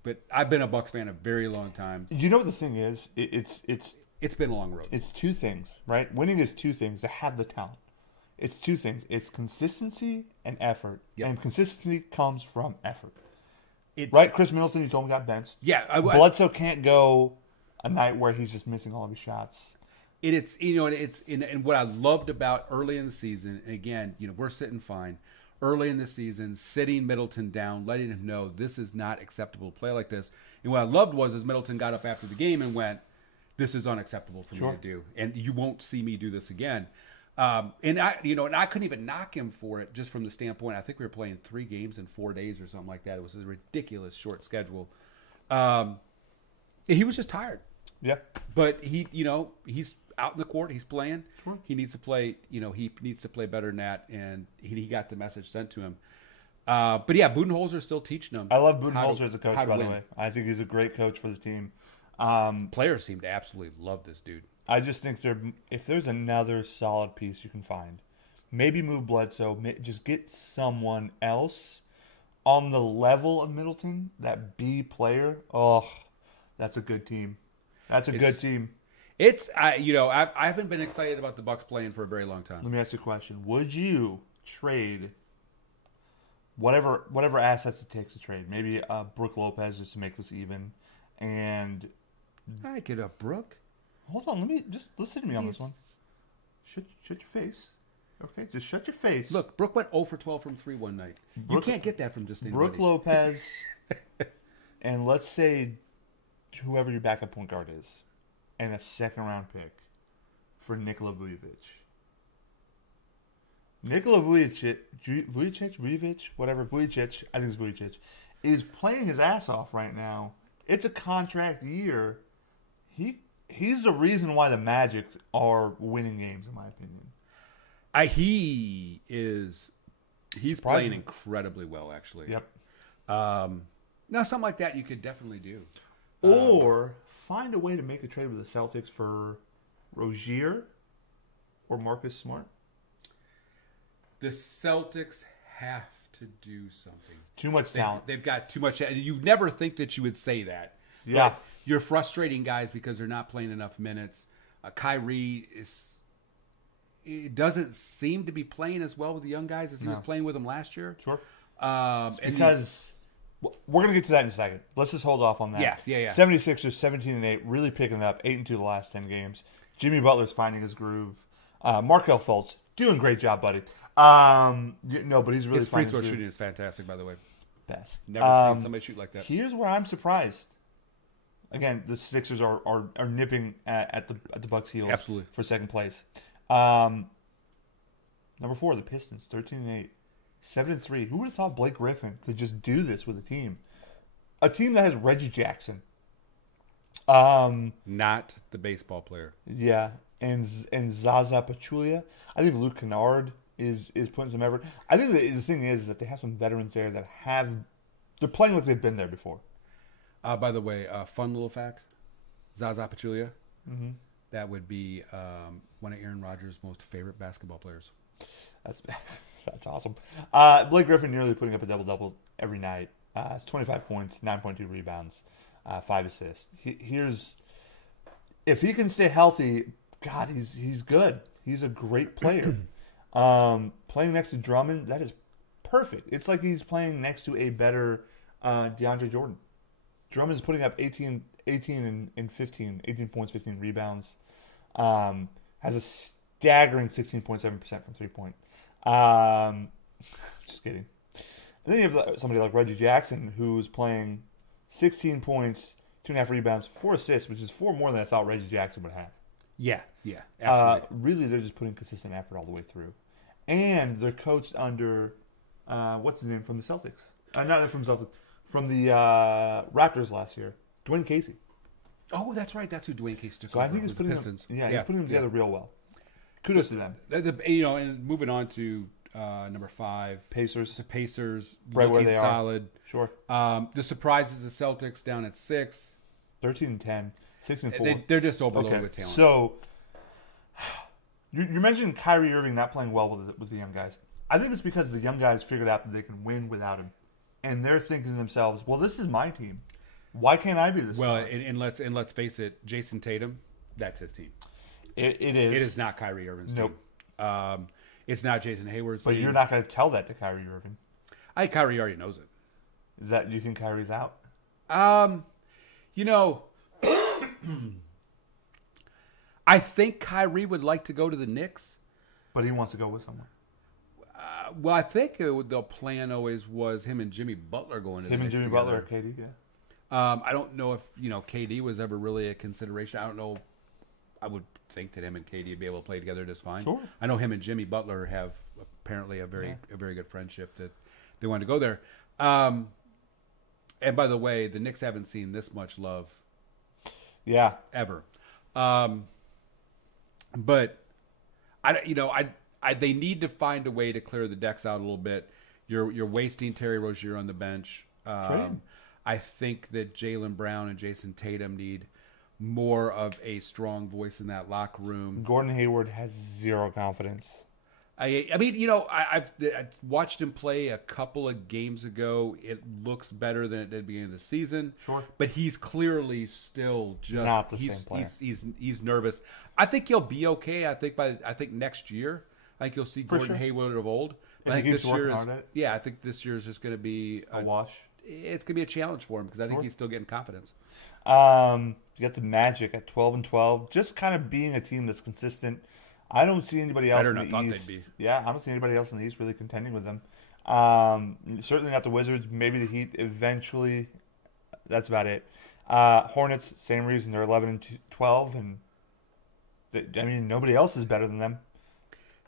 But I've been a Bucks fan a very long time. You know what the thing is? It's been a long road. It's two things, right? Winning is two things. To have the talent. It's two things. It's consistency and effort. Yep. And consistency comes from effort. Right? Chris Middleton, you told me, got benched. Yeah. Bledsoe can't go a night where he's just missing all of his shots. And what I loved about early in the season, and again, we're sitting fine. Early in the season, sitting Middleton down, letting him know this is not acceptable to play like this. And what I loved was Middleton got up after the game and went, "This is unacceptable for me to do, and you won't see me do this again." And I couldn't even knock him for it just from the standpoint. I think we were playing 3 games in 4 days or something like that. It was a ridiculous short schedule. He was just tired. Yeah. But he's out in the court. He's playing. Sure. He needs to play. He needs to play better than that, and he got the message sent to him. But yeah, Budenholzer's still teaching them. I love Budenholzer as a coach, by the way. I think he's a great coach for the team. Players seem to absolutely love this dude. I just think if there's another solid piece you can find, maybe move Bledsoe, just get someone else on the level of Middleton, that B player. Oh, that's a good team. That's a good team. I haven't been excited about the Bucks playing for a very long time. Let me ask you a question. Would you trade whatever assets it takes to trade? Maybe Brook Lopez just to make this even, and I get up, Brook. Hold on, let me just listen to me on this one. Shut your face. Okay, just shut your face. Look, Brook went 0 for 12 from 3 one night. You can't get that from just anybody. Brook Lopez, and let's say whoever your backup point guard is, and a second-round pick for Nikola Vujovic. Nikola Vujovic, I think it's Vujovic, is playing his ass off right now. It's a contract year. He's the reason why the Magic are winning games, in my opinion. He's playing incredibly well, actually. Yep. Now, something like that you could definitely do. Or find a way to make a trade with the Celtics for Rozier or Marcus Smart. The Celtics have to do something. Too much talent. They've got too much. You never think that you would say that. Yeah. But you're frustrating guys because they're not playing enough minutes. Kyrie doesn't seem to be playing as well with the young guys as he was playing with them last year. Sure. Because we're going to get to that in a second. Let's just hold off on that. Yeah. 76ers, 17-8, really picking it up, 8-2 the last 10 games. Jimmy Butler's finding his groove. Markelle Fultz, doing a great job, buddy. But he's really his finding free throw his groove. shooting is fantastic, by the way. Best. Never seen somebody shoot like that. Here's where I'm surprised. Again, the Sixers are nipping at the Bucks' heels. Absolutely. For second place. Number 4, the Pistons, 13-8, 7-3. Who would have thought Blake Griffin could just do this with a team that has Reggie Jackson, not the baseball player. Yeah, and Zaza Pachulia. I think Luke Kennard is putting some effort. I think the thing is that they have some veterans there that they're playing like they've been there before. By the way, fun little fact: Zaza Pachulia. Mm-hmm. That would be one of Aaron Rodgers' most favorite basketball players. That's awesome. Blake Griffin nearly putting up a double-double every night. It's 25 points, 9.2 rebounds, 5 assists. If he can stay healthy, God, he's good. He's a great player. Playing next to Drummond, that is perfect. It's like he's playing next to a better DeAndre Jordan. Drummond's putting up 18 and 15, 18 points, 15 rebounds. Has a staggering 16.7% from 3-point. Just kidding. And then you have somebody like Reggie Jackson, who's playing 16 points, 2.5 rebounds, 4 assists, which is 4 more than I thought Reggie Jackson would have. Yeah, absolutely. Really, they're just putting consistent effort all the way through. And they're coached under, what's his name, from the Celtics? Not from the Celtics, from the Raptors last year, Dwayne Casey. Oh, that's right. That's who Dwayne Casey took So over. I think he's putting Pistons. he's putting them together real well. Kudos to them. And moving on to number 5, Pacers. The Pacers Right where looking they are. solid. Sure. The surprise is the Celtics down at 6. 13 and 10, 6 and 4. They're just overloaded with talent. So you mentioned Kyrie Irving not playing well with the young guys. I think it's because the young guys figured out that they can win without him, and they're thinking to themselves, "Well, this is my team. Why can't I be this?" Well, and let's face it, Jason Tatum, that's his team. It is. It is not Kyrie Irving's Nope. team. It's not Jason Hayward's But team. you're not going to tell that to Kyrie Irving. I think Kyrie already knows it. Do you think Kyrie's out? I think Kyrie would like to go to the Knicks. But he wants to go with someone. Well, I think the plan always was him and Jimmy Butler going to the Him and Knicks Jimmy together. Butler or KD, yeah. I don't know if KD was ever really a consideration. I don't know. I would think that him and KD would be able to play together just fine. Sure. I know him and Jimmy Butler have apparently a very good friendship that they wanted to go there. And by the way, the Knicks haven't seen this much love Yeah. ever. But they need to find a way to clear the decks out a little bit. You're wasting Terry Rozier on the bench. I think that Jaylen Brown and Jason Tatum need more of a strong voice in that locker room. Gordon Hayward has zero confidence. I mean, I've watched him play a couple of games ago. It looks better than it did at the beginning of the season. Sure. But he's clearly still just Not the same player. He's nervous. I think he'll be okay. I think next year, I think you'll see Gordon sure. Hayward of old. If I he think keeps this year working is hard at it. yeah. I think this year is just going to be A wash. It's going to be a challenge for him because I think he's still getting confidence. You got the Magic at 12-12, just kind of being a team that's consistent. I don't see anybody else Better in than the I thought East. they'd be. Yeah, I don't see anybody else in the East really contending with them. Certainly not the Wizards. Maybe the Heat eventually. That's about it. Hornets, same reason. They're 11-12, and nobody else is better than them.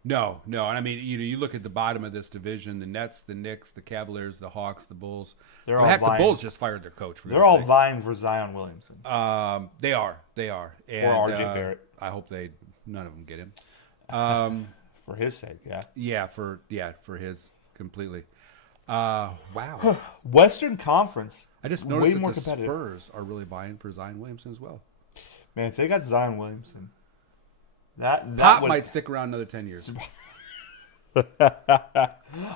No, and I mean, you look at the bottom of this division: the Nets, the Knicks, the Cavaliers, the Hawks, the Bulls. They're all Heck, the vying. Bulls just fired their coach. They're all vying for Zion Williamson. They are, and, Or RJ Barrett. I hope none of them get him. For his sake, yeah. For his completely. Wow. Western Conference. I just way noticed that more the competitive. Spurs are really buying for Zion Williamson as well. Man, if they got Zion Williamson, that Pop would, might stick around another 10 years.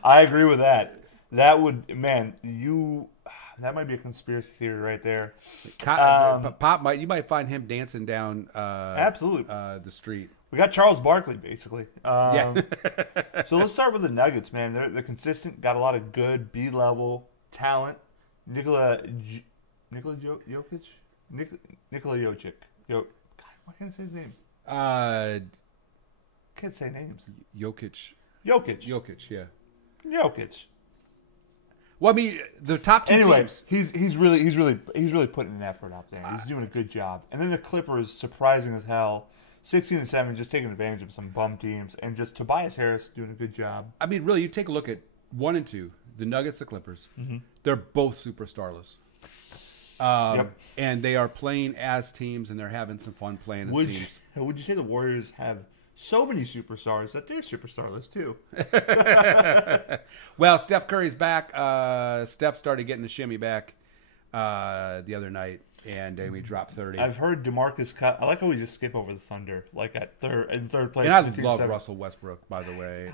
I agree with that. That would, that might be a conspiracy theory right there. Pop you might find him dancing down Absolutely. the street. We got Charles Barkley, basically. Yeah. So let's start with the Nuggets, man. They're consistent, got a lot of good B-level talent. Nikola Jokic? Nikola Jokic. God, why can't I say his name? Can't say names. Jokic, yeah. Jokic. Well, I mean, the top two Anyway, teams. he's really putting an effort out there. He's doing a good job. And then the Clippers, surprising as hell, 16-7, just taking advantage of some bum teams, and just Tobias Harris doing a good job. I mean, really, you take a look at 1 and 2, the Nuggets, the Clippers. Mm-hmm. They're both superstarless. Yep. And they are playing as teams, and they're having some fun playing as teams. Would you say the Warriors have so many superstars that they're superstarless too? Well, Steph Curry's back. Steph started getting the shimmy back the other night. and we dropped 30. I've heard DeMarcus cut. I like how we just skip over the Thunder, like in third place. And I with love 7. Russell Westbrook, by the way.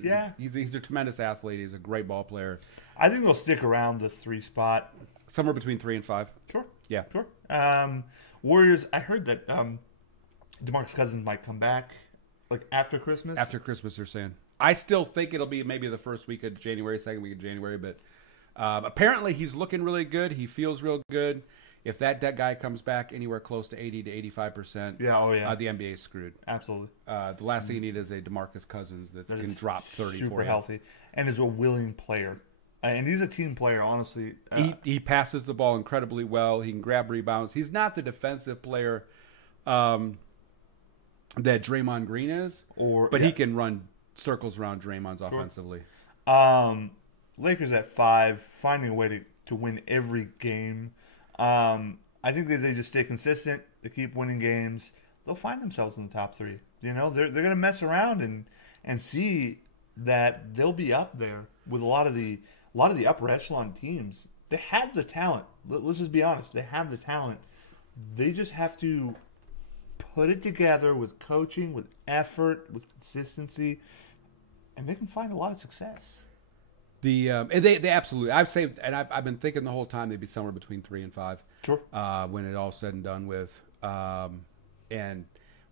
Yeah. He's a tremendous athlete. He's a great ball player. I think they'll stick around the 3 spot. Somewhere between 3 and 5. Sure. Yeah. Sure. Warriors, I heard that DeMarcus Cousins might come back like after Christmas. After Christmas, they're saying. I still think it'll be maybe the first week of January, second week of January, but apparently he's looking really good. He feels real good. If that guy comes back anywhere close to 80 to 85%, the NBA is screwed. Absolutely. The last thing you need is a DeMarcus Cousins that can drop 30 super for you. healthy, and is a willing player. And he's a team player, honestly. He passes the ball incredibly well. He can grab rebounds. He's not the defensive player that Draymond Green is, but he can run circles around Draymond's offensively. Lakers at 5, finding a way to win every game. I think that they just stay consistent. They keep winning games. They'll find themselves in the top 3. You know, they're going to mess around and see that they'll be up there with a lot of the upper echelon teams. They have the talent. Let's just be honest. They have the talent. They just have to put it together with coaching, with effort, with consistency, and they can find a lot of success. And they absolutely. I've been thinking the whole time they'd be somewhere between 3 and 5. Sure. When it all said and done with, and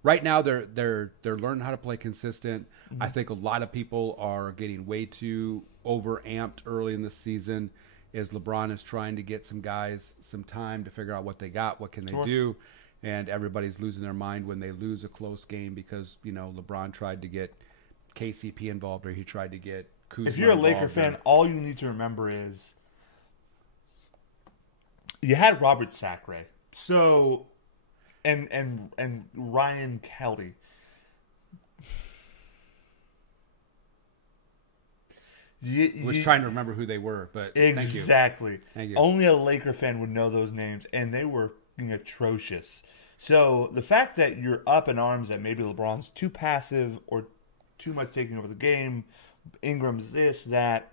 right now they're learning how to play consistent. Mm-hmm. I think a lot of people are getting way too overamped early in the season, as LeBron is trying to get some guys some time to figure out what they got, what can they do, and everybody's losing their mind when they lose a close game because LeBron tried to get KCP involved or he tried to get Kuzma. If you're a Laker fan, all you need to remember is you had Robert Sacre, so and Ryan Kelly. Was trying to remember who they were, but exactly. Thank you. Only a Laker fan would know those names, and they were atrocious. So the fact that you're up in arms that maybe LeBron's too passive or too much taking over the game, Ingram's this, that,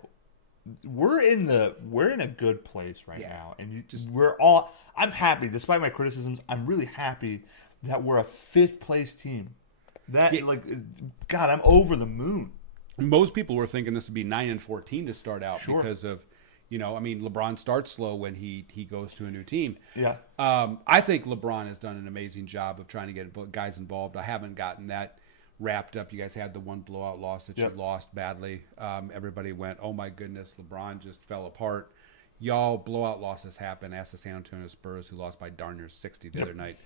we're in a good place right now, and I'm happy, despite my criticisms. I'm really happy that we're a 5th place team. God, I'm over the moon. Most people were thinking this would be 9 and 14 to start out because of, LeBron starts slow when he goes to a new team. Yeah. I think LeBron has done an amazing job of trying to get guys involved. I haven't gotten that wrapped up. You guys had the one blowout loss that you lost badly. Everybody went, oh my goodness, LeBron just fell apart. Y'all, blowout losses happen. Ask the San Antonio Spurs, who lost by darn near 60 the other night.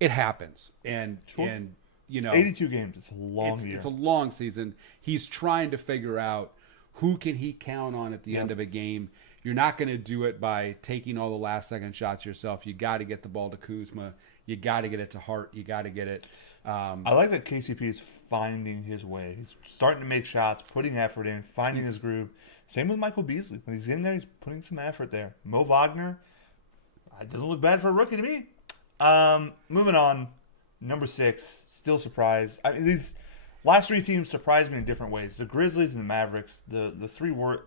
It happens. And it's 82 games. It's a long year. It's a long season. He's trying to figure out who can he count on at the end of a game. You're not going to do it by taking all the last-second shots yourself. You got to get the ball to Kuzma. You got to get it to Hart. You got to get it. I like that KCP is finding his way. He's starting to make shots, putting effort in, finding his groove. Same with Michael Beasley. When he's in there, he's putting some effort there. Mo Wagner, it doesn't look bad for a rookie to me. Moving on, number 6, still surprised. These last 3 teams surprised me in different ways. The Grizzlies and the Mavericks, the 3 were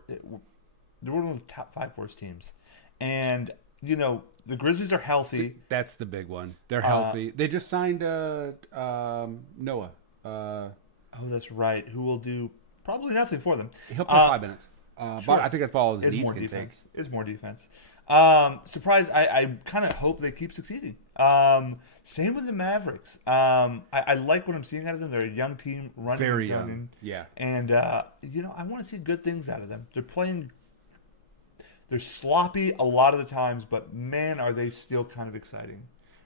one of the top 5 worst teams. And, the Grizzlies are healthy. That's the big one. They're healthy. They just signed Noah. That's right. Who will do probably nothing for them. He'll play 5 minutes. But I think that's all his knees can take. It's more defense. Surprised. I kind of hope they keep succeeding. Same with the Mavericks. I like what I'm seeing out of them. They're a young team, running. Very young. Yeah. And, I want to see good things out of them. They're sloppy a lot of the times, but man, are they still kind of exciting.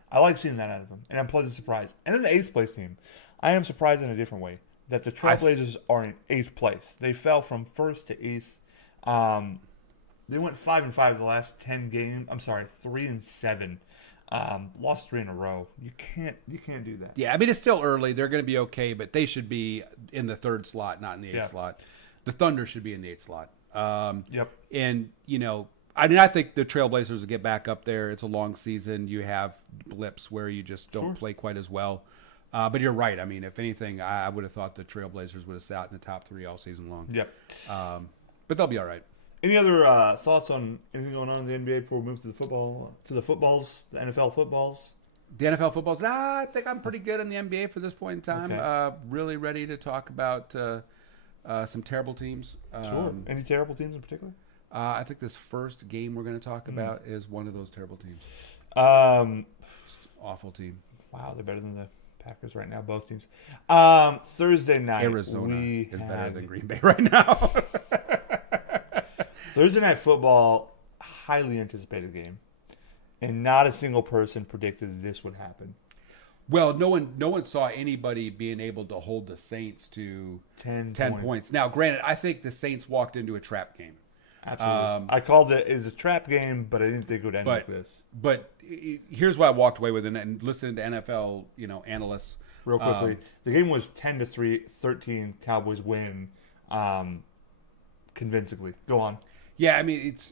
I like seeing that out of them, and I'm pleasantly surprised. And then the 8th place team, I am surprised in a different way that the Trailblazers are in 8th place. They fell from 1st to 8th. They went 5-5 the last 10 games. I'm sorry, 3-7. Lost 3 in a row. You can't do that. Yeah, I mean it's still early. They're going to be okay, but they should be in the 3rd slot, not in the 8th slot. The Thunder should be in the 8th slot. And, I think the Trailblazers will get back up there. It's a long season. You have blips where you just don't play quite as well. But you're right. I mean, if anything, I would have thought the Trailblazers would have sat in the top 3 all season long. Yep. But they'll be all right. Any other thoughts on anything going on in the NBA before we move to the footballs, the NFL footballs? The NFL footballs. I think I'm pretty good in the NBA for this point in time. Okay. Really ready to talk about some terrible teams. Sure. Any terrible teams in particular? I think this first game we're going to talk about is one of those terrible teams. Awful team. Wow, they're better than the Packers right now, both teams. Thursday night. Arizona is better than Green Bay right now. Thursday night football, highly anticipated game. And not a single person predicted this would happen. Well, no one saw anybody being able to hold the Saints to 10 points. Now, granted, I think the Saints walked into a trap game. Absolutely. I called it as a trap game, but I didn't think it would end like this. But here's what I walked away with, and listening to NFL, analysts. Real quickly, the game was 10-3, 13. Cowboys win convincingly. Go on. Yeah, I mean, it's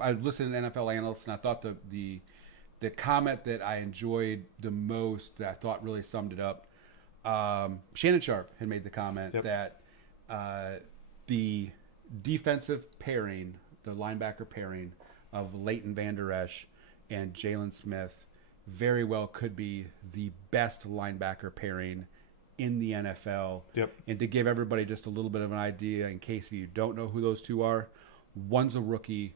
I listened to NFL analysts, and I thought the comment that I enjoyed the most, that I thought really summed it up. Shannon Sharp had made the comment that the defensive pairing, the linebacker pairing of Leighton Vander Esch and Jalen Smith, very well could be the best linebacker pairing in the NFL. Yep. And to give everybody just a little bit of an idea, in case you don't know who those two are, one's a rookie,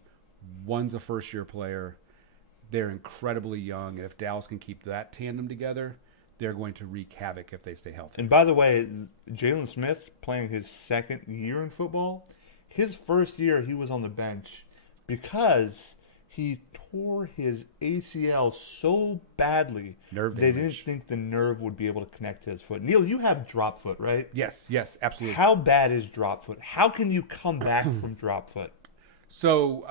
one's a first-year player. They're incredibly young, and if Dallas can keep that tandem together, they're going to wreak havoc if they stay healthy. And by the way, Jalen Smith playing his second year in football, his first year he was on the bench because he tore his ACL so badly they didn't think the nerve would be able to connect to his foot. Neil, you have drop foot, right? Yes, absolutely. How bad is drop foot? How can you come back from drop foot? So,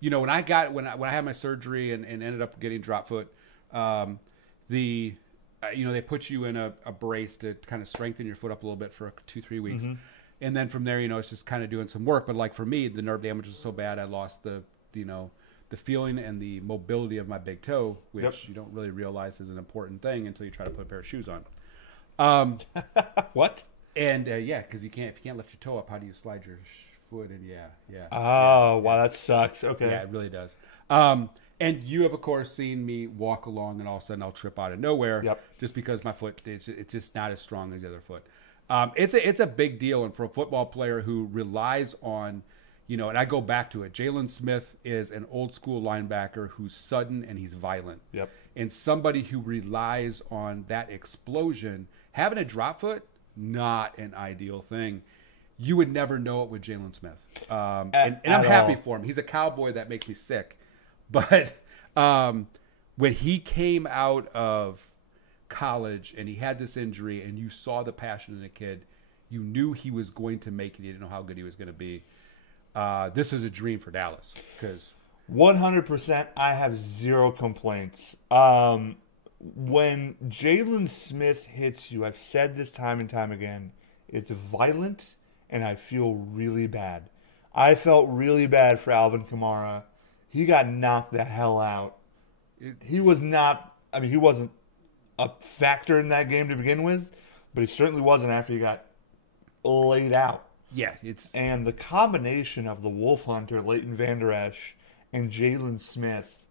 when I had my surgery and ended up getting drop foot, they put you in a brace to kind of strengthen your foot up a little bit for 2-3 weeks. Mm-hmm. And then from there, it's just kind of doing some work. But like for me, the nerve damage was so bad, I lost the feeling and the mobility of my big toe, which you don't really realize is an important thing until you try to put a pair of shoes on. What? And because if you can't lift your toe up, how do you slide your foot? And yeah. Oh, wow, that sucks. Okay. Yeah, it really does. And you have, of course, seen me walk along, and all of a sudden I'll trip out of nowhere just because my foot, it's just not as strong as the other foot. It's a big deal, and for a football player who relies on, and I go back to it, Jalen Smith is an old school linebacker who's sudden and he's violent. Yep. And somebody who relies on that explosion, having a drop foot, not an ideal thing. You would never know it with Jalen Smith. And I'm happy for him. He's a Cowboy that makes me sick. But when he came out of college and he had this injury and you saw the passion in the kid, you knew he was going to make it. You didn't know how good he was going to be. This is a dream for Dallas. 100%, I have zero complaints. When Jalen Smith hits you, I've said this time and time again, it's violent, and I feel really bad. I felt really bad for Alvin Kamara. He got knocked the hell out. He wasn't a factor in that game to begin with, but he certainly wasn't after he got laid out. Yeah, and the combination of the Wolf Hunter, Leighton Vander Esch, and Jalen Smith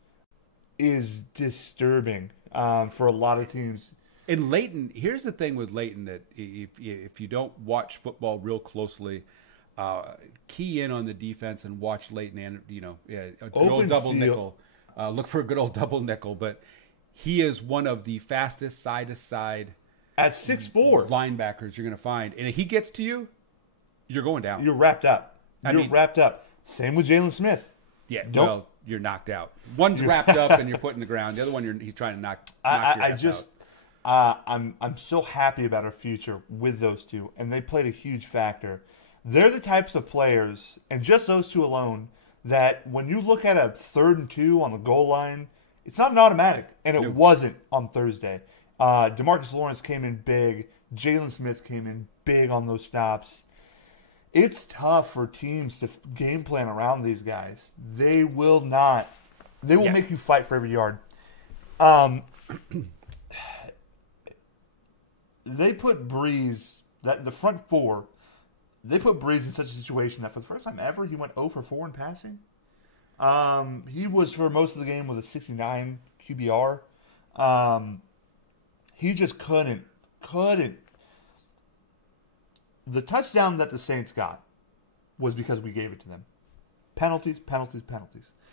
is disturbing for a lot of teams. And Leighton, here's the thing with Leighton, that if you don't watch football real closely, key in on the defense and watch Leighton and a good old double nickel. Look for a good old double nickel, but he is one of the fastest side to side at 6'4" linebackers you're going to find, and if he gets to you, you're going down. You're wrapped up. Wrapped up. Same with Jalen Smith. Yeah, well, you're knocked out. One's wrapped up and you're put in the ground. The other one, he's trying to knock your ass out. I'm so happy about our future with those two, and they played a huge factor. They're the types of players, and just those two alone, that when you look at a 3rd and 2 on the goal line, it's not an automatic, and it wasn't on Thursday. DeMarcus Lawrence came in big. Jalen Smith came in big on those stops. It's tough for teams to game plan around these guys. They will not. They will make you fight for every yard. They put Breeze, the front four, they put Breeze in such a situation that for the first time ever, he went 0 for 4 in passing. He was, for most of the game, with a 69 QBR. He just couldn't. The touchdown that the Saints got was because we gave it to them. Penalties.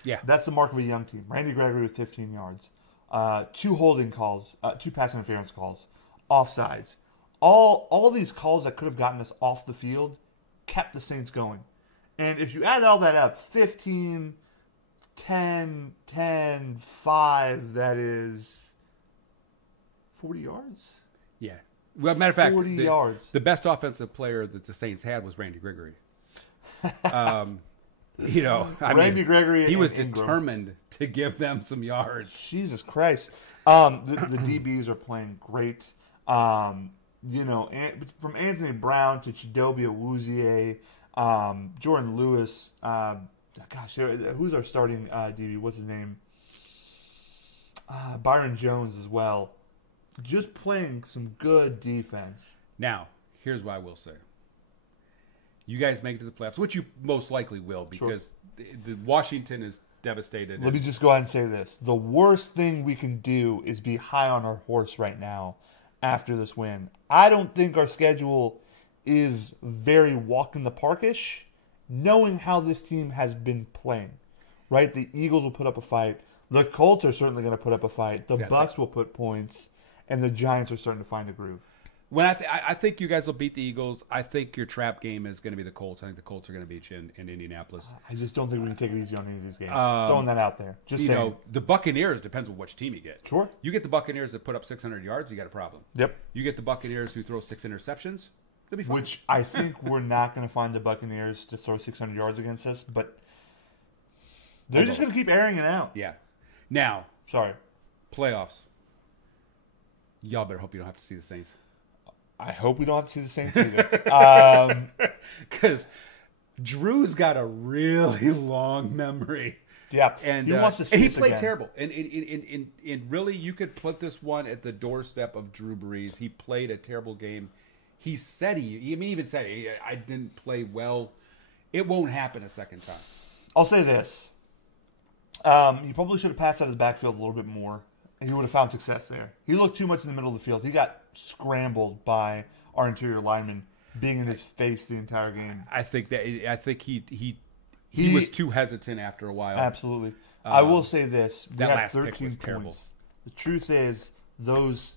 Yeah. That's the mark of a young team. Randy Gregory with 15 yards. 2 holding calls, 2 pass interference calls, offsides. All these calls that could have gotten us off the field kept the Saints going. And if you add all that up, 15, 10, 10, 5, that is 40 yards? Yeah. Well, matter of fact, 40 yards. The best offensive player that the Saints had was Randy Gregory. Randy Gregory, he was determined to give them some yards. Jesus Christ. The DBs are playing great. From Anthony Brown to Chidobe Awuzie, Jordan Lewis. Who's our starting DB? What's his name? Byron Jones as well. Just playing some good defense. Now, here's what I will say. You guys make it to the playoffs, which you most likely will, because the Washington is devastated. Let me just go ahead and say this. The worst thing we can do is be high on our horse right now after this win. I don't think our schedule is very walk in the parkish, knowing how this team has been playing. Right? The Eagles will put up a fight. The Colts are certainly going to put up a fight. The Bucs will put points. And the Giants are starting to find a groove. When I think you guys will beat the Eagles. I think your trap game is going to be the Colts. I think the Colts are going to beat you in Indianapolis. I just don't think we can take it easy on any of these games. Throwing that out there. Just saying. The Buccaneers depends on which team you get. Sure. You get the Buccaneers that put up 600 yards, you got a problem. Yep. You get the Buccaneers who throw 6 interceptions, they'll be fine. Which I think we're not going to find the Buccaneers to throw 600 yards against us, but they're just going to keep airing it out. Yeah. Now. Sorry. Playoffs. Y'all better hope you don't have to see the Saints. I hope we don't have to see the Saints either. Because Drew's got a really long memory. Yeah, and he wants to see and he this played again. terrible. And really, you could put this one at the doorstep of Drew Brees. He played a terrible game. He said even said I didn't play well. It won't happen a second time. I'll say this. He probably should have passed out of his backfield a little bit more. And he would have found success there. He looked too much in the middle of the field. He got scrambled by our interior lineman being in his face the entire game. I think he was too hesitant after a while. Absolutely. I will say this. We that had last 13 pick was points. terrible. The truth is, those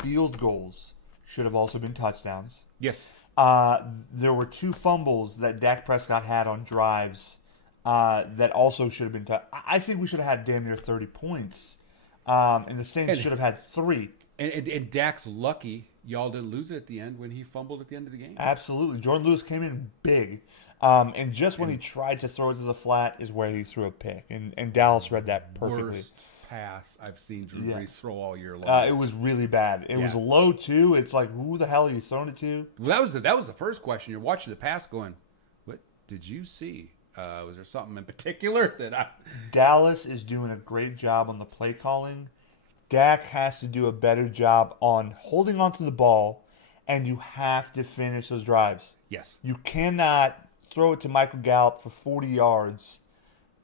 field goals should have also been touchdowns. Yes. There were 2 fumbles that Dak Prescott had on drives that also should have been I think we should have had damn near 30 points. And the Saints should have had 3. And Dak's lucky y'all didn't lose it at the end when he fumbled at the end of the game. Absolutely. Jordan Lewis came in big. And just when he tried to throw it to the flat is where he threw a pick. And Dallas read that perfectly. Worst pass I've seen Drew Brees throw all year long. It was really bad. It was low, too. It's like, who the hell are you throwing it to? Well, that was the first question. You're watching the pass going, what did you see? Was there something in particular that I... Dallas is doing a great job on the play calling. Dak has to do a better job on holding onto the ball, and you have to finish those drives. Yes. You cannot throw it to Michael Gallup for 40 yards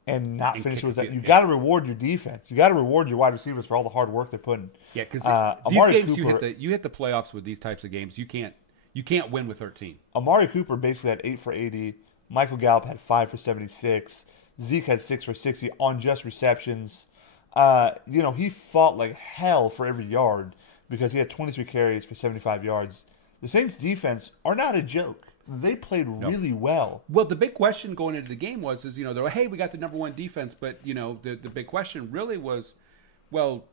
and not finish with that. You've got to reward your defense. You got to reward your wide receivers for all the hard work they're putting. Yeah, because these games you hit the playoffs with these types of games. You can't win with 13. Amari Cooper basically had 8 for 80. Michael Gallup had 5 for 76. Zeke had 6 for 60 on just receptions. He fought like hell for every yard because he had 23 carries for 75 yards. The Saints' defense are not a joke. They played really well. Well, the big question going into the game was, they're like, hey, we got the number 1 defense, but the big question really was, well,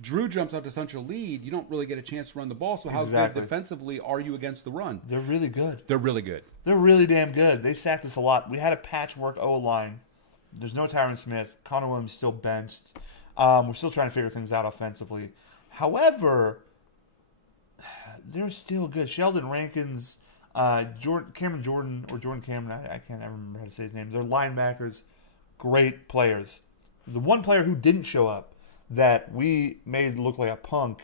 Drew jumps out to such a lead, you don't really get a chance to run the ball. So how good defensively are you against the run? They're really good. They're really good. They're really damn good. They sacked us a lot. We had a patchwork O-line. There's no Tyron Smith. Connor Williams still benched. We're still trying to figure things out offensively. However, they're still good. Sheldon Rankins, Cameron Jordan, or Jordan Cameron, I can't ever remember how to say his name. They're linebackers, great players. The one player who didn't show up that we made look like a punk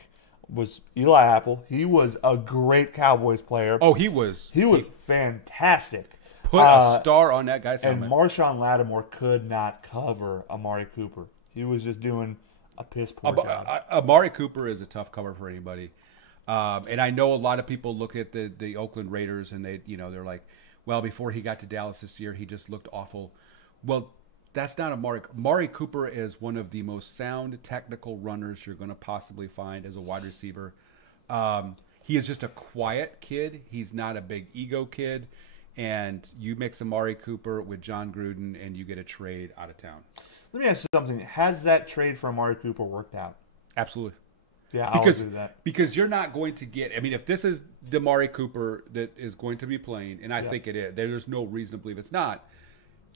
was Eli Apple. He was a great Cowboys player. Oh, he was fantastic. Put a star on that guy's And helmet. Marshawn Lattimore could not cover Amari Cooper. He was just doing a piss poor job. Amari Cooper is a tough cover for anybody. And I know a lot of people look at the Oakland Raiders and they're like, well, before he got to Dallas this year, he just looked awful. Well, that's not Amari. Amari Cooper is one of the most sound technical runners you're going to possibly find as a wide receiver. He is just a quiet kid. He's not a big ego kid. And you mix Amari Cooper with John Gruden and you get a trade out of town. Let me ask you something. Has that trade for Amari Cooper worked out? Absolutely. Yeah, I'll do that. Because you're not going to get... I mean, if this is the Amari Cooper that is going to be playing, and I think it is, there's no reason to believe it's not,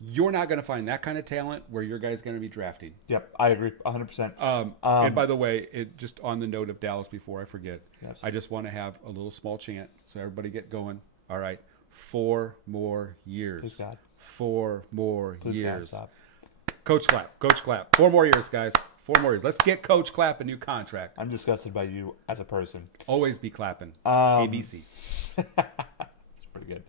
you're not going to find that kind of talent where your guy's going to be drafting. Yep, I agree 100%. And by the way, just on the note of Dallas before I forget, I just want to have a little small chant so everybody get going. All right. 4 more years. Please God. 4 more Please years. God, stop. Coach Clapp. Coach Clapp. 4 more years, guys. 4 more years. Let's get Coach Clapp a new contract. I'm disgusted by you as a person. Always be clapping. ABC. It's pretty good.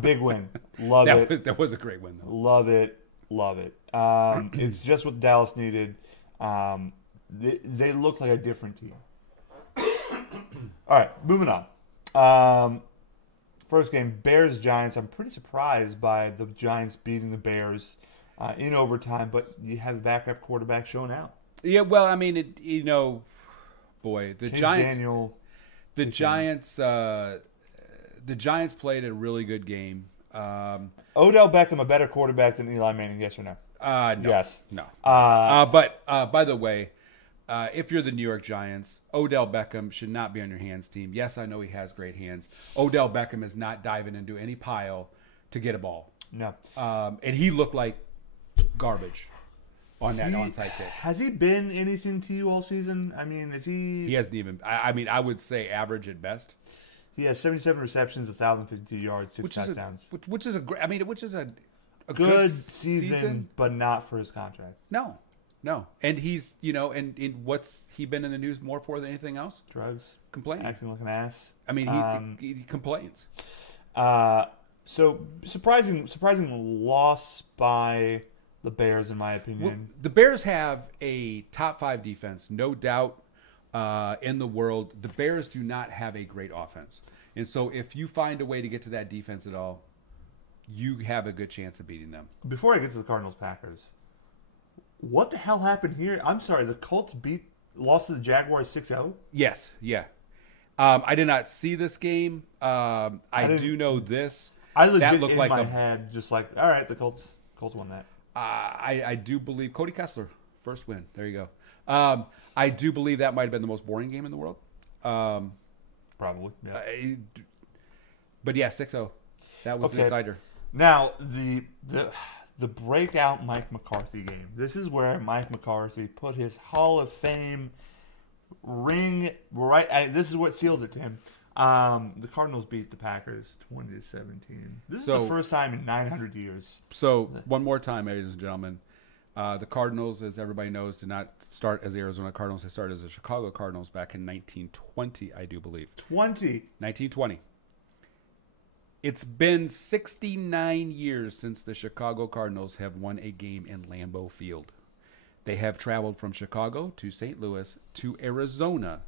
Big win. Love it. That was a great win, though. Love it. Love it. It's just what Dallas needed. They look like a different team. All right, moving on. First game, Bears-Giants. I'm pretty surprised by the Giants beating the Bears in overtime, but you have the backup quarterback showing out. Yeah, well, I mean, the Chase Giants. Daniel, The Giants played a really good game. Odell Beckham a better quarterback than Eli Manning? Yes or no? No. Yes. No. But by the way, if you're the New York Giants, Odell Beckham should not be on your hands team. Yes, I know he has great hands. Odell Beckham is not diving into any pile to get a ball. No. And he looked like garbage on that onside kick. Has he been anything to you all season? I mean, is he? He hasn't even. I mean, I would say average at best. He has 77 receptions, 1,052 yards, 6 touchdowns. Which is a good season, but not for his contract. No. And he's, and what's he been in the news more for than anything else? Drugs. Complaining. Acting like an ass. I mean, he complains. So surprising loss by the Bears, in my opinion. Well, the Bears have a top 5 defense, no doubt, in the world. The Bears do not have a great offense. And so if you find a way to get to that defense at all, you have a good chance of beating them. Before I get to the Cardinals-Packers, what the hell happened here? I'm sorry, the Colts lost to the Jaguars 6-0? Yes, yeah. I did not see this game. I do know this. I legit that looked in like my head just like, all right, the Colts won that. I do believe Cody Kessler, first win. There you go. I do believe that might have been the most boring game in the world. Probably. Yeah. But yeah, 6-0. That was an exciter. Now, the breakout Mike McCarthy game. This is where Mike McCarthy put his Hall of Fame ring right. This is what sealed it to him. The Cardinals beat the Packers 20-17. This is the first time in 900 years. So one more time, ladies and gentlemen, the Cardinals, as everybody knows, did not start as the Arizona Cardinals. They started as the Chicago Cardinals back in 1920, I do believe. 1920. It's been 69 years since the Chicago Cardinals have won a game in Lambeau Field. They have traveled from Chicago to St. Louis to Arizona.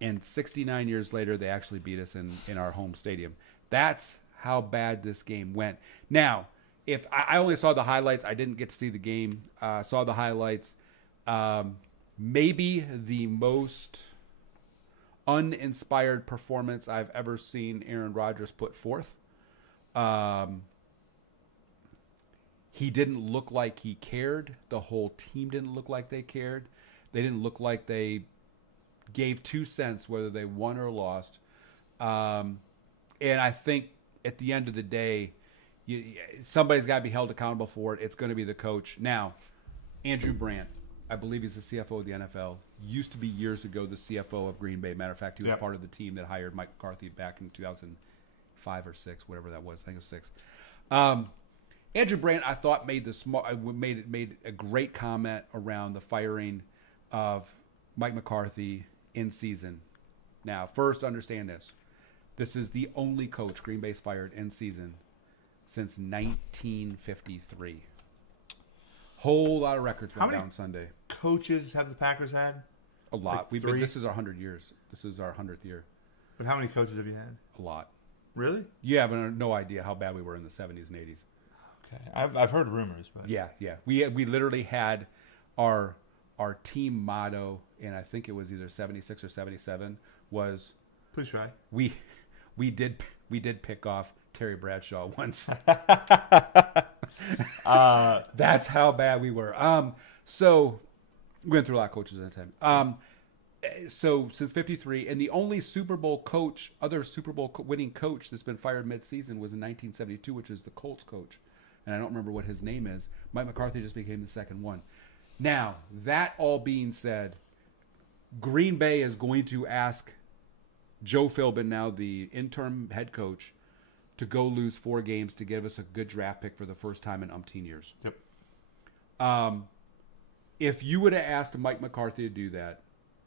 And 69 years later, they actually beat us in our home stadium. That's how bad this game went. Now, if I only saw the highlights, I didn't get to see the game. Saw the highlights. Maybe the most uninspired performance I've ever seen Aaron Rodgers put forth. He didn't look like he cared. The whole team didn't look like they cared. They didn't look like they gave 2 cents whether they won or lost. And I think at the end of the day, somebody's got to be held accountable for it. It's going to be the coach. Now, Andrew Brandt, I believe he's the CFO of the NFL, used to be years ago the CFO of Green Bay. Matter of fact, he was part of the team that hired Mike McCarthy back in 2005 or 6, whatever that was. I think it was 6. Andrew Brandt, I thought made a great comment around the firing of Mike McCarthy in season. Now, first, understand this. This is the only coach Green Bay's fired in season since 1953. Whole lot of records went down Sunday. Coaches have the Packers had? A lot. Like This is our 100 years. This is our 100th year. But how many coaches have you had? A lot. Really? You have no idea how bad we were in the 70s and 80s. Okay. I've heard rumors, but Yeah. We literally had our team motto, and I think it was either 76 or 77, was please try. we did pick off Terry Bradshaw once. That's how bad we were. So we went through a lot of coaches at that time. So since 53, and the only other Super Bowl winning coach that's been fired mid-season was in 1972, which is the Colts coach. And I don't remember what his name is. Mike McCarthy just became the second one. Now, that all being said, Green Bay is going to ask Joe Philbin, now the interim head coach, to go lose 4 games to give us a good draft pick for the first time in umpteen years. Yep. If you would have asked Mike McCarthy to do that,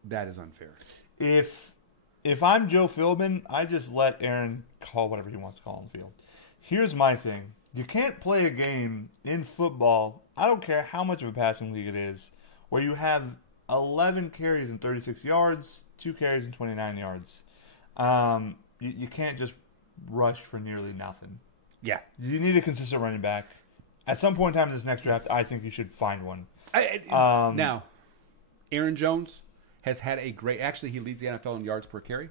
that is unfair. If I'm Joe Philbin, I just let Aaron call whatever he wants to call on the field. Here's my thing. You can't play a game in football, I don't care how much of a passing league it is, where you have 11 carries and 36 yards, 2 carries and 29 yards. You can't just rush for nearly nothing. Yeah. You need a consistent running back. At some point in time in this next draft, I think you should find one. Now, Aaron Jones has had a great... Actually, he leads the NFL in yards per carry.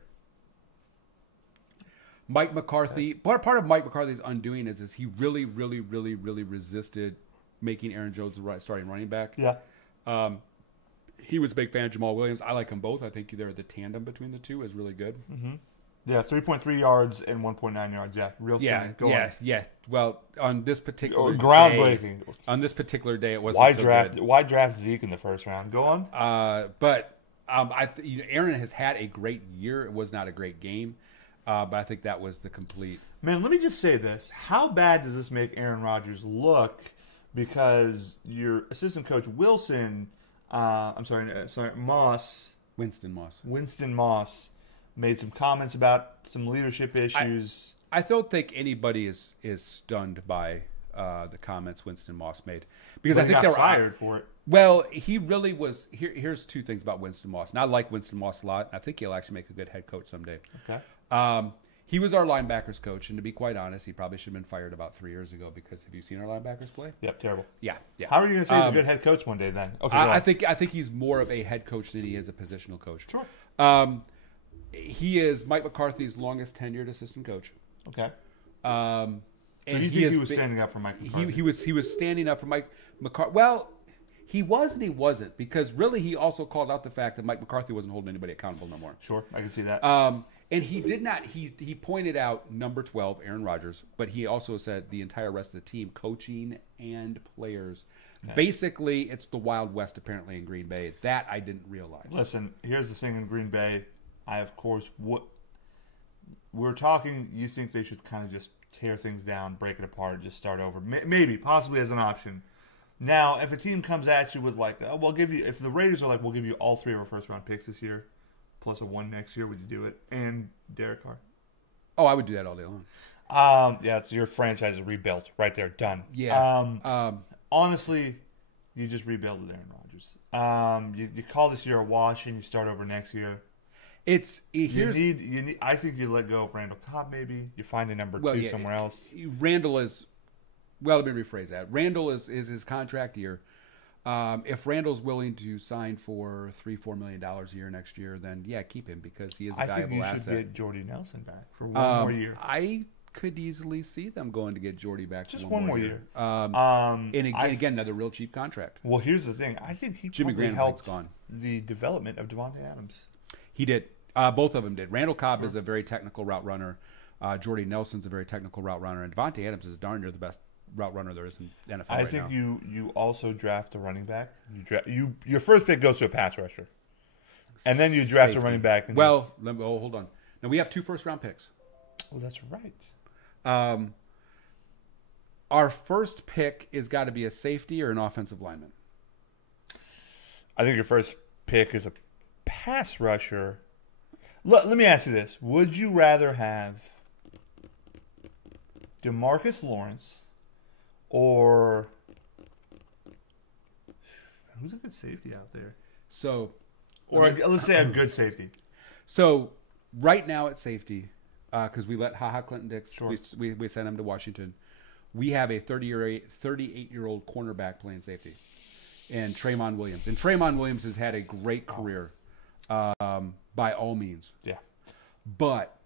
Mike McCarthy... Part of Mike McCarthy's undoing is he really, really, really, really resisted making Aaron Jones the starting running back. Yeah. He was a big fan of Jamal Williams. I like them both. I think the tandem between the two is really good. Mm-hmm. Yeah, 3.3 yards and 1.9 yards. Yeah, real strong. Yeah. Well, on this particular groundbreaking. Day, it wasn't good. Why draft Zeke in the first round? Go on. Aaron has had a great year. It was not a great game, but I think that was the complete. Man, let me just say this: how bad does this make Aaron Rodgers look? Because your assistant coach Winston Moss made some comments about some leadership issues. I don't think anybody is stunned by the comments Winston Moss made, because I think they were fired for it. Well, he really was. Here's 2 things about Winston Moss, and I like Winston Moss a lot. I think he'll actually make a good head coach someday. Okay. He was our linebackers coach, and to be quite honest, he probably should have been fired about 3 years ago, because have you seen our linebackers play? Yep, terrible. Yeah. How are you going to say he's a good head coach one day then? Okay, I think he's more of a head coach than he is a positional coach. Sure. He is Mike McCarthy's longest tenured assistant coach. Okay. And so you think he was standing up for Mike McCarthy? He was standing up for Mike McCarthy. Well, he was and he wasn't, because really he also called out the fact that Mike McCarthy wasn't holding anybody accountable no more. Sure, I can see that. And he did not. He pointed out number 12, Aaron Rodgers, but he also said the entire rest of the team, coaching and players. Okay. Basically, it's the Wild West apparently in Green Bay. That I didn't realize. Listen, here's the thing in Green Bay. We're talking. You think they should kind of just tear things down, break it apart, just start over? Maybe, possibly as an option. Now, if a team comes at you with if the Raiders are like, we'll give you all 3 of our first round picks this year, plus a 1 next year, would you do it? And Derek Carr. Oh, I would do that all day long. Yeah, it's your franchise is rebuilt right there, done. Yeah. Honestly, you just rebuild with Aaron Rodgers. You call this year a wash and you start over next year. I think you let go of Randall Cobb. Maybe you find a number 2 somewhere else. Randall is. Well, let me rephrase that. Randall is his contract year. If Randall's willing to sign for $3-4 million a year next year, then yeah, keep him, because he is a valuable asset. I think you should get Jordy Nelson back for 1 more year. I could easily see them going to get Jordy back just for 1 more year. And again, another real cheap contract. Well, here's the thing. I think he Jimmy probably Graham helped the development of Devontae Adams. He did. Both of them did. Randall Cobb is a very technical route runner. Jordy Nelson's a very technical route runner, and Devontae Adams is darn near the best route runner there is in the NFL I think you also draft a running back. Your first pick goes to a pass rusher, and then you draft a running back. And hold on. Now we have 2 first-round picks. Oh, that's right. Our first pick is got to be a safety or an offensive lineman. I think your first pick is a pass rusher, let me ask you this. Would you rather have DeMarcus Lawrence or who's a good safety out there? So, Or let's say a good safety. So right now at safety, because we let Clinton Dix, Sure. we sent him to Washington. We have a 38-year-old cornerback playing safety, and Tremont Williams. And Tremont Williams has had a great career, by all means. Yeah. But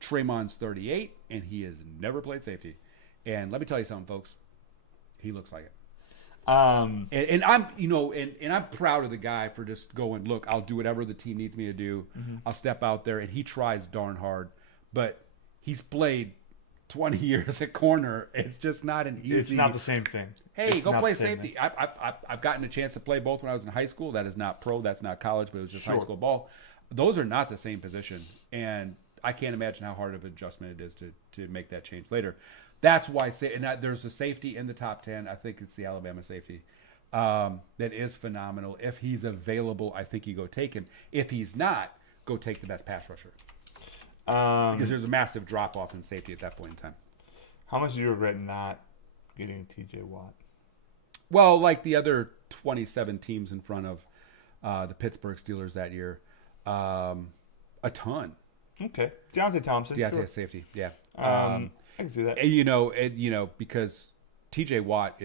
Tremont's 38, and he has never played safety. And let me tell you something, folks. He looks like it. And I'm, and I'm proud of the guy for just going, look, I'll do whatever the team needs me to do. Mm-hmm. I'll step out there, and he tries darn hard. But he's played 20 years at corner. It's just not an easy. It's not the same thing. Hey, It's go not play the same safety. I've gotten a chance to play both when I was in high school. That is not pro. That's not college, but it was just high Sure. school ball. Those are not the same position. And I can't imagine how hard of an adjustment it is to make that change later. That's why there's a safety in the top 10. I think it's the Alabama safety. That is phenomenal. If he's available, I think you go take him. If he's not, go take the best pass rusher. Because there's a massive drop-off in safety at that point in time. How much do you regret not getting T.J. Watt? Well, like the other 27 teams in front of the Pittsburgh Steelers that year, a ton. Okay. Deontay Thompson. Deontay Sure. safety, yeah. I can see that. Because T.J. Watt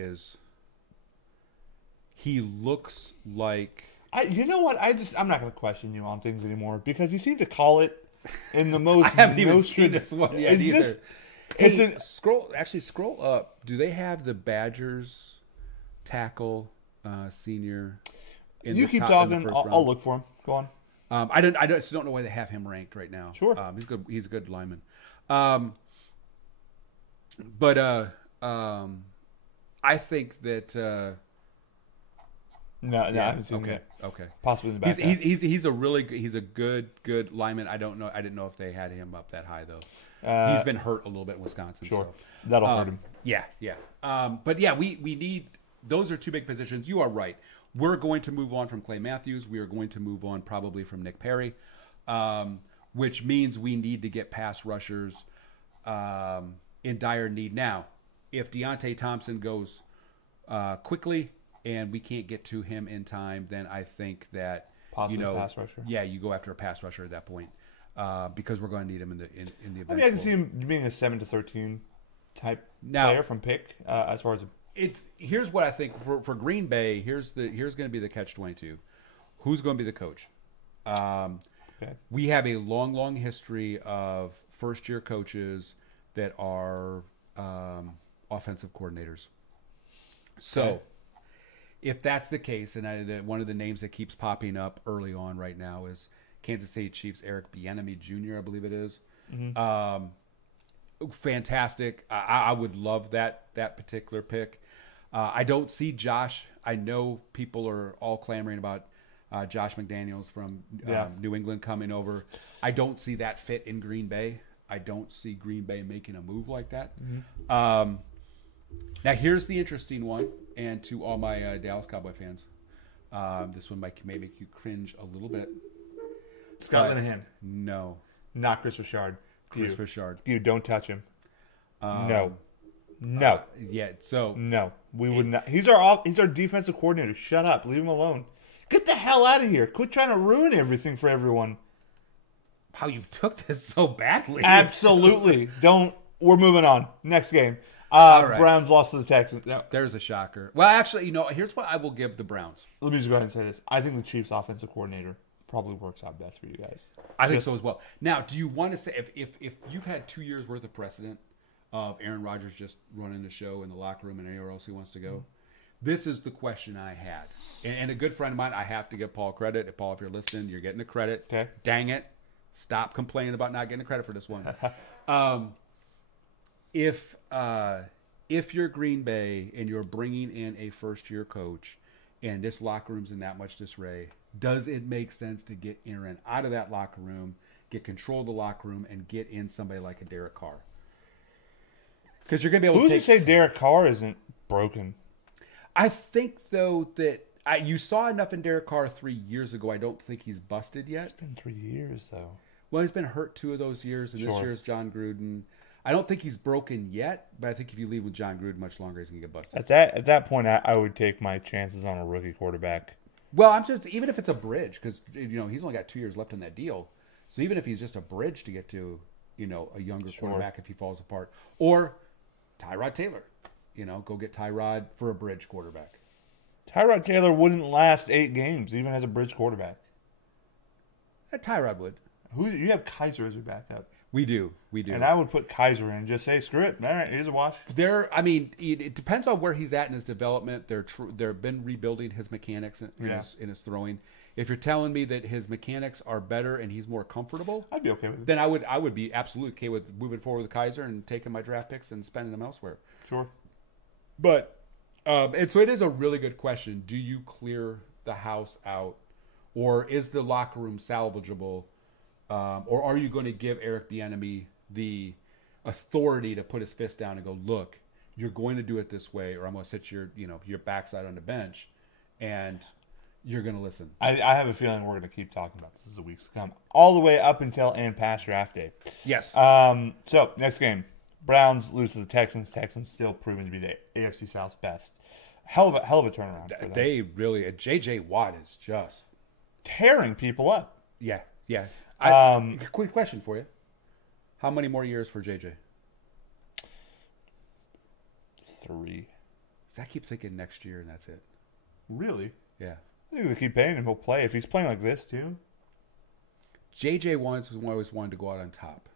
he looks like... You know what? I'm not going to question you on things anymore because you seem to call it in the most. I haven't even seen this one yet either. Scroll up. Do they have the Badgers tackle senior? You keep talking. I'll look for him. Go on. I just don't know why they have him ranked right now. Sure. He's good. He's a good lineman. I think that. No, I haven't seen him yet. Okay. Possibly in the back. He's a good lineman. I don't know. I didn't know if they had him up that high though. He's been hurt a little bit in Wisconsin. Sure. So. That'll hurt him. Yeah. But yeah, we need those are two big positions. You are right. We're going to move on from Clay Matthews. We are going to move on probably from Nick Perry, which means we need to get pass rushers in dire need. Now, if Deontay Thompson goes quickly and we can't get to him in time, then I think that Possibly a pass rusher. Yeah, you go after a pass rusher at that point because we're going to need him in the event. I mean, I can see him being a 7-13 type player from pick as far as here's what I think for Green Bay. Here's going to be the catch-22. Who's going to be the coach? Okay. We have a long history of first-year coaches that are offensive coordinators. So, if that's the case, and one of the names that keeps popping up early on right now is Kansas City Chiefs Eric Bieniemy Jr., I believe it is. Mm-hmm. Fantastic. I would love that particular pick. I don't see Josh. I know people are all clamoring about Josh McDaniels from New England coming over. I don't see that fit in Green Bay. I don't see Green Bay making a move like that. Mm-hmm. Now, here's the interesting one, and to all my Dallas Cowboy fans, this one may make you cringe a little bit. Scott Linehan. No. Not Chris Richard. Chris Richard. You don't touch him. No. No. We would not. He's our defensive coordinator. Shut up. Leave him alone. Get the hell out of here. Quit trying to ruin everything for everyone. How you took this so badly. Absolutely. Don't. We're moving on. Next game. All right. Browns lost to the Texans. No. There's a shocker. Well, actually, here's what I will give the Browns. Let me just go ahead and say this. I think the Chiefs' offensive coordinator probably works out best for you guys. I think so as well. Now, do you want to say, if you've had 2 years worth of precedent of Aaron Rodgers just running the show in the locker room and anywhere else he wants to go, this is the question I had. And a good friend of mine, I have to give Paul credit. Paul, if you're listening, you're getting the credit. Okay. Dang it. Stop complaining about not getting the credit for this one. If you're Green Bay and you're bringing in a first-year coach and this locker room's in that much disarray, does it make sense to get Aaron out of that locker room, get control of the locker room, and get in somebody like a Derek Carr? Because you're going to be able to take... Who's to say Derek Carr isn't broken? I think, though, that You saw enough in Derek Carr 3 years ago. I don't think he's busted yet. It's been 3 years, though. Well, he's been hurt 2 of those years, and this year is John Gruden. I don't think he's broken yet, but I think if you leave with John Gruden much longer, he's going to get busted. At that point, I would take my chances on a rookie quarterback. Well, I'm just, even if it's a bridge, because, he's only got 2 years left in that deal. So even if he's just a bridge to get to, a younger quarterback if he falls apart. Or Tyrod Taylor. Go get Tyrod for a bridge quarterback. Tyrod Taylor wouldn't last 8 games, even as a bridge quarterback. Tyrod would. You have Kaiser as your backup. We do. And I would put Kaiser in and just say, screw it. All right, here's a wash. It depends on where he's at in his development. They've been rebuilding his mechanics in his throwing. If you're telling me that his mechanics are better and he's more comfortable, I'd be okay with it. Then I would be absolutely okay with moving forward with Kaiser and taking my draft picks and spending them elsewhere. Sure. But and so it is a really good question. Do you clear the house out, or is the locker room salvageable? Or are you going to give Eric Bieniemy the authority to put his fist down and go, look, you're going to do it this way, or I'm going to sit your backside on the bench, and you're going to listen. I have a feeling we're going to keep talking about this as the weeks come, all the way up until and past draft day. Yes. So next game, Browns lose to the Texans. Texans still proving to be the AFC South's best. Hell of a turnaround. For them. They really, J.J. Watt is just tearing people up. Yeah. Quick question for you: how many more years for JJ? 3. I keep thinking next year, and that's it. Really? Yeah. I think if they keep paying him, he'll play. If he's playing like this too. JJ always wanted to go out on top.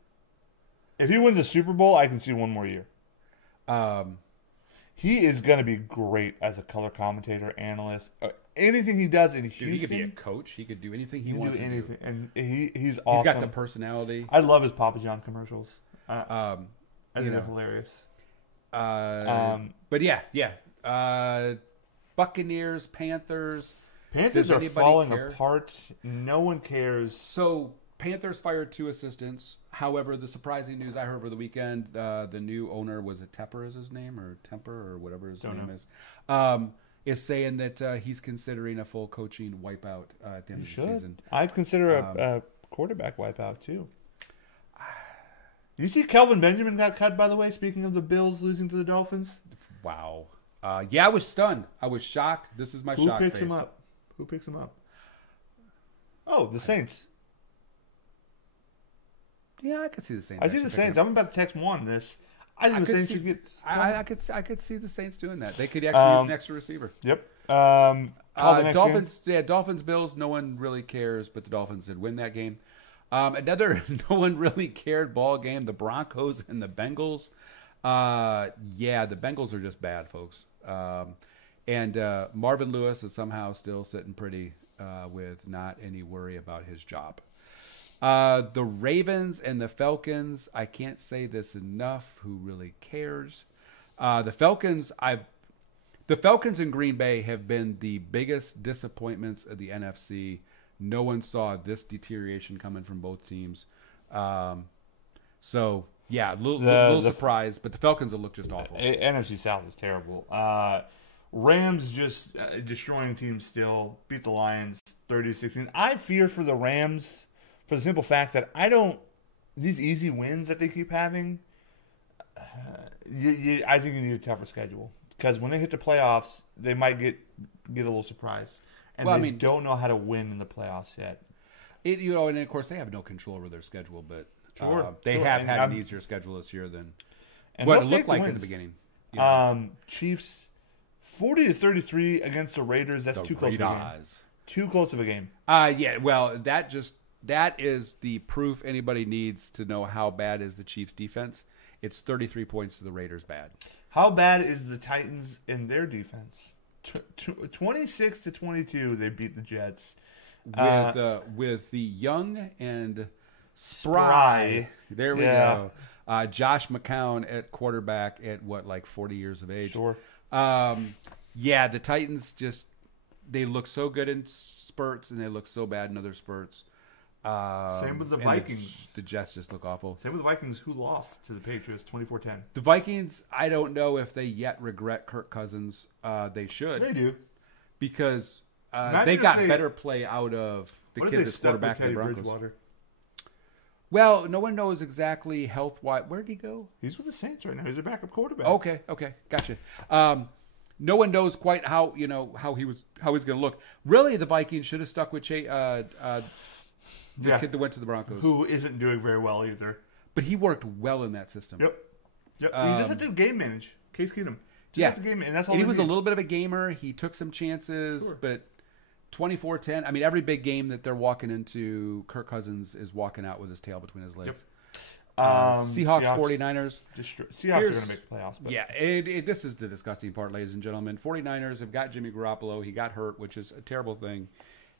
If he wins a Super Bowl, I can see one more year. He is going to be great as a color commentator, analyst. Anything he does in Houston. He could be a coach. He could do anything he wants to do. And he's awesome. He's got the personality. I love his Papa John commercials. I think they're hilarious. But yeah. Buccaneers, Panthers. Panthers are falling apart. No one cares. So Panthers fired 2 assistants. However, the surprising news I heard over the weekend, the new owner, was it Tepper is his name, or Temper, or whatever his name is saying that he's considering a full coaching wipeout at the end of the season. I'd consider a quarterback wipeout too. You see Kelvin Benjamin got cut, by the way, speaking of the Bills losing to the Dolphins? Wow. Yeah, I was stunned. I was shocked. This is my shock face. Who picks him up? Oh, the Saints. Yeah, I could see the Saints. I see the Saints. I'm about to text Juan this. I think the Saints should get. I could see the Saints doing that. They could actually use an extra receiver. Yep. Dolphins. Yeah, Dolphins. Bills. No one really cares, but the Dolphins did win that game. Another no one really cared ball game. The Broncos and the Bengals. Yeah, the Bengals are just bad, folks. And Marvin Lewis is somehow still sitting pretty with not any worry about his job. The Ravens and the Falcons, I can't say this enough. Who really cares? The Falcons in Green Bay have been the biggest disappointments of the NFC. No one saw this deterioration coming from both teams. So, yeah, a little surprised, but the Falcons will look just awful. NFC South is terrible. Rams just destroying teams still. Beat the Lions 30-16. I fear for the Rams for the simple fact that these easy wins that they keep having, I think you need a tougher schedule. Because when they hit the playoffs, they might get a little surprised. And they don't know how to win in the playoffs yet. And of course, they have no control over their schedule, but they have had an easier schedule this year than what it looked like in the beginning. Chiefs 40-33 against the Raiders. That's too close of a game. Too close of a game. Yeah, well, that is the proof anybody needs to know how bad is the Chiefs' defense. It's 33 points to the Raiders' bad. How bad is the Titans in their defense? 26-22, they beat the Jets. With the young and spry. There we go. Josh McCown at quarterback at 40 years of age. Sure. Yeah, the Titans they look so good in spurts and they look so bad in other spurts. Same with the Vikings. The Jets just look awful. Same with the Vikings, who lost to the Patriots 24-10. The Vikings, I don't know if they yet regret Kirk Cousins. They should. They do. because Imagine they if got they- better play out of the What if kid they that's stuck with quarterback of the Teddy Broncos. Bridgewater? Well, no one knows exactly health-wise. Where did he go? He's with the Saints right now. He's their backup quarterback. Okay, gotcha. No one knows quite how he's going to look. Really, the Vikings should have stuck with the kid that went to the Broncos, Who isn't doing very well either. but he worked well in that system. Yep. He just had to game manage. Case Keenum. Just Yeah, had to game, and that's all. And he they was a need. little bit of a gamer. He took some chances, Sure. but 24-10. I mean, every big game that they're walking into, Kirk Cousins is walking out with his tail between his legs. Seahawks, 49ers. Seahawks are going to make the playoffs. But. Yeah, this is the disgusting part, ladies and gentlemen. 49ers have got Jimmy Garoppolo. He got hurt, which is a terrible thing.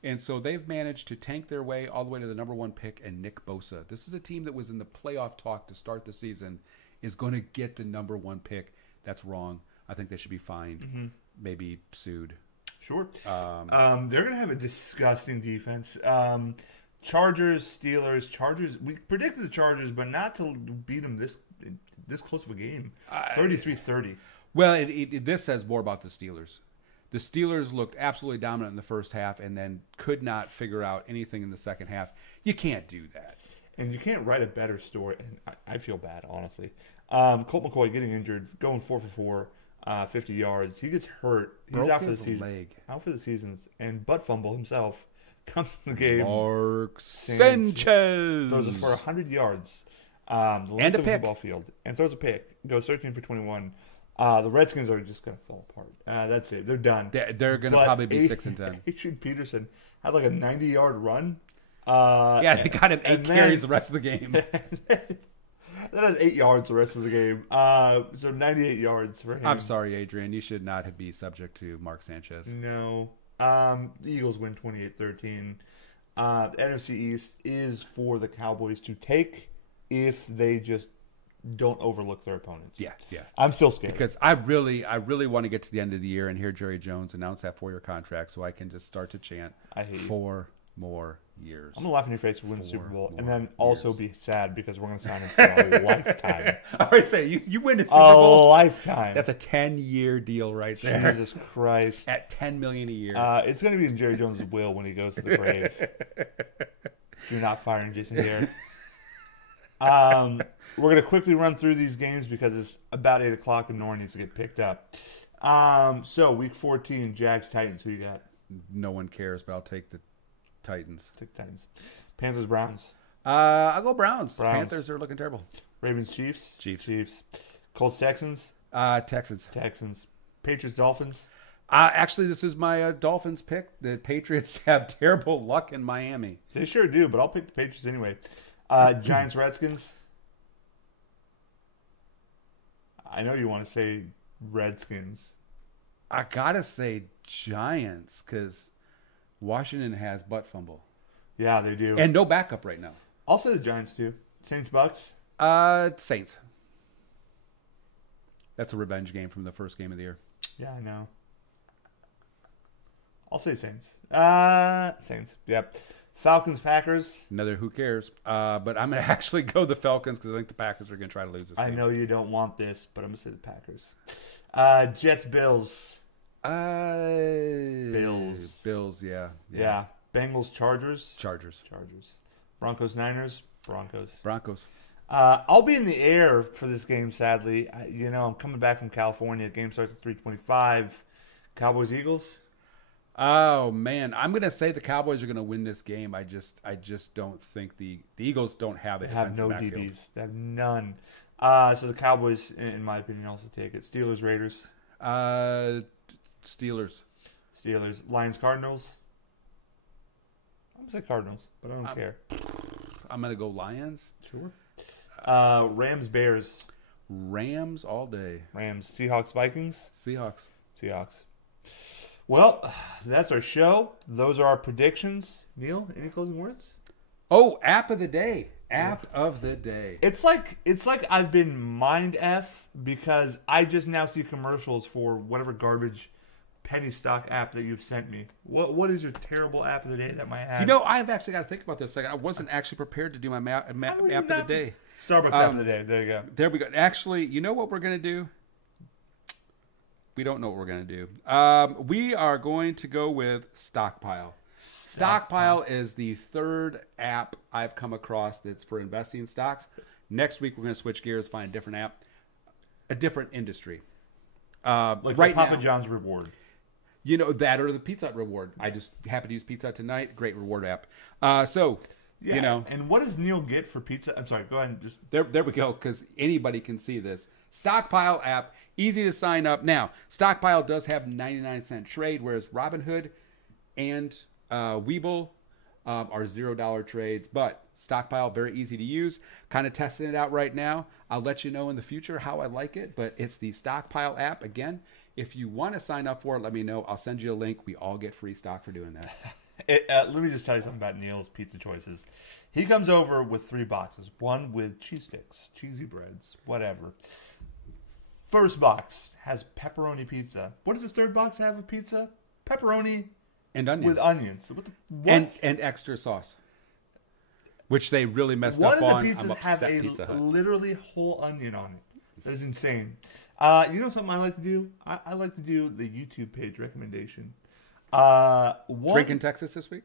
And so they've managed to tank their way all the way to the number 1 pick and Nick Bosa. This is a team that was in the playoff talk to start the season, is going to get the number 1 pick. That's wrong. I think they should be fined, maybe sued. Sure. They're going to have a disgusting defense. Chargers, Steelers, Chargers. We predicted the Chargers, but not to beat them this close of a game. 33-30. Well, this says more about the Steelers. The Steelers looked absolutely dominant in the first half and then could not figure out anything in the second half. You can't do that. And you can't write a better story. And I feel bad, honestly. Colt McCoy getting injured, going 4 for 4, 50 yards. He gets hurt. He's Broke out for the his season. leg. Out for the season. And butt fumble himself comes in the game. Mark Sanchez Throws it for 100 yards. The length And a of the pick. football field. And throws a pick. Goes 13 for 21. The Redskins are just going to fall apart. That's it. They're done. They're going to probably be 6-10. Adrian Peterson had like a 90-yard run. Yeah, they got him 8 and then- carries the rest of the game. That has 8 yards the rest of the game. So 98 yards for him. I'm sorry, Adrian. You should not be subject to Mark Sanchez. No. The Eagles win 28-13. The NFC East is for the Cowboys to take if they just don't overlook their opponents. Yeah. I'm still scared. Because I really want to get to the end of the year and hear Jerry Jones announce that 4-year contract so I can just start to chant I hate you. 4 more years. I'm going to laugh in your face to win the Super Bowl and more then also years. be sad because we're going to sign him for a lifetime. I always say, you win a Super A Bowl, lifetime. that's a 10-year deal right there. Jesus Christ. At $10 million a year. It's going to be in Jerry Jones' will when he goes to the grave. You're not firing Jason Garrett. We're going to quickly run through these games because it's about 8 o'clock and Nora needs to get picked up. So, week 14, Jags-Titans. Who you got? No one cares, but I'll take the Titans. Take the Titans. Panthers-Browns. I'll go Browns. Browns. Panthers are looking terrible. Ravens-Chiefs. Chiefs. Colts-Texans. Texans. Texans. Patriots-Dolphins. Actually, this is my Dolphins pick. The Patriots have terrible luck in Miami. They sure do, but I'll pick the Patriots anyway. Giants-Redskins. I know you want to say Redskins. I gotta say Giants because Washington has butt fumble Yeah, they do. and no backup right now. I'll say the Giants too. Saints-Bucks. Saints. That's a revenge game from the first game of the year. Yeah, I know. I'll say Saints. Saints. Yep. Falcons-Packers. Another who cares. But I'm gonna actually go the Falcons because I think the Packers are gonna try to lose this I game. know you don't want this, but I'm gonna say the Packers. Jets-Bills. Bills. Yeah. Bengals-Chargers. Chargers. Broncos-Niners. Broncos. I'll be in the air for this game, sadly. I'm coming back from California. Game starts at 3:25. Cowboys-Eagles. Oh man, I'm gonna say the Cowboys are gonna win this game. I just don't think the Eagles don't have a They have defensive no backfield. DBs. They have none. So the Cowboys, in my opinion, also take it. Steelers-Raiders. Steelers. Lions-Cardinals. I'm going to say Cardinals, but I don't care. I'm gonna go Lions. Sure. Rams-Bears. Rams all day. Rams. Seahawks-Vikings. Seahawks. Well, that's our show. Those are our predictions. Neil, any closing words? Oh, app of the day. App of the day. It's like I've been mind F because I just now see commercials for whatever garbage penny stock app that you've sent me. What is your terrible app of the day that might have? I've actually got to think about this a second. I wasn't actually prepared to do my app of the day. Starbucks app of the day. There you go. There we go. Actually, you know what we're gonna do? We don't know what we're going to do. We are going to go with Stockpile. Stockpile is the third app I've come across that's for investing in stocks. Next week, we're going to switch gears, find a different app, a different industry. Like right Papa now, John's reward. You know, that or the Pizza Hut reward. I just happened to use Pizza Hut tonight. Great reward app. Yeah. You know. And what does Neil get for pizza? I'm sorry, go ahead and just... There we go, because anybody can see this. Stockpile app, easy to sign up. Now, Stockpile does have 99-cent trade, whereas Robinhood and Webull are $0 trades. But Stockpile, very easy to use. Kind of testing it out right now. I'll let you know in the future how I like it. But it's the Stockpile app. Again, if you want to sign up for it, let me know. I'll send you a link. We all get free stock for doing that. Let me just tell you something about Neil's pizza choices. He comes over with 3 boxes. One with cheese sticks, cheesy breads, whatever. First box has pepperoni pizza. What does the third box have of pizza? Pepperoni And onions. with onions. What? And extra sauce. Which they really messed One up of on. the I'm pizzas have upset Pizza Hut. literally whole onion on it. That is insane. You know something I like to do? I like to do the YouTube page recommendation. Drink in Texas this week?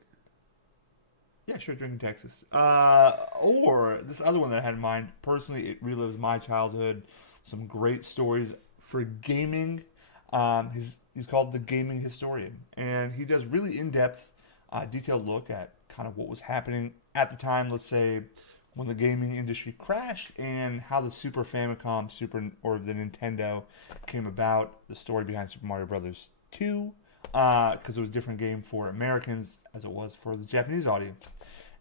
Yeah, sure, Drinking Texas. Or this other one that I had in mind. Personally, it relives my childhood. Some great stories for gaming. He's called The Gaming Historian. And he does really in-depth, detailed look at kind of what was happening at the time, let's say, when the gaming industry crashed, and how the Super Famicom, or the Nintendo came about, the story behind Super Mario Brothers 2, because it was a different game for Americans as it was for the Japanese audience.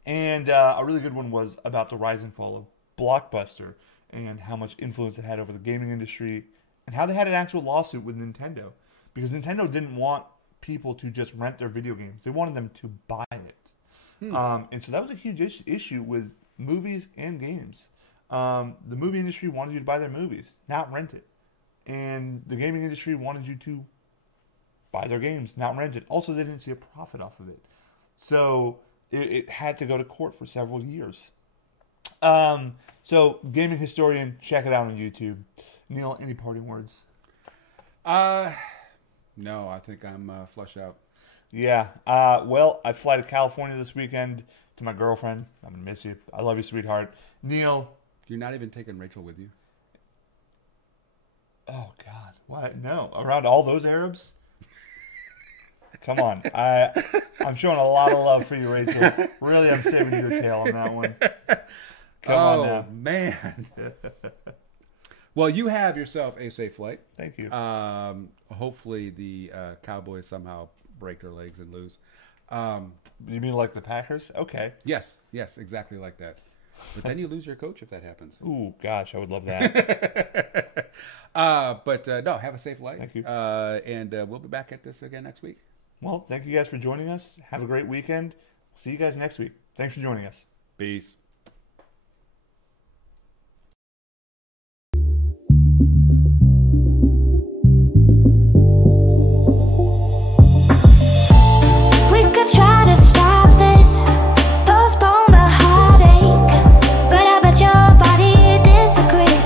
And a really good one was about the rise and fall of Blockbuster and how much influence it had over the gaming industry, and how they had an actual lawsuit with Nintendo, because Nintendo didn't want people to just rent their video games. They wanted them to buy it. And so that was a huge issue with movies and games. The movie industry wanted you to buy their movies, not rent it. And the gaming industry wanted you to buy their games, not rent it. Also, they didn't see a profit off of it. So it had to go to court for several years. So Gaming Historian, check it out on YouTube. Neil, any parting words? No, I think I'm flush out. Yeah. Well, I fly to California this weekend to my girlfriend. I'm going to miss you. I love you, sweetheart. Neil. You're not even taking Rachel with you? Oh, God. What? No. Around all those Arabs? Come on. I'm showing a lot of love for you, Rachel. Really, I'm saving your tail on that one. Come on now. Man. Well, you have yourself a safe flight. Thank you. Hopefully the Cowboys somehow break their legs and lose. You mean like the Packers? Okay. Yes, exactly like that. But then you lose your coach if that happens. Ooh, gosh, I would love that. But no, have a safe flight. Thank you. And we'll be back at this again next week. Well, thank you guys for joining us. Have a great weekend. See you guys next week. Thanks for joining us. Peace.